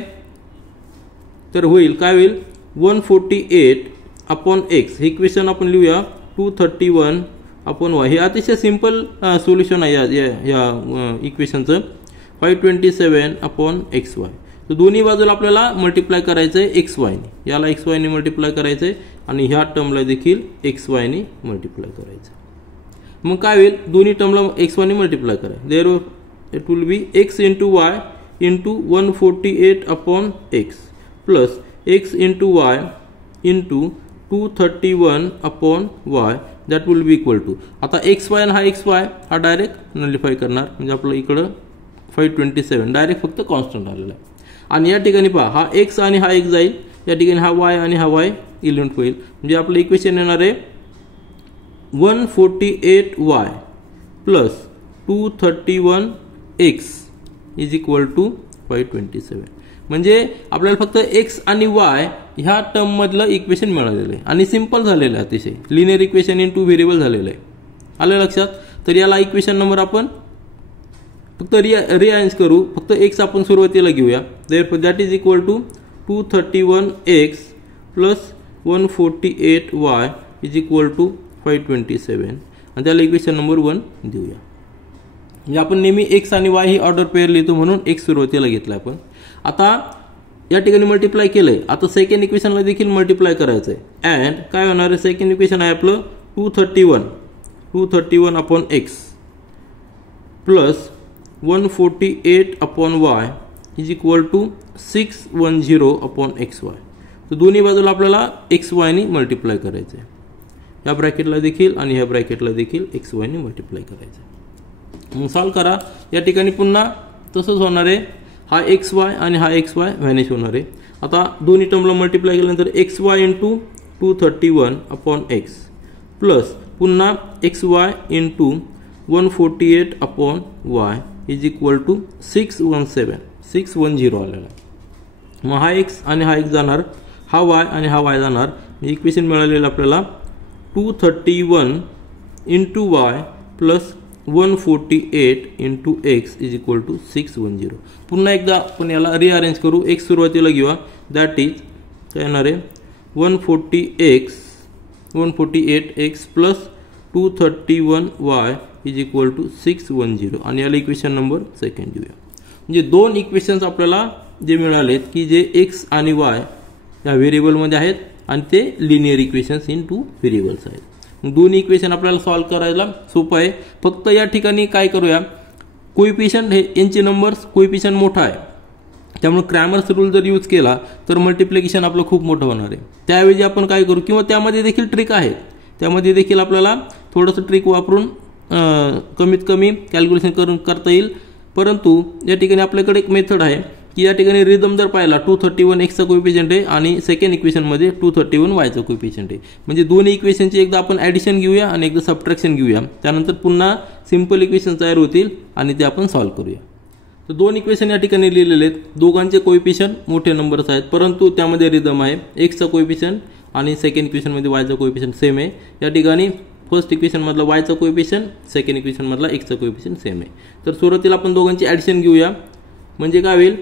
तर होईल काय होईल 148/x. हे इक्वेशन आपण लिहूया 231/y. हे अतिशय सिंपल सोल्युशन आहे या इक्वेशनचं. 527/xy. तर दोन्ही बाजूला आपल्याला मल्टिप्लाय करायचं आहे एक्स वायने. याला एक्स वायने मल्टिप्लाय करायचं आहे आणि ह्या टर्मला देखील एक्स वायने मल्टिप्लाय करायचं. मग काय होईल, दोन्ही टर्मला एक्स वायने मल्टिप्लाय करा. There it will be x into y into 148/x plus x into y into 231/y that will be equal to. आता एक्स वाय आणि हा एक्स वाय हा डायरेक्ट नलिफाय करणार, म्हणजे आपलं इकडं 527 डायरेक्ट फक्त कॉन्स्टंट आलेला आहे. आणि या ठिकाणी पहा, हा एक्स आणि हा एक्स जाईल, या ठिकाणी हा वाय आणि हा वाय इलिमेंट होईल. म्हणजे आपलं इक्वेशन येणार आहे 148y plus 231x is equal to 527. म्हणजे आपल्याला फक्त एक्स आणि वाय ह्या टर्म मधलं इक्वेशन मिळालेलं आहे आणि सिंपल झालेलं आहे, अतिशय लिनियर इक्वेशन इन 2 व्हेरिएबल झालेलं आहे. आलं लक्षात. तर याला इक्वेशन नंबर आपण फक्त रिअरेंज करू. फक्त एक्स आपण सुरुवातीला घेऊया. Therefore that is equal to 231x plus 148y is equal to 527 आणि त्याला इक्वेशन नंबर 1 देऊया. म्हणजे आपण नेहमी एक्स आणि वाय ही ऑर्डर पेअर लिहितो म्हणून एक्स सुरुवातीला घेतला आपण. आता या ठिकाणी मल्टिप्लाय केलंय. आता सेकंड इक्वेशनला देखील मल्टिप्लाय करायचं आहे. अँड काय होणार आहे, सेकंड इक्वेशन आहे आपलं 231/x plus 148/y is equal to 610/xy. तर दोन्ही बाजूला आपल्याला एक्स वायने मल्टिप्लाय करायचं आहे. या ब्रॅकेटला देखील आणि ह्या ब्रॅकेटला देखील एक्स वायने मल्टिप्लाय करायचं आहे. मग सॉल्व करा. या ठिकाणी पुन्हा तसंच होणार आहे. हा एक्स वाय आणि हा एक्स वाय व्हॅनिश होणार आहे. आता दोन्ही टर्मला मल्टिप्लाय केल्यानंतर x y into 231/x plus पुन्हा x y into 148/y is equal to 610 आलेला. मग हा एक्स आणि हा एक्स जाणार, हा वाय आणि हा वाय जाणार. इक्वेशन मिळालेलं आपल्याला 231 into y plus 148 into x is equal to 610. पुन्हा एकदा आपण याला रिअरेंज करू. एक्स सुरुवातीला घेऊया, दॅट इज काय येणार आहे 148x plus 231y is equal to 610 आणि याला इक्वेशन नंबर सेकंड देऊया. म्हणजे दोन इक्वेशन्स आपल्याला जे मिळालेत की जे एक्स आणि वाय या व्हेरिएबलमध्ये आहेत आणि ते लिनियर इक्वेशन्स इन 2 व्हेरिएबल्स आहेत. दोन्ही इक्वेशन आपल्याला सॉल्व करायला सोपं आहे. फक्त या ठिकाणी काय करूया, कोइफिशियंट हे यांचे नंबर्स कोइफिशियंट मोठा आहे, त्यामुळे क्रॅमर्स रूल जर यूज केला तर मल्टिप्लिकेशन आपलं खूप मोठं होणार आहे. त्याऐवजी आपण काय करू, किंवा त्यामध्ये देखील ट्रिक आहे, त्यामध्ये देखील आपल्याला थोडंसं ट्रिक वापरून कमीत कमी कॅल्क्युलेशन करता येईल. परंतु या ठिकाणी आपल्याकडे एक मेथड आहे की या ठिकाणी रिदम जर पाहिला 231 एक्सचा कोएफिशियंट आहे आणि सेकंड इक्वेशनमध्ये 231 वायचा कोएफिशियंट आहे. म्हणजे दोन्ही इक्वेशनची एकदा आपण ॲडिशन घेऊया आणि एकदा सबट्रॅक्शन घेऊया, त्यानंतर पुन्हा सिंपल इक्वेशन तयार होतील आणि ते आपण सॉल्व्ह करूया. तर दोन इक्वेशन या ठिकाणी लिहिलेले आहेत. दोघांचे कोएफिशियंट मोठे नंबर्स आहेत, परंतु त्यामध्ये रिदम आहे. एक्सचा कोएफिशियंट आणि सेकंड इक्वेशनमध्ये वायचा कोएफिशियंट सेम आहे. या ठिकाणी फर्स्ट इक्वेशनमधला वायचा कोएफिशियंट, सेकंड इक्वेशनमधला एक्सचा कोएफिशियंट सेम आहे. तर सुरुवातीला आपण दोघांची ॲडिशन घेऊया. म्हणजे काय होईल,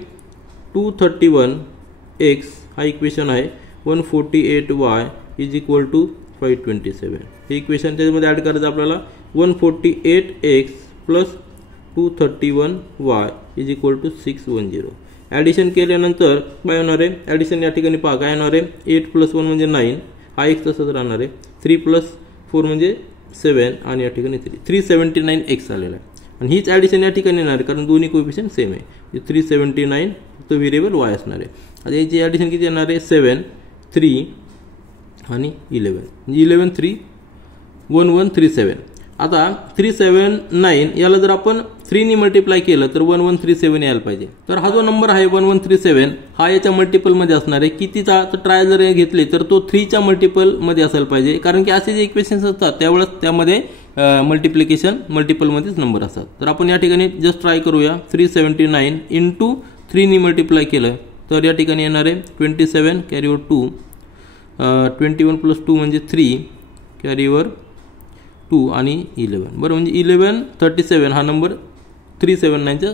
231x हा इक्वेशन आहे, 148y इज इक्वल टू 527. हे इक्वेशन त्याच्यामध्ये ॲड करायचं आपल्याला. 148x plus 231y is equal to 610. Addition केल्यानंतर काय होणार आहे, ॲडिशन या ठिकाणी पहा काय येणार आहे, 8 + 1 म्हणजे 9, हा एक तसंच राहणार आहे. 3 + 4 म्हणजे 7 आणि या ठिकाणी 379x आलेला आहे. आणि हीच ॲडिशन या ठिकाणी येणार आहे कारण दोन्ही कोएफिशियंट सेम आहे. 379 तो व्हेरिएबल y असणार आहे. आता याची ॲडिशन किती येणार आहे, 7, 3 आणि 11. म्हणजे 11, 3, 1137. आता 379 याला जर आपण 3 ने मल्टिप्लाय केलं तर 1137 यायला पाहिजे. तर हा जो नंबर आहे 1137 हा याच्या मल्टिपलमध्ये असणार आहे. कितीचा, तर ट्राय जर घेतले तर तो 3च्या मल्टिपलमध्ये असायला पाहिजे, कारण की असे जे इक्वेशन्स असतात त्यावेळेस त्यामध्ये मल्टिप्लिकेशन मल्टिपलमध्येच नंबर असतात. तर आपण या ठिकाणी जस्ट ट्राय करूया. 379 इंटू 3 ने मल्टिप्लाय केलं तर या ठिकाणी येणार आहे 27 कॅरीवर 2, 21 + 2 म्हणजे 3 कॅरीवर 2 आणि 11. बरं, म्हणजे 1137 हा नंबर 379च्या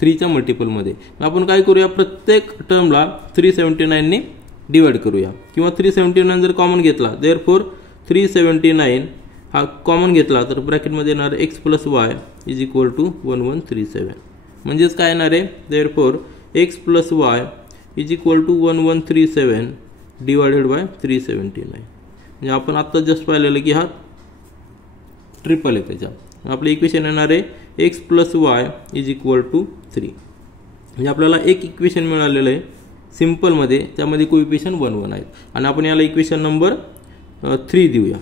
3च्या मल्टिपलमध्ये. आपण काय करूया, प्रत्येक टर्मला 379 ने डिवाइड करूया, किंवा 379 जर कॉमन घेतला देअरफॉर 379 हा कॉमन घेतला तर ब्रॅकेटमध्ये येणार x + y is equal to 1137. म्हणजेच काय येणार आहे, therefore x + y is equal to 1137 divided by 379. म्हणजे आपण आत्ता जस्ट पाहिलेलं की हा ट्रिपल आहे. त्याच्या आपलं इक्वेशन येणार आहे x + y is equal to 3. म्हणजे आपल्याला एक इक्वेशन मिळालेलं आहे सिम्पलमध्ये, त्यामध्ये कोएफिशियंट 1 1 आहेत आणि आपण याला इक्वेशन नंबर 3 देऊया.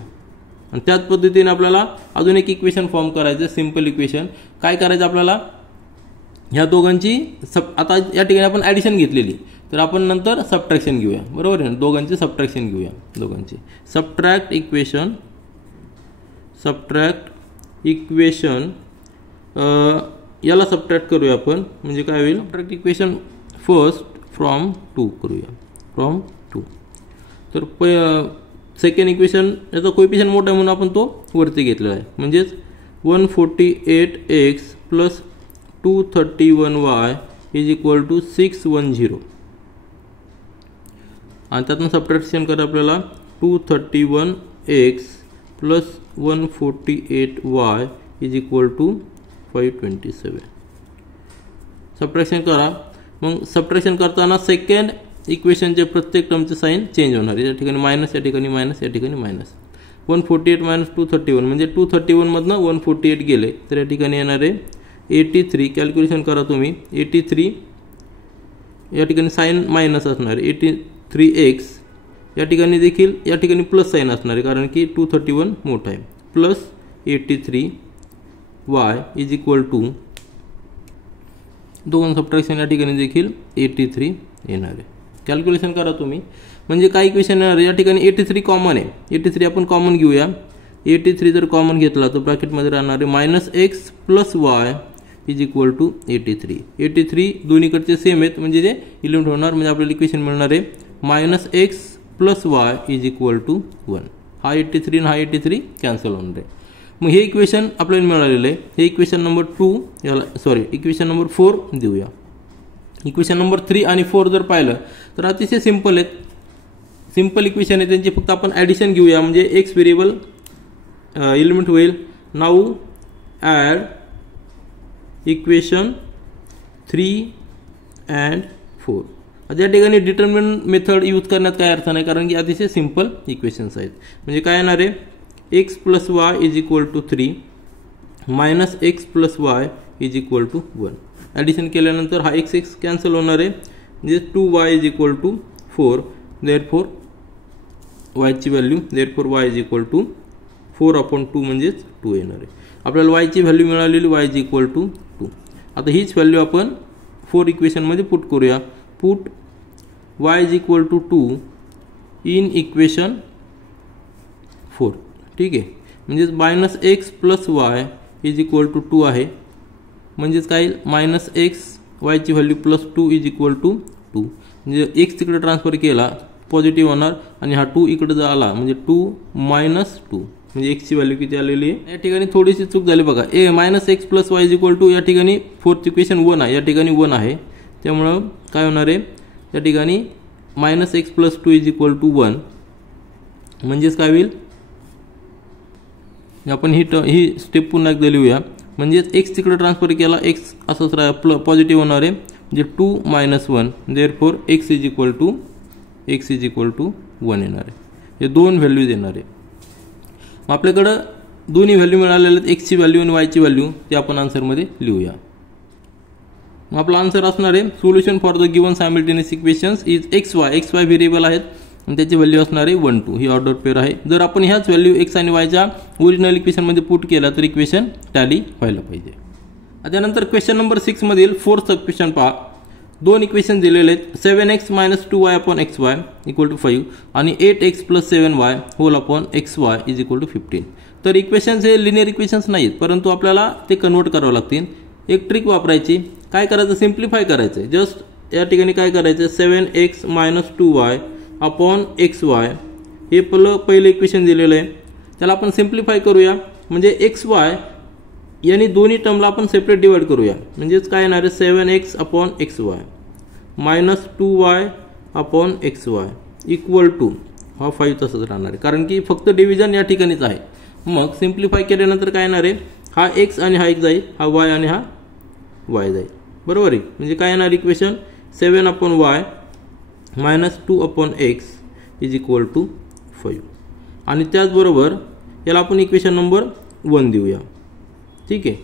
आणि त्याच पद्धतीने आपल्याला अजून एक इक्वेशन फॉर्म करायचं, सिंपल इक्वेशन. काय करायचं आपल्याला, ह्या दोघांची आता या ठिकाणी आपण ॲडिशन घेतलेली, तर आपण नंतर सबट्रॅक्शन घेऊया. बरोबर आहे, दोघांची सबट्रॅक्शन घेऊया. दोघांची सबट्रॅक्ट इक्वेशन याला सबट्रॅक्ट करूया आपण. म्हणजे काय होईल, सबट्रॅक्ट इक्वेशन फर्स्ट फ्रॉम 2 करूया, फ्रॉम 2. तर सेकंड इक्वेशन याचा कोएफिशियंट मोठा आहे म्हणून आपण तो वरती घेतलेला आहे. म्हणजेच 148x plus 231y is equal to 610. आणि त्यातून सबट्रॅक्शन करा आपल्याला 231x plus 148y is equal to 527. Subtraction करा. मग सबट्रॅक्शन करताना सेकंड इक्वेशनचे प्रत्येक टर्मचे साईन चेंज होणार. या ठिकाणी मायनस, या ठिकाणी मायनस, या ठिकाणी मायनस. 148 मायनस 231 म्हणजे 231 मधनं 148 गेले तर या ठिकाणी येणार आहे 83. कॅल्क्युलेशन करा तुम्ही. 83 या ठिकाणी साईन मायनस असणार आहे. 83x या ठिकाणी देखील या ठिकाणी प्लस साईन असणार आहे कारण की 231 मोठा आहे. Plus 83y is equal to दोन सबट्रॅक्शन या ठिकाणी देखील 83 येणार आहे. कॅल्क्युलेशन करा तुम्ही. म्हणजे काय इक्वेशन येणार आहे, या ठिकाणी 83 कॉमन आहे. 83 आपण कॉमन घेऊया. 83 जर कॉमन घेतला तर ब्रॅकेटमध्ये राहणार आहे -x plus y is equal to 83. 83 दोन्हीकडचे सेम आहेत म्हणजे ते इलिमिनेट होणार. म्हणजे आपल्याला इक्वेशन मिळणार आहे -x plus y is equal to 1. हा 83 आणि हा 83 कॅन्सल होणार आहे. मग हे इक्वेशन आपल्याला मिळालेलं आहे. हे इक्वेशन नंबर 2 याला इक्वेशन नंबर 4 देऊया. इक्वेशन नंबर 3 आणि 4 जर पाहिलं तर अतिशय सिंपल आहेत. सिंपल इक्वेशन आहे त्यांची, फक्त आपण ॲडिशन घेऊया म्हणजे एक्स व्हेरिएबल एलिमेंट होईल. Now add equation 3 and 4. आता या ठिकाणी डिटर्मिनंट मेथड यूज करण्यात काय अर्थ नाही कारण की अतिशय सिंपल इक्वेशन्स आहेत. म्हणजे काय येणार आहे, x plus y is equal to 3 minus x plus y is equal to 1. Addition केल्यानंतर हा x कॅन्सल होणार आहे म्हणजे 2y is equal to 4. Therefore वायची value y is equal to 4/2 म्हणजेच 2 येणार आहे. आपल्याला y ची व्हॅल्यू मिळालेली y इज इक्वल टू 2. आता हीच व्हॅल्यू आपण 4 इक्वेशनमध्ये पुट करूया. Put y is equal to 2 in equation 4. ठीक आहे, म्हणजेच minus x plus y is equal to 2 आहे. म्हणजेच काय मायनस एक्स वायची value plus 2 is equal to 2. म्हणजे एक्स तिकडे ट्रान्सफर केला पॉझिटिव्ह होणार आणि हा 2 इकडे जर आला म्हणजे 2 मायनस 2 म्हणजे एक्सची व्हॅल्यू किती आलेली आहे. या ठिकाणी थोडीशी चूक झाली बघा. Minus x plus y is equal to या ठिकाणी 4th इक्वेशन 1 आहे, या ठिकाणी 1 आहे. त्यामुळं काय होणार आहे या ठिकाणी minus x plus 2 is equal to 1. म्हणजेच काय होईल आपण ही स्टेप पुन्हा एकदा लिहूया. म्हणजेच एक्स तिकडे ट्रान्सफर केला एक्स असंच पॉझिटिव्ह होणार आहे म्हणजे 2 minus 1 therefore x is equal to 1 येणार आहे. हे दोन व्हॅल्यूज येणार आहे. मग आपल्याकडं दोन्ही व्हॅल्यू मिळालेले आहेत, एक्सची व्हॅल्यू आणि वायची व्हॅल्यू, ते आपण आन्सरमध्ये लिहूया. मग आपला आन्सर असणार आहे solution for the given simultaneous equations is x Y variable आहेत आणि त्याची व्हॅल्यू असणार आहे 1 2. ही ऑर्डर पेअर आहे. जर आपण ह्याच व्हॅल्यू एक्स आणि वायच्या ओरिजिनल इक्वेशनमध्ये पुट केला तर इक्वेशन टॅली व्हायला पाहिजे. त्यानंतर क्वेश्चन नंबर 6 मधील 4th क्वेश्चन पहा. दोन इक्वेशन दिलेले आहेत 7x minus 2y upon xy equal to 5 आणि 8x plus 7y whole upon xy is equal to 15. तर इक्वेशन्स हे लिनियर इक्वेशन्स नाहीत, परंतु आपल्याला ते कन्वर्ट करावं लागतील. एक ट्रिक वापरायची. काय करायचं, सिम्प्लिफाय करायचं. जस्ट या ठिकाणी काय करायचं 7x minus 2y upon xy हे पहिलं इक्वेशन दिलेलं आहे, त्याला आपण सिम्प्लिफाय करूया. म्हणजे xy यानी दोन्ही टर्मला आपण सेपरेट डिवाइड करूया. म्हणजेच काय येणार आहे 7x upon xy minus 2y upon xy equal to हा 5 तसंच राहणार आहे, कारण की फक्त डिव्हिजन या ठिकाणीच आहे. मग सिम्प्लिफाय केल्यानंतर काय येणार आहे हा x आणि हा x जाईल, हा y आणि हा y जाईल. बरोबर आहे. म्हणजे काय येणार equation 7 upon y minus 2 upon x is equal to 5. आणि त्याचबरोबर याला आपण इक्वेशन नंबर 1 देऊया. ठीक आहे.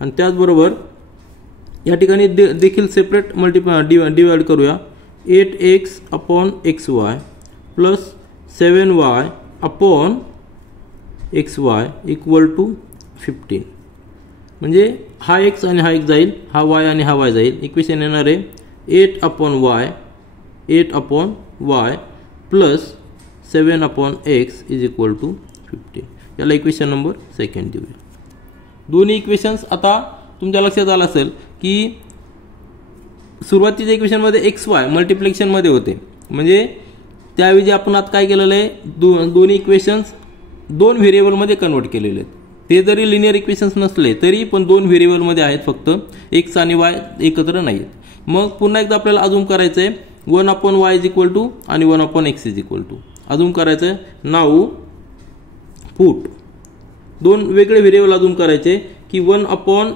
आणि त्याचबरोबर या ठिकाणी देखील सेपरेट डिवाइड करूया. 8x upon xy plus 7y upon xy equal to 15. म्हणजे हा x आणि हा x जाईल, हा y आणि हा y जाईल. इक्वेशन येणार आहे 8 upon y plus 7 upon x is equal to 15. याला इक्वेशन नंबर 2 देऊया. दोन्ही इक्वेशन्स आता तुमच्या लक्षात आलं असेल की सुरुवातीच्या इक्वेशनमध्ये xy मल्टिप्लिकेशनमध्ये होते, म्हणजे त्याऐवजी आपण आता काय केलेलं आहे दोन्ही इक्वेशन्स 2 व्हेरिएबलमध्ये कन्वर्ट केलेले आहेत. ते जरी लिनियर इक्वेशन्स नसले तरी पण 2 व्हेरिएबलमध्ये आहेत, फक्त x आणि y एकत्र नाहीत. मग पुन्हा एकदा आपल्याला अजूम करायचं आहे 1 upon y is equal to आणि 1 upon x is equal to assume करायचं आहे. नाऊ पुट दोन वेगळे व्हेरिएबल अजून करायचे की 1 upon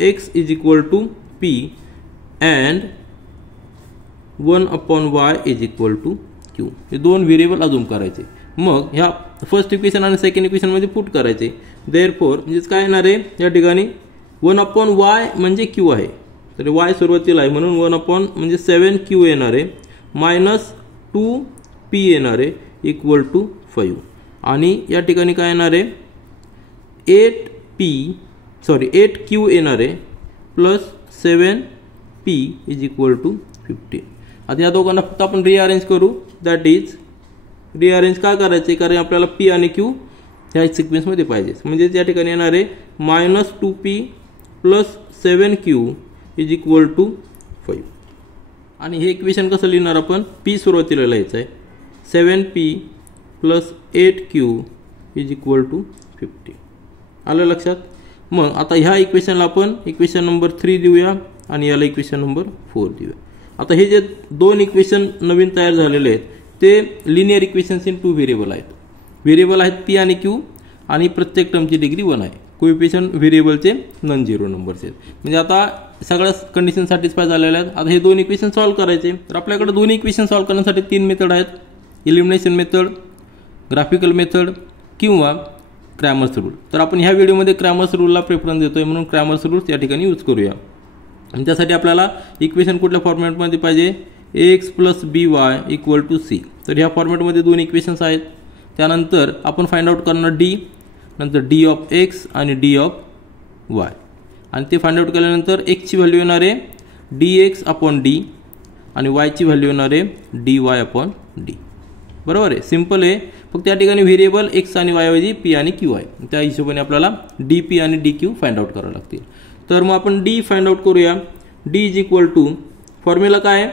x is equal to p and 1 upon y is equal to q. हे दोन व्हेरिएबल अजून करायचे. मग ह्या फर्स्ट इक्वेशन आणि सेकंड इक्वेशनमध्ये पुट करायचे. देअरफॉर म्हणजेच काय येणार आहे या ठिकाणी 1 अपॉन y म्हणजे q आहे, तर y सुरुवातीला आहे म्हणून 1 अपॉन म्हणजे 7q येणार आहे मायनस 2p येणार आहे इक्वल टू 5. आणि या ठिकाणी काय येणार आहे 8q येणार आहे plus 7p is equal to 15. आता या दोघांना फक्त आपण रिअरेंज करू. दॅट इज रिअरेंज का करायचे, कारण आपल्याला p आणि q ह्या सिक्वेन्समध्ये पाहिजे. म्हणजे या ठिकाणी येणार आहे minus 2p plus 7q is equal to 5. आणि हे इक्वेशन कसं लिहिणार आपण p सुरुवातीला लिहायचं आहे 7p plus 8q is equal to 50. आलं लक्षात. मग आता ह्या इक्वेशनला आपण इक्वेशन नंबर 3 देऊया आणि याला इक्वेशन नंबर 4 देऊया. आता हे जे दोन इक्वेशन नवीन तयार झालेले आहेत ते लिनियर इक्वेशन्स इन 2 व्हेरिएबल आहेत. व्हेरिएबल आहेत p आणि q आणि प्रत्येक टर्मची डिग्री 1 आहे. कोएफिशियंट व्हेरिएबलचे नॉन झिरो नंबर्स आहेत. म्हणजे आता सगळ्या कंडिशन सॅटिस्फाय झालेल्या आहेत. आता हे दोन इक्वेशन सॉल्व्ह करायचे. तर आपल्याकडे दोन्ही इक्वेशन सॉल्व्ह करण्यासाठी 3 मेथड आहेत. इलिमिनेशन मेथड, ग्राफिकल मेथड किंवा क्रॅमर्स रूल. तर आपण ह्या व्हिडिओमध्ये क्रॅमर्स रूलला प्रेफरन्स देतोय म्हणून क्रॅमर्स रूल्स या ठिकाणी यूज करूया. आणि त्यासाठी आपल्याला इक्वेशन कुठल्या फॉर्मॅटमध्ये पाहिजे ax plus by equal to c. तर ह्या फॉर्मॅटमध्ये दोन इक्वेशन्स आहेत. त्यानंतर आपण फाइंड आउट करणार d, नंतर d ऑफ x आणि d ऑफ y. आणि ते फाइंड आउट केल्यानंतर एक्सची व्हॅल्यू येणार आहे dx अपॉन डी आणि वायची व्हॅल्यू येणार आहे dy अपॉन डी. बरोबर आहे, सिंपल आहे. फक्त त्या ठिकाणी व्हेरिएबल एक्स आणि वाय ऐवजी पी आणि क्यू आहे. त्या हिशोबाने आपल्याला डी पी आणि डी क्यू फाइंड आउट करावं लागतील. तर मग आपण डी फाइंड आउट करूया. D is equal to formula काय आहे,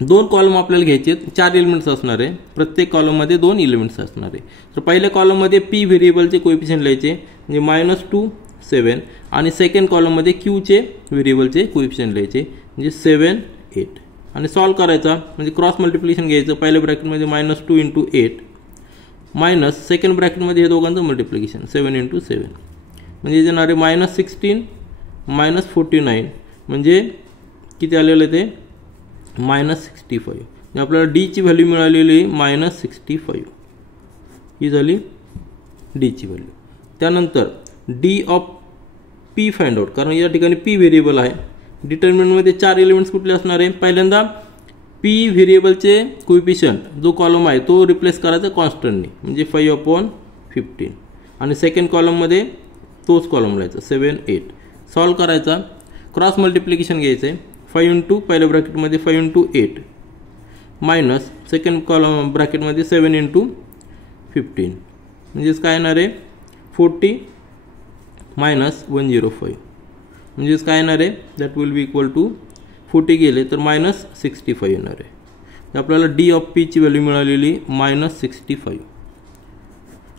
दोन कॉलम आपल्याला घ्यायचे आहेत, 4 एलिमेंट्स असणार आहे. प्रत्येक कॉलममध्ये 2 एलिमेंट्स असणार आहे. तर पहिल्या कॉलममध्ये पी व्हेरिएबलचे कोएफिशियंट लिहायचे म्हणजे -2 7 आणि सेकंड कॉलममध्ये क्यूचे व्हेरिएबलचे कोएफिशियंट लिहायचे म्हणजे 7 8 आणि सॉल्व करायचा म्हणजे क्रॉस मल्टिप्लिकेशन घ्यायचं. पहिल्या ब्रॅकेटमध्ये -2 × 8 मायनस सेकंड ब्रॅकेटमध्ये हे दोघांचं मल्टिप्लिकेशन 7 × 7 म्हणजे येणार आहे -16 -49 म्हणजे किती आलेलं आहे ते -65. म्हणजे आपल्याला डीची व्हॅल्यू मिळालेली -65 ही झाली डीची व्हॅल्यू. त्यानंतर D of P find out, कारण या ठिकाणी पी व्हेरिएबल आहे. डिटर्मिनंटमध्ये 4 एलिमेंट्स कुठले असणार आहे, पहिल्यांदा पी व्हेरिएबलचे कोएफिशियंट जो कॉलम आहे तो रिप्लेस करायचा कॉन्स्टंटनी म्हणजे 5/15 आणि सेकंड कॉलममध्ये तोच कॉलम लिहायचा 7 8. सॉल्व करायचा, क्रॉस मल्टिप्लिकेशन घ्यायचं आहे 5 × पहिल्या ब्रॅकेटमध्ये 5 × 8 मायनस सेकंड कॉलम ब्रॅकेटमध्ये 7 × 15 म्हणजेच काय येणार आहे 40 -105 म्हणजेच काय येणार आहे that will be equal to 40 गेले तर -65 येणार आहे. तर आपल्याला डी ऑफ पीची व्हॅल्यू मिळालेली -65.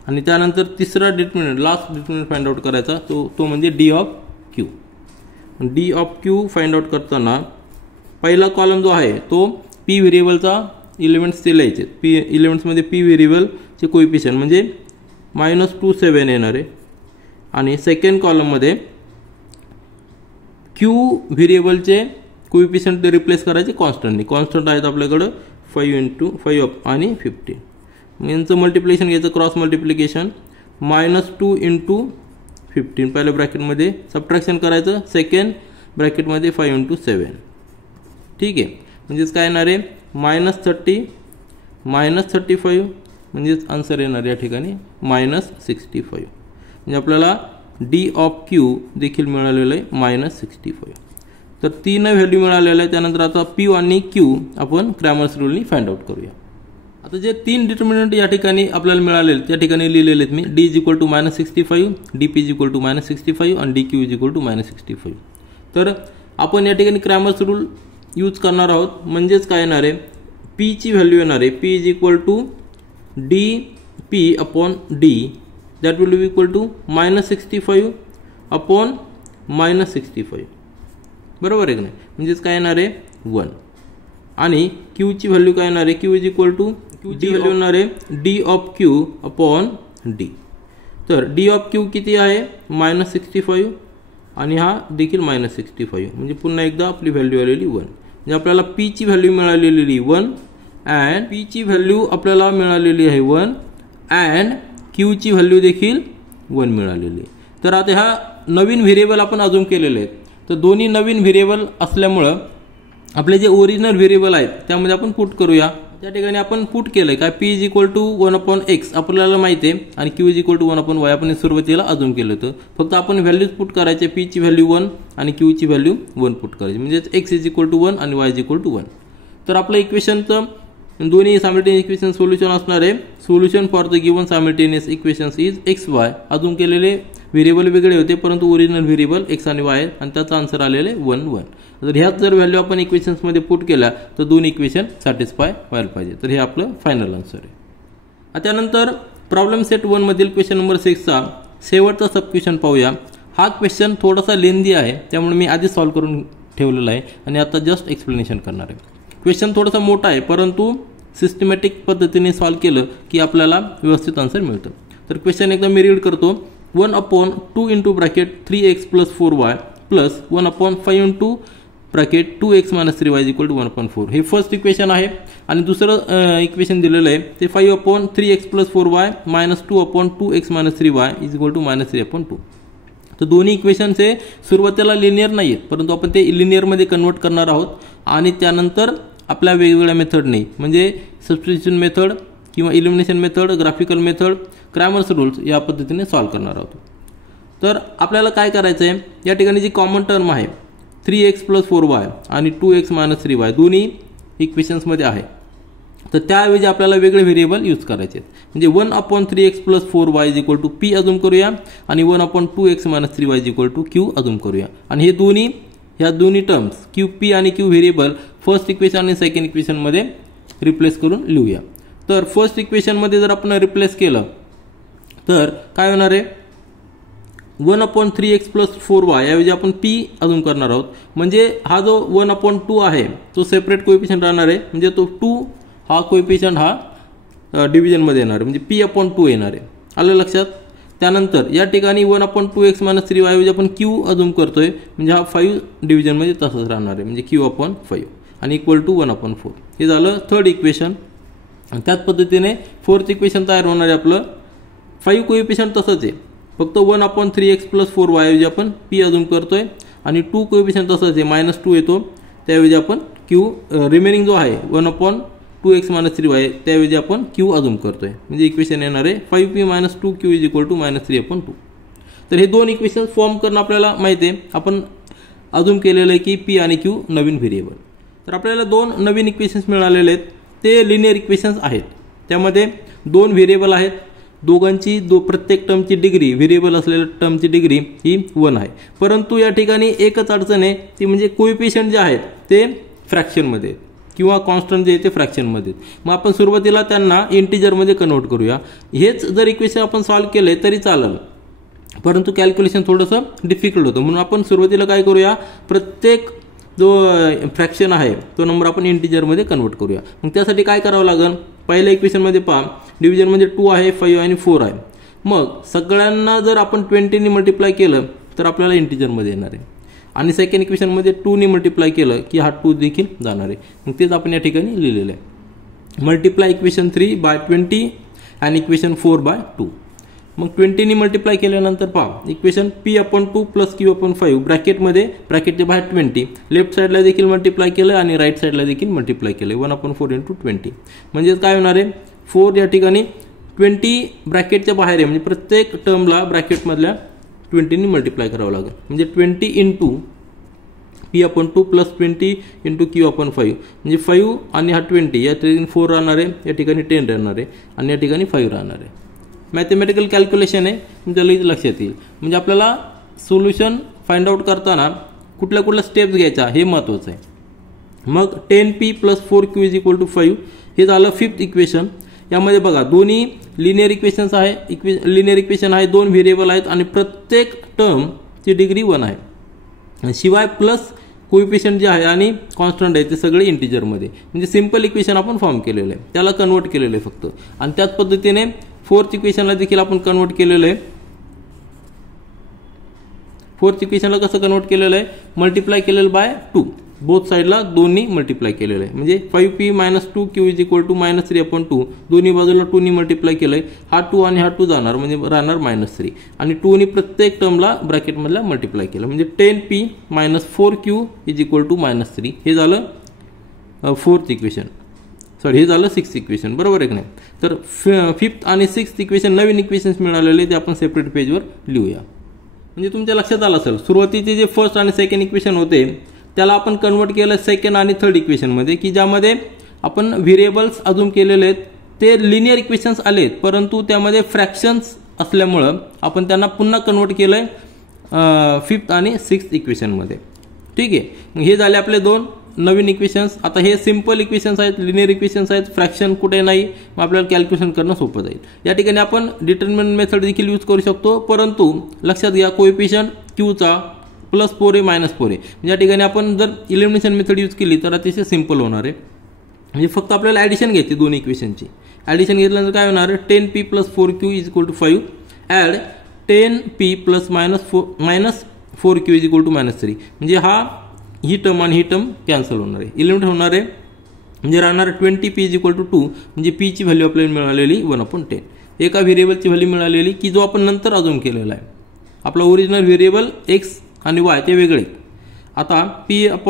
आणि त्यानंतर तिसरा determinant last determinant find out करायचा तो म्हणजे D of Q. D of Q find out करताना पहिला कॉलम जो आहे तो पी व्हेरिएबलचा एलिमेंट्सचे लिहायचे. पी एलिमेंट्समध्ये पी व्हेरिएबलचे कोएफिशियंट म्हणजे -2 7 येणार आहे आणि सेकंड कॉलममध्ये क्यू व्हेरिएबलचे कोएफिशियंट ते रिप्लेस करायचे कॉन्स्टंटनी. कॉन्स्टंट आहेत आपल्याकडं 5 × 5 आणि 15. यांचं मल्टिप्लिकेशन घ्यायचं क्रॉस मल्टिप्लिकेशन -2 × 15 पहिल्या ब्रॅकेटमध्ये सबट्रॅक्शन करायचं सेकंड ब्रॅकेटमध्ये 5 × 7. ठीक आहे, म्हणजेच काय येणार आहे -30 -35 म्हणजेच आन्सर येणार या ठिकाणी -65. म्हणजे आपल्याला डी ऑफ क्यू देखील मिळालेलं आहे -65. तर 3 व्हॅल्यू मिळालेलं आहे. त्यानंतर आता पी आणि क्यू आपण क्रॅमर्स रूलनी फाइंड आउट करूया. आता जे 3 डिटर्मिनंट या ठिकाणी आपल्याला मिळालेले त्या ठिकाणी लिहिलेले आहेत मी. D is equal to -65, D P is equal to -65 आणि D Q is equal to -65. तर आपण या ठिकाणी क्रॅमर्स रूल यूज करणार आहोत. म्हणजेच काय येणार आहे पीची व्हॅल्यू येणार आहे p is equal to D P upon d that will be equal to -65 upon -65. बरोबर आहे की नाही, म्हणजेच काय येणार आहे 1. आणि क्यूची व्हॅल्यू काय येणार आहे क्यू इज इक्वल टू क्यूची व्हॅल्यू येणार आहे D of Q upon D. तर डी ऑफ क्यू किती आहे -65 आणि हा देखील -65 म्हणजे पुन्हा एकदा आपली व्हॅल्यू आलेली 1. म्हणजे आपल्याला पीची व्हॅल्यू मिळालेली 1 अँड पीची व्हॅल्यू आपल्याला मिळालेली आहे 1 अँड क्यूची व्हॅल्यू देखील 1 मिळालेली. तर आता हा नवीन व्हेरिएबल आपण अजून केलेले आहेत. तर दोन्ही नवीन व्हेरिएबल असल्यामुळं आपले जे ओरिजिनल व्हेरिएबल आहेत त्यामध्ये आपण पुट करूया. त्या ठिकाणी आपण पुट केलंय काय P is equal to 1/x आपल्याला माहिती आहे आणि Q is equal to 1/y आपण सुरुवातीला अजून केलं होतं. फक्त आपण व्हॅल्यूज पुट करायचे पीची व्हॅल्यू 1 आणि क्यूची व्हॅल्यू 1 पुट करायची म्हणजेच x इज इक्वल टू 1 आणि y इज इक्वल टू 1. तर आपलं इक्वेशनचं दोन्ही सायमल्टेनियस इक्वेशन सोल्युशन असणार आहे. Solution for the given simultaneous equations is xy. अजून केलेले व्हेरिएबल वेगळे होते परंतु ओरिजिनल व्हेरिएबल x आणि y आहे आणि त्याचा आन्सर आलेले 1 1. तर ह्याच जर व्हॅल्यू आपण इक्वेशन्समध्ये पुट केल्या तर दोन्ही इक्वेशन सॅटिस्फाय व्हायला पाहिजे. तर हे आपलं फायनल आन्सर आहे. त्यानंतर प्रॉब्लेम सेट 1 मधील क्वेश्चन नंबर 6चा शेवटचा सब क्वेश्चन पाहूया. हा क्वेश्चन थोडासा लेंदी आहे त्यामुळे मी आधी सॉल्व्ह करून ठेवलेला आहे आणि आता जस्ट एक्सप्लेनेशन करणार आहे. क्वेश्चन थोडासा मोठा आहे परंतु सिस्टमॅटिक पद्धतीने सॉल्व्ह केलं की आपल्याला व्यवस्थित आन्सर मिळतं. तर क्वेश्चन एकदा मी रीड करतो. 1/2 × bracket 3x + 4y plus 1/5 × bracket 2x - 3y equal to 1/4 हे फर्स्ट इक्वेशन आहे. आणि दुसरं इक्वेशन दिलेलं आहे ते 5/3x + 4y - 2/2x - 3y is equal to -3/2. तर दोन्ही इक्वेशन्स हे सुरुवातीला लिनियर नाही आहेत परंतु आपण ते लिनियरमध्ये कन्वर्ट करणार आहोत आणि त्यानंतर आपल्या वेगवेगळ्या मेथडने म्हणजे सबस्टिट्यूशन मेथड किंवा elimination method, graphical method, Cramer's rules या पद्धतीने सॉल्व्ह करणार आहोत. तर आपल्याला काय करायचं आहे, या ठिकाणी जी कॉमन टर्म आहे 3x + 4y आणि 2x - 3y दोन्ही इक्वेशन्समध्ये आहे, तर त्याऐवजी आपल्याला वेगळे व्हेरिएबल यूज करायचे आहेत. म्हणजे 1/3x + 4y = p अजूम करूया आणि 1/2x - 3y = q अजूम करूया. आणि ह्या दोन्ही टर्म्स qp आणि q व्हेरिएबल फर्स्ट इक्वेशन आणि सेकंड इक्वेशनमध्ये रिप्लेस करून लिहूया. तर फर्स्ट इक्वेशनमध्ये जर आपण रिप्लेस केलं तर काय होणार आहे, 1/3x + 4y ऐवजी आपण p अजून करणार आहोत. म्हणजे हा जो 1/2 आहे तो सेपरेट कोएफिशियंट राहणार आहे. म्हणजे तो 2 हा कोएफिशियंट हा डिव्हिजनमध्ये येणार आहे, म्हणजे p/2 येणार आहे. आलं लक्षात. त्यानंतर या ठिकाणी 1/2x - 3y ऐवजी आपण q अजूम करतोय, म्हणजे हा 5 डिव्हिजनमध्ये तसंच राहणार आहे, म्हणजे q/5 आणि = 1/4. हे झालं थर्ड इक्वेशन. आणि त्याच पद्धतीने फोर्थ इक्वेशन तयार होणार आहे. आपलं 5 कोएफिशियंट तसंच आहे, फक्त 1/3x + 4y ऐवजी आपण p अजूम करतोय आणि 2 कोएफिशियंट तसंच आहे, -2 येतो, त्याऐवजी आपण q रिमेनिंग जो आहे 1/2x - 3y त्याऐवजी आपण q अजूम करतोय. म्हणजे इक्वेशन येणार आहे 5p - 2q = -3/2. तर हे दोन इक्वेशन फॉर्म करणं आपल्याला माहिती आहे. आपण अजूम केलेलं आहे की p आणि q नवीन व्हेरिएबल. तर आपल्याला दोन नवीन इक्वेशन्स मिळालेले आहेत, ते लिनियर इक्वेशन्स आहेत. त्यामध्ये दोन व्हेरिएबल आहेत, दोघांची प्रत्येक टर्मची डिग्री, व्हेरिएबल असलेल्या टर्मची डिग्री ही 1 आहे. परंतु या ठिकाणी एकच अडचण आहे, ती म्हणजे कोएफिशियंट जे आहेत ते फ्रॅक्शनमध्ये किंवा कॉन्स्टंट जे आहे ते फ्रॅक्शनमध्ये. मग आपण सुरुवातीला त्यांना इंटिजरमध्ये कन्वर्ट करूया. हेच जर इक्वेशन आपण सॉल्व्ह केले तरी चालेल, परंतु कॅल्क्युलेशन थोडंसं डिफिकल्ट होतं. म्हणून आपण सुरुवातीला काय करूया, प्रत्येक जो फ्रॅक्शन आहे तो नंबर आपण इंटिजरमध्ये कन्वर्ट करूया. मग त्यासाठी काय करावं लागेल, पहिल्या इक्वेशनमध्ये पहा डिव्हिजनमध्ये 2 आहे, 5 आणि 4 आहे. मग सगळ्यांना जर आपण 20 ने मल्टिप्लाय केलं तर आपल्याला इंटिजरमध्ये येणार आहे. आणि सेकंड इक्वेशनमध्ये 2 ने मल्टिप्लाय केलं की हा 2 देखील जाणार आहे. मग तेच आपण या ठिकाणी लिहिलेलं आहे. मल्टिप्लाय इक्वेशन 3/20 आणि इक्वेशन 4/2. मग 20 ने मल्टिप्लाय केल्यानंतर पहा इक्वेशन p/2 + q/5 ब्रॅकेटच्या बाहेर 20, लेफ्ट साईडला देखील मल्टिप्लाय केलं आणि राईट साईडला देखील मल्टिप्लाय केलं 1/4 × 20. म्हणजे काय होणार आहे, 4 या ठिकाणी 20 ब्रॅकेटच्या बाहेर आहे, म्हणजे प्रत्येक टर्मला ब्रॅकेटमधल्या 20 ने मल्टिप्लाय करावं लागेल. म्हणजे 20 × p/2 + 20 × q/5 म्हणजे 5 आणि हा 20 या ठिकाणी 4 राहणार आहे, या ठिकाणी 10 राहणार आहे आणि या ठिकाणी 5 राहणार आहे. मॅथमॅटिकल कॅल्क्युलेशन आहे, तुमच्याला लक्षात येईल. म्हणजे आपल्याला सोल्युशन फाइंड आउट करताना कुठल्या स्टेप्स घ्यायच्या हे महत्त्वाचं आहे. मग 10p + 4q = 5 हे झालं फिफ्थ इक्वेशन. यामध्ये बघा दोन्ही लिनियर इक्वेशन्स आहे, लिनियर इक्वेशन आहे, दोन व्हेरिएबल आहेत आणि प्रत्येक टर्मची डिग्री 1 आहे. शिवाय प्लस कोएफिशियंट जे आहे आणि कॉन्स्टंट आहे ते सगळे इंटिजरमध्ये. म्हणजे सिंपल इक्वेशन आपण फॉर्म केलेलं आहे, त्याला कन्वर्ट केलेलं आहे फक्त. आणि त्याच पद्धतीने फोर्थ इक्वेशनला देखील आपण कन्वर्ट केलेलं आहे. फोर्थ इक्वेशनला कसं कन्वर्ट केलेलं आहे, मल्टिप्लाय केलेलं बाय 2, बोथ साईडला दोन्ही मल्टिप्लाय केलेलं आहे. म्हणजे 5p - 2q = -3/2, दोन्ही बाजूला 2 ने मल्टिप्लाय केलं आहे, हा 2 आणि हा 2 जाणार, म्हणजे राहणार -3 आणि 2 ने प्रत्येक टर्मला ब्रॅकेटमधला मल्टिप्लाय केलं. म्हणजे 10p - 4q = -3. हे झालं फोर्थ इक्वेशन, सॉरी हे झालं सिक्स्थ इक्वेशन, बरोबर आहे की नाही. तर फिफ्थ आणि सिक्स्थ इक्वेशन नवीन इक्वेशन्स मिळालेले ते आपण सेपरेट पेजवर लिहूया. म्हणजे तुमच्या लक्षात आलं असेल, सुरुवातीचे जे फर्स्ट आणि सेकंड इक्वेशन होते त्याला आपण कन्वर्ट केलं सेकंड आणि थर्ड इक्वेशनमध्ये, की ज्यामध्ये आपण व्हेरिएबल्स अजूम केलेले आहेत ते लिनियर इक्वेशन्स आलेत, परंतु त्यामध्ये फ्रॅक्शन्स असल्यामुळं आपण त्यांना पुन्हा कन्वर्ट केलं आहे फिफ्थ आणि सिक्स्थ इक्वेशनमध्ये. ठीक आहे. मग हे झाले आपले दोन नवीन इक्वेशन्स. आता हे सिंपल इक्वेशन्स आहेत, लिनियर इक्वेशन्स आहेत, फ्रॅक्शन कुठे नाही, मग आपल्याला कॅल्क्युलेशन करणं सोपं जाईल. या ठिकाणी आपण डिटर्मिनंट मेथड देखील यूज करू शकतो, परंतु लक्षात घ्या कोएफिशियंट क्यूचा +4 आहे -4 आहे. या ठिकाणी आपण जर इलिमिनेशन मेथड यूज केली तर अतिशय सिंपल होणार आहे. म्हणजे फक्त आपल्याला ॲडिशन घ्यायची दोन इक्वेशनची. ॲडिशन घेतल्यानंतर काय होणार, 10p + 4q = 5 add 10p ± 4q = -3. म्हणजे ही टर्म आणि ही टर्म कॅन्सल होणार आहे, इलिमिनेट होणार आहे. म्हणजे राहणार 20p = 2, म्हणजे p ची व्हॅल्यू आपल्याला मिळालेली 1/10. एका व्हेरिएबलची व्हॅल्यू मिळालेली की जो आपण नंतर अजूम केलेला आहे. आपला ओरिजिनल व्हेरिएबल x आणि y ते वेगळे. आता p =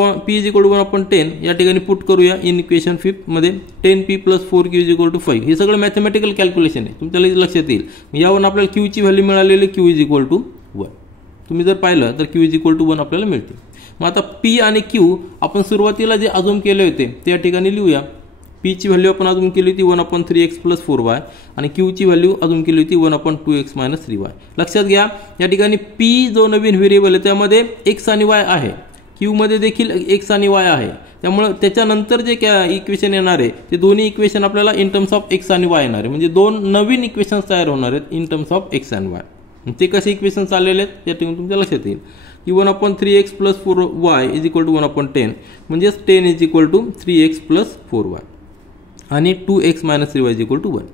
1/10 या ठिकाणी पुट करूया इन इक्वेशन फिफ्थ मध्ये. 10p + 4q = 5. हे सगळं मॅथमॅटिकल कॅल्क्युलेशन आहे, तुमच्याला लक्षात येईल. यावरून आपल्याला q ची व्हॅल्यू मिळालेली q = 1. तुम्ही जर पाहिलं तर Q = 1 आपल्याला मिळते. मग आता P आणि Q आपण सुरुवातीला जे अझ्युम केले होते ते या ठिकाणी लिहूया. P ची व्हॅल्यू आपण अझ्युम केली होती 1/3x + 4y आणि Q ची व्हॅल्यू अझ्युम केली होती 1/2x - 3y. लक्षात घ्या या ठिकाणी P जो नवीन व्हेरिएबल आहे त्यामध्ये x आणि y आहे, Q मध्ये देखील x आणि y आहे. त्यामुळे त्याच्यानंतर जे इक्वेशन येणार आहे ते दोन्ही इक्वेशन आपल्याला इन टर्म्स ऑफ x आणि y येणार आहे. म्हणजे दोन नवीन इक्वेशन्स तयार होणार आहेत इन टर्म्स ऑफ x आणि y. ते कसे इक्वेशन्स आलेले आहेत या ठिकाणी तुमच्या लक्षात येईल की 1/3x + 4y = 1/10 म्हणजे 10 = 3x + 4y आणि 2x - 3y = 1.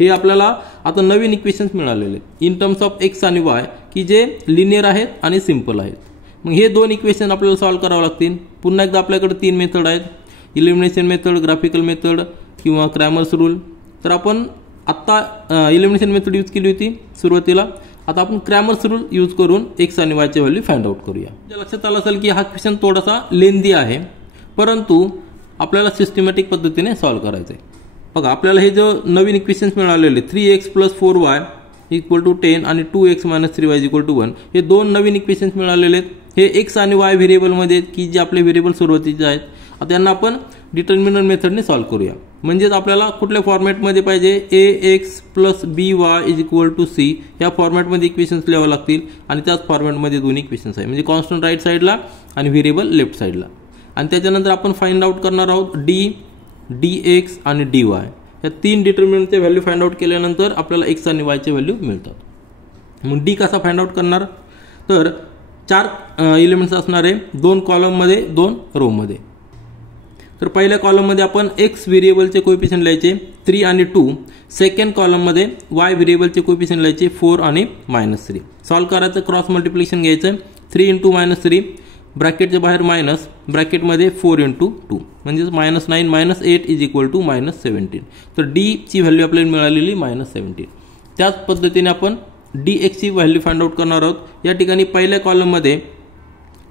हे आपल्याला आता नवीन इक्वेशन्स मिळालेले इन टर्म्स ऑफ x आणि y की जे लिनियर आहेत आणि सिंपल आहेत. मग हे दोन इक्वेशन आपल्याला सॉल्व्ह करावं लागतील. पुन्हा एकदा आपल्याकडे 3 मेथड आहेत, इलिमिनेशन मेथड, ग्राफिकल मेथड किंवा क्रॅमर्स रूल. तर आपण आत्ता इलिमिनेशन मेथड यूज केली होती सुरुवातीला. आता आपण क्रॅमर्स रूल यूज करून x आणि y ची व्हॅल्यू फाइंड आउट करूया. लक्षात आलं असेल की हा क्वेश्चन थोडासा लेंदी आहे, परंतु आपल्याला सिस्टमॅटिक पद्धतीने सॉल्व्ह करायचं आहे. बघा आपल्याला हे जो नवीन इक्वेशन्स मिळालेले 3x + 4y = 10 आणि 2x - 3y = 1 हे दोन नवीन इक्वेशन्स मिळालेले आहेत. हे x आणि y व्हेरिएबलमध्ये की जे आपले व्हेरिएबल सुरुवातीचे आहेत. आता यांना आपण डिटर्मिनंट मेथडने सॉल्व्ह करूया. म्हणजेच आपल्याला कुठल्या फॉर्मॅटमध्ये पाहिजे ax + by = c या फॉर्मॅटमध्ये इक्वेशन्स लिहावे लागतील आणि त्याच फॉर्मॅटमध्ये दोन्ही इक्वेशन्स आहे म्हणजे कॉन्स्टंट राईट साईडला आणि व्हेरिएबल लेफ्ट साईडला. आणि त्याच्यानंतर आपण फाइंड आउट करणार आहोत d, dx आणि dy. या तीन डिटर्मिनंटचे व्हॅल्यू फाइंड आउट केल्यानंतर आपल्याला x आणि y चे व्हॅल्यू मिळतात. मग d कसा फाइंड आउट करणार तर 4 एलिमेंट्स असणार आहे, 2 कॉलममध्ये 2 रोमध्ये. तर पहिल्या कॉलममध्ये आपण x व्हेरिएबलचे कोएफिशियंट लिहायचे 3 आणि 2. सेकंड कॉलममध्ये y व्हेरिएबलचे कोएफिशियंट लिहायचे 4 आणि -3. सॉल्व्ह करायचं क्रॉस मल्टिप्लिकेशन घ्यायचं 3 × -3 ब्रॅकेटच्या बाहेर मायनस ब्रॅकेटमध्ये 4 × 2 म्हणजे -9 - 8 = -17. तर d ची व्हॅल्यू आपल्याला मिळालेली -17. त्याच पद्धतीने आपण dx ची व्हॅल्यू फाइंड आउट करणार आहोत. या ठिकाणी पहिल्या कॉलममध्ये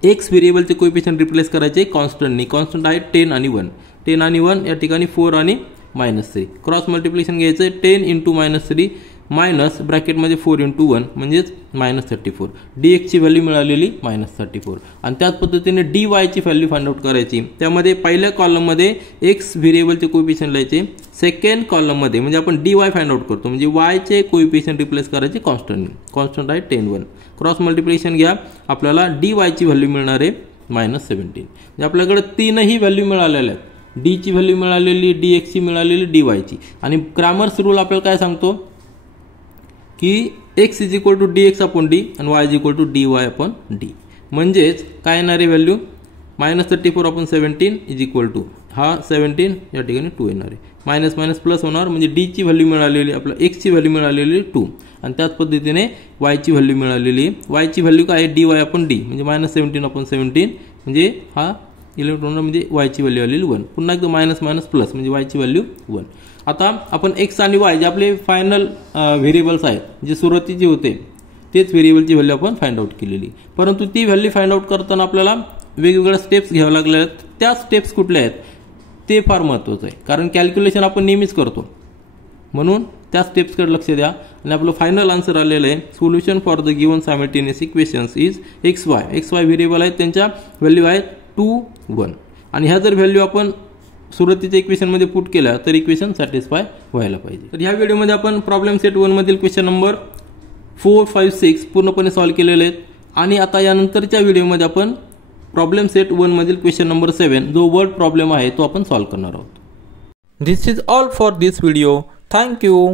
x व्हेरिएबलचे कोएफिशियंट रिप्लेस करायचे कॉन्स्टंटनी. कॉन्स्टंट आहे 10 आणि 1. 10 आणि 1 या ठिकाणी 4 आणि -3. क्रॉस मल्टिप्लिकेशन घ्यायचं 10 × -3 मायनस ब्रॅकेटमध्ये 4 × 1 म्हणजेच -34. dx ची व्हॅल्यू मिळालेली -34. आणि त्याच पद्धतीने dy ची व्हॅल्यू फाइंड आउट करायची. त्यामध्ये पहिल्या कॉलममध्ये x व्हेरिएबलचे कोएफिशियंट लिहायचे, सेकंड कॉलममध्ये म्हणजे आपण dy फाइंड आउट करतो म्हणजे y चे कोएफिशियंट रिप्लेस करायचे कॉन्स्टंटनी. कॉन्स्टंट आहे 10 1. क्रॉस मल्टिप्लिकेशन घ्या आपल्याला dy ची व्हॅल्यू मिळणार आहे -17. म्हणजे आपल्याकडे तीनही व्हॅल्यू मिळालेल्या आहेत. d ची व्हॅल्यू मिळालेली, dx ची मिळालेली, dy ची. आणि क्रॅमर्स रूल आपल्याला काय सांगतो की x = dx/d आणि y = dy/d. म्हणजेच काय येणार आहे व्हॅल्यू -34/17 = हा 17 या ठिकाणी 2 येणार आहे. मायनस मायनस प्लस होणार म्हणजे d ची व्हॅल्यू मिळालेली आपल्याला x ची व्हॅल्यू मिळालेली 2 आणि त्याच पद्धतीने y ची व्हॅल्यू मिळालेली. y ची व्हॅल्यू काय आहे dy/d म्हणजे -17/17 म्हणजे हा 11 होणार म्हणजे y ची व्हॅल्यू आलेली 1. पुन्हा एकदा मायनस मायनस प्लस म्हणजे y ची व्हॅल्यू 1. आता आपण x आणि y जे आपले फायनल व्हेरिएबल्स आहेत जे सुरुवातीचे होते तेच व्हेरिएबलची व्हॅल्यू आपण फाइंड आउट केलेली. परंतु ती व्हॅल्यू फाइंड आउट करताना आपल्याला वेगवेगळ्या स्टेप्स घ्याव्या लागल्या आहेत. त्या स्टेप्स कुठल्या आहेत ते फार महत्त्वाचं आहे कारण कॅल्क्युलेशन आपण नेहमीच करतो. म्हणून त्या स्टेप्सकडे लक्ष द्या आणि आपलं फायनल आन्सर आलेलं आहे solution for the given simultaneous equations is xy. Variable आहेत त्यांच्या व्हॅल्यू आहेत 2 1 आणि ह्या जर व्हॅल्यू आपण सुरुवातीच्या इक्वेशनमध्ये पुट केल्या तर इक्वेशन सॅटिस्फाय व्हायला पाहिजे. तर ह्या व्हिडिओमध्ये आपण प्रॉब्लेम सेट 1 मधील क्वेश्चन नंबर 4 5 6 पूर्णपणे सॉल्व्ह केलेले आहेत आणि आता यानंतरच्या व्हिडिओमध्ये आपण प्रॉब्लेम सेट 1 मधील क्वेश्चन नंबर 7 जो वर्ड प्रॉब्लेम आहे तो आपण सॉल्व्ह करणार आहोत. This is all for this video. Thank you.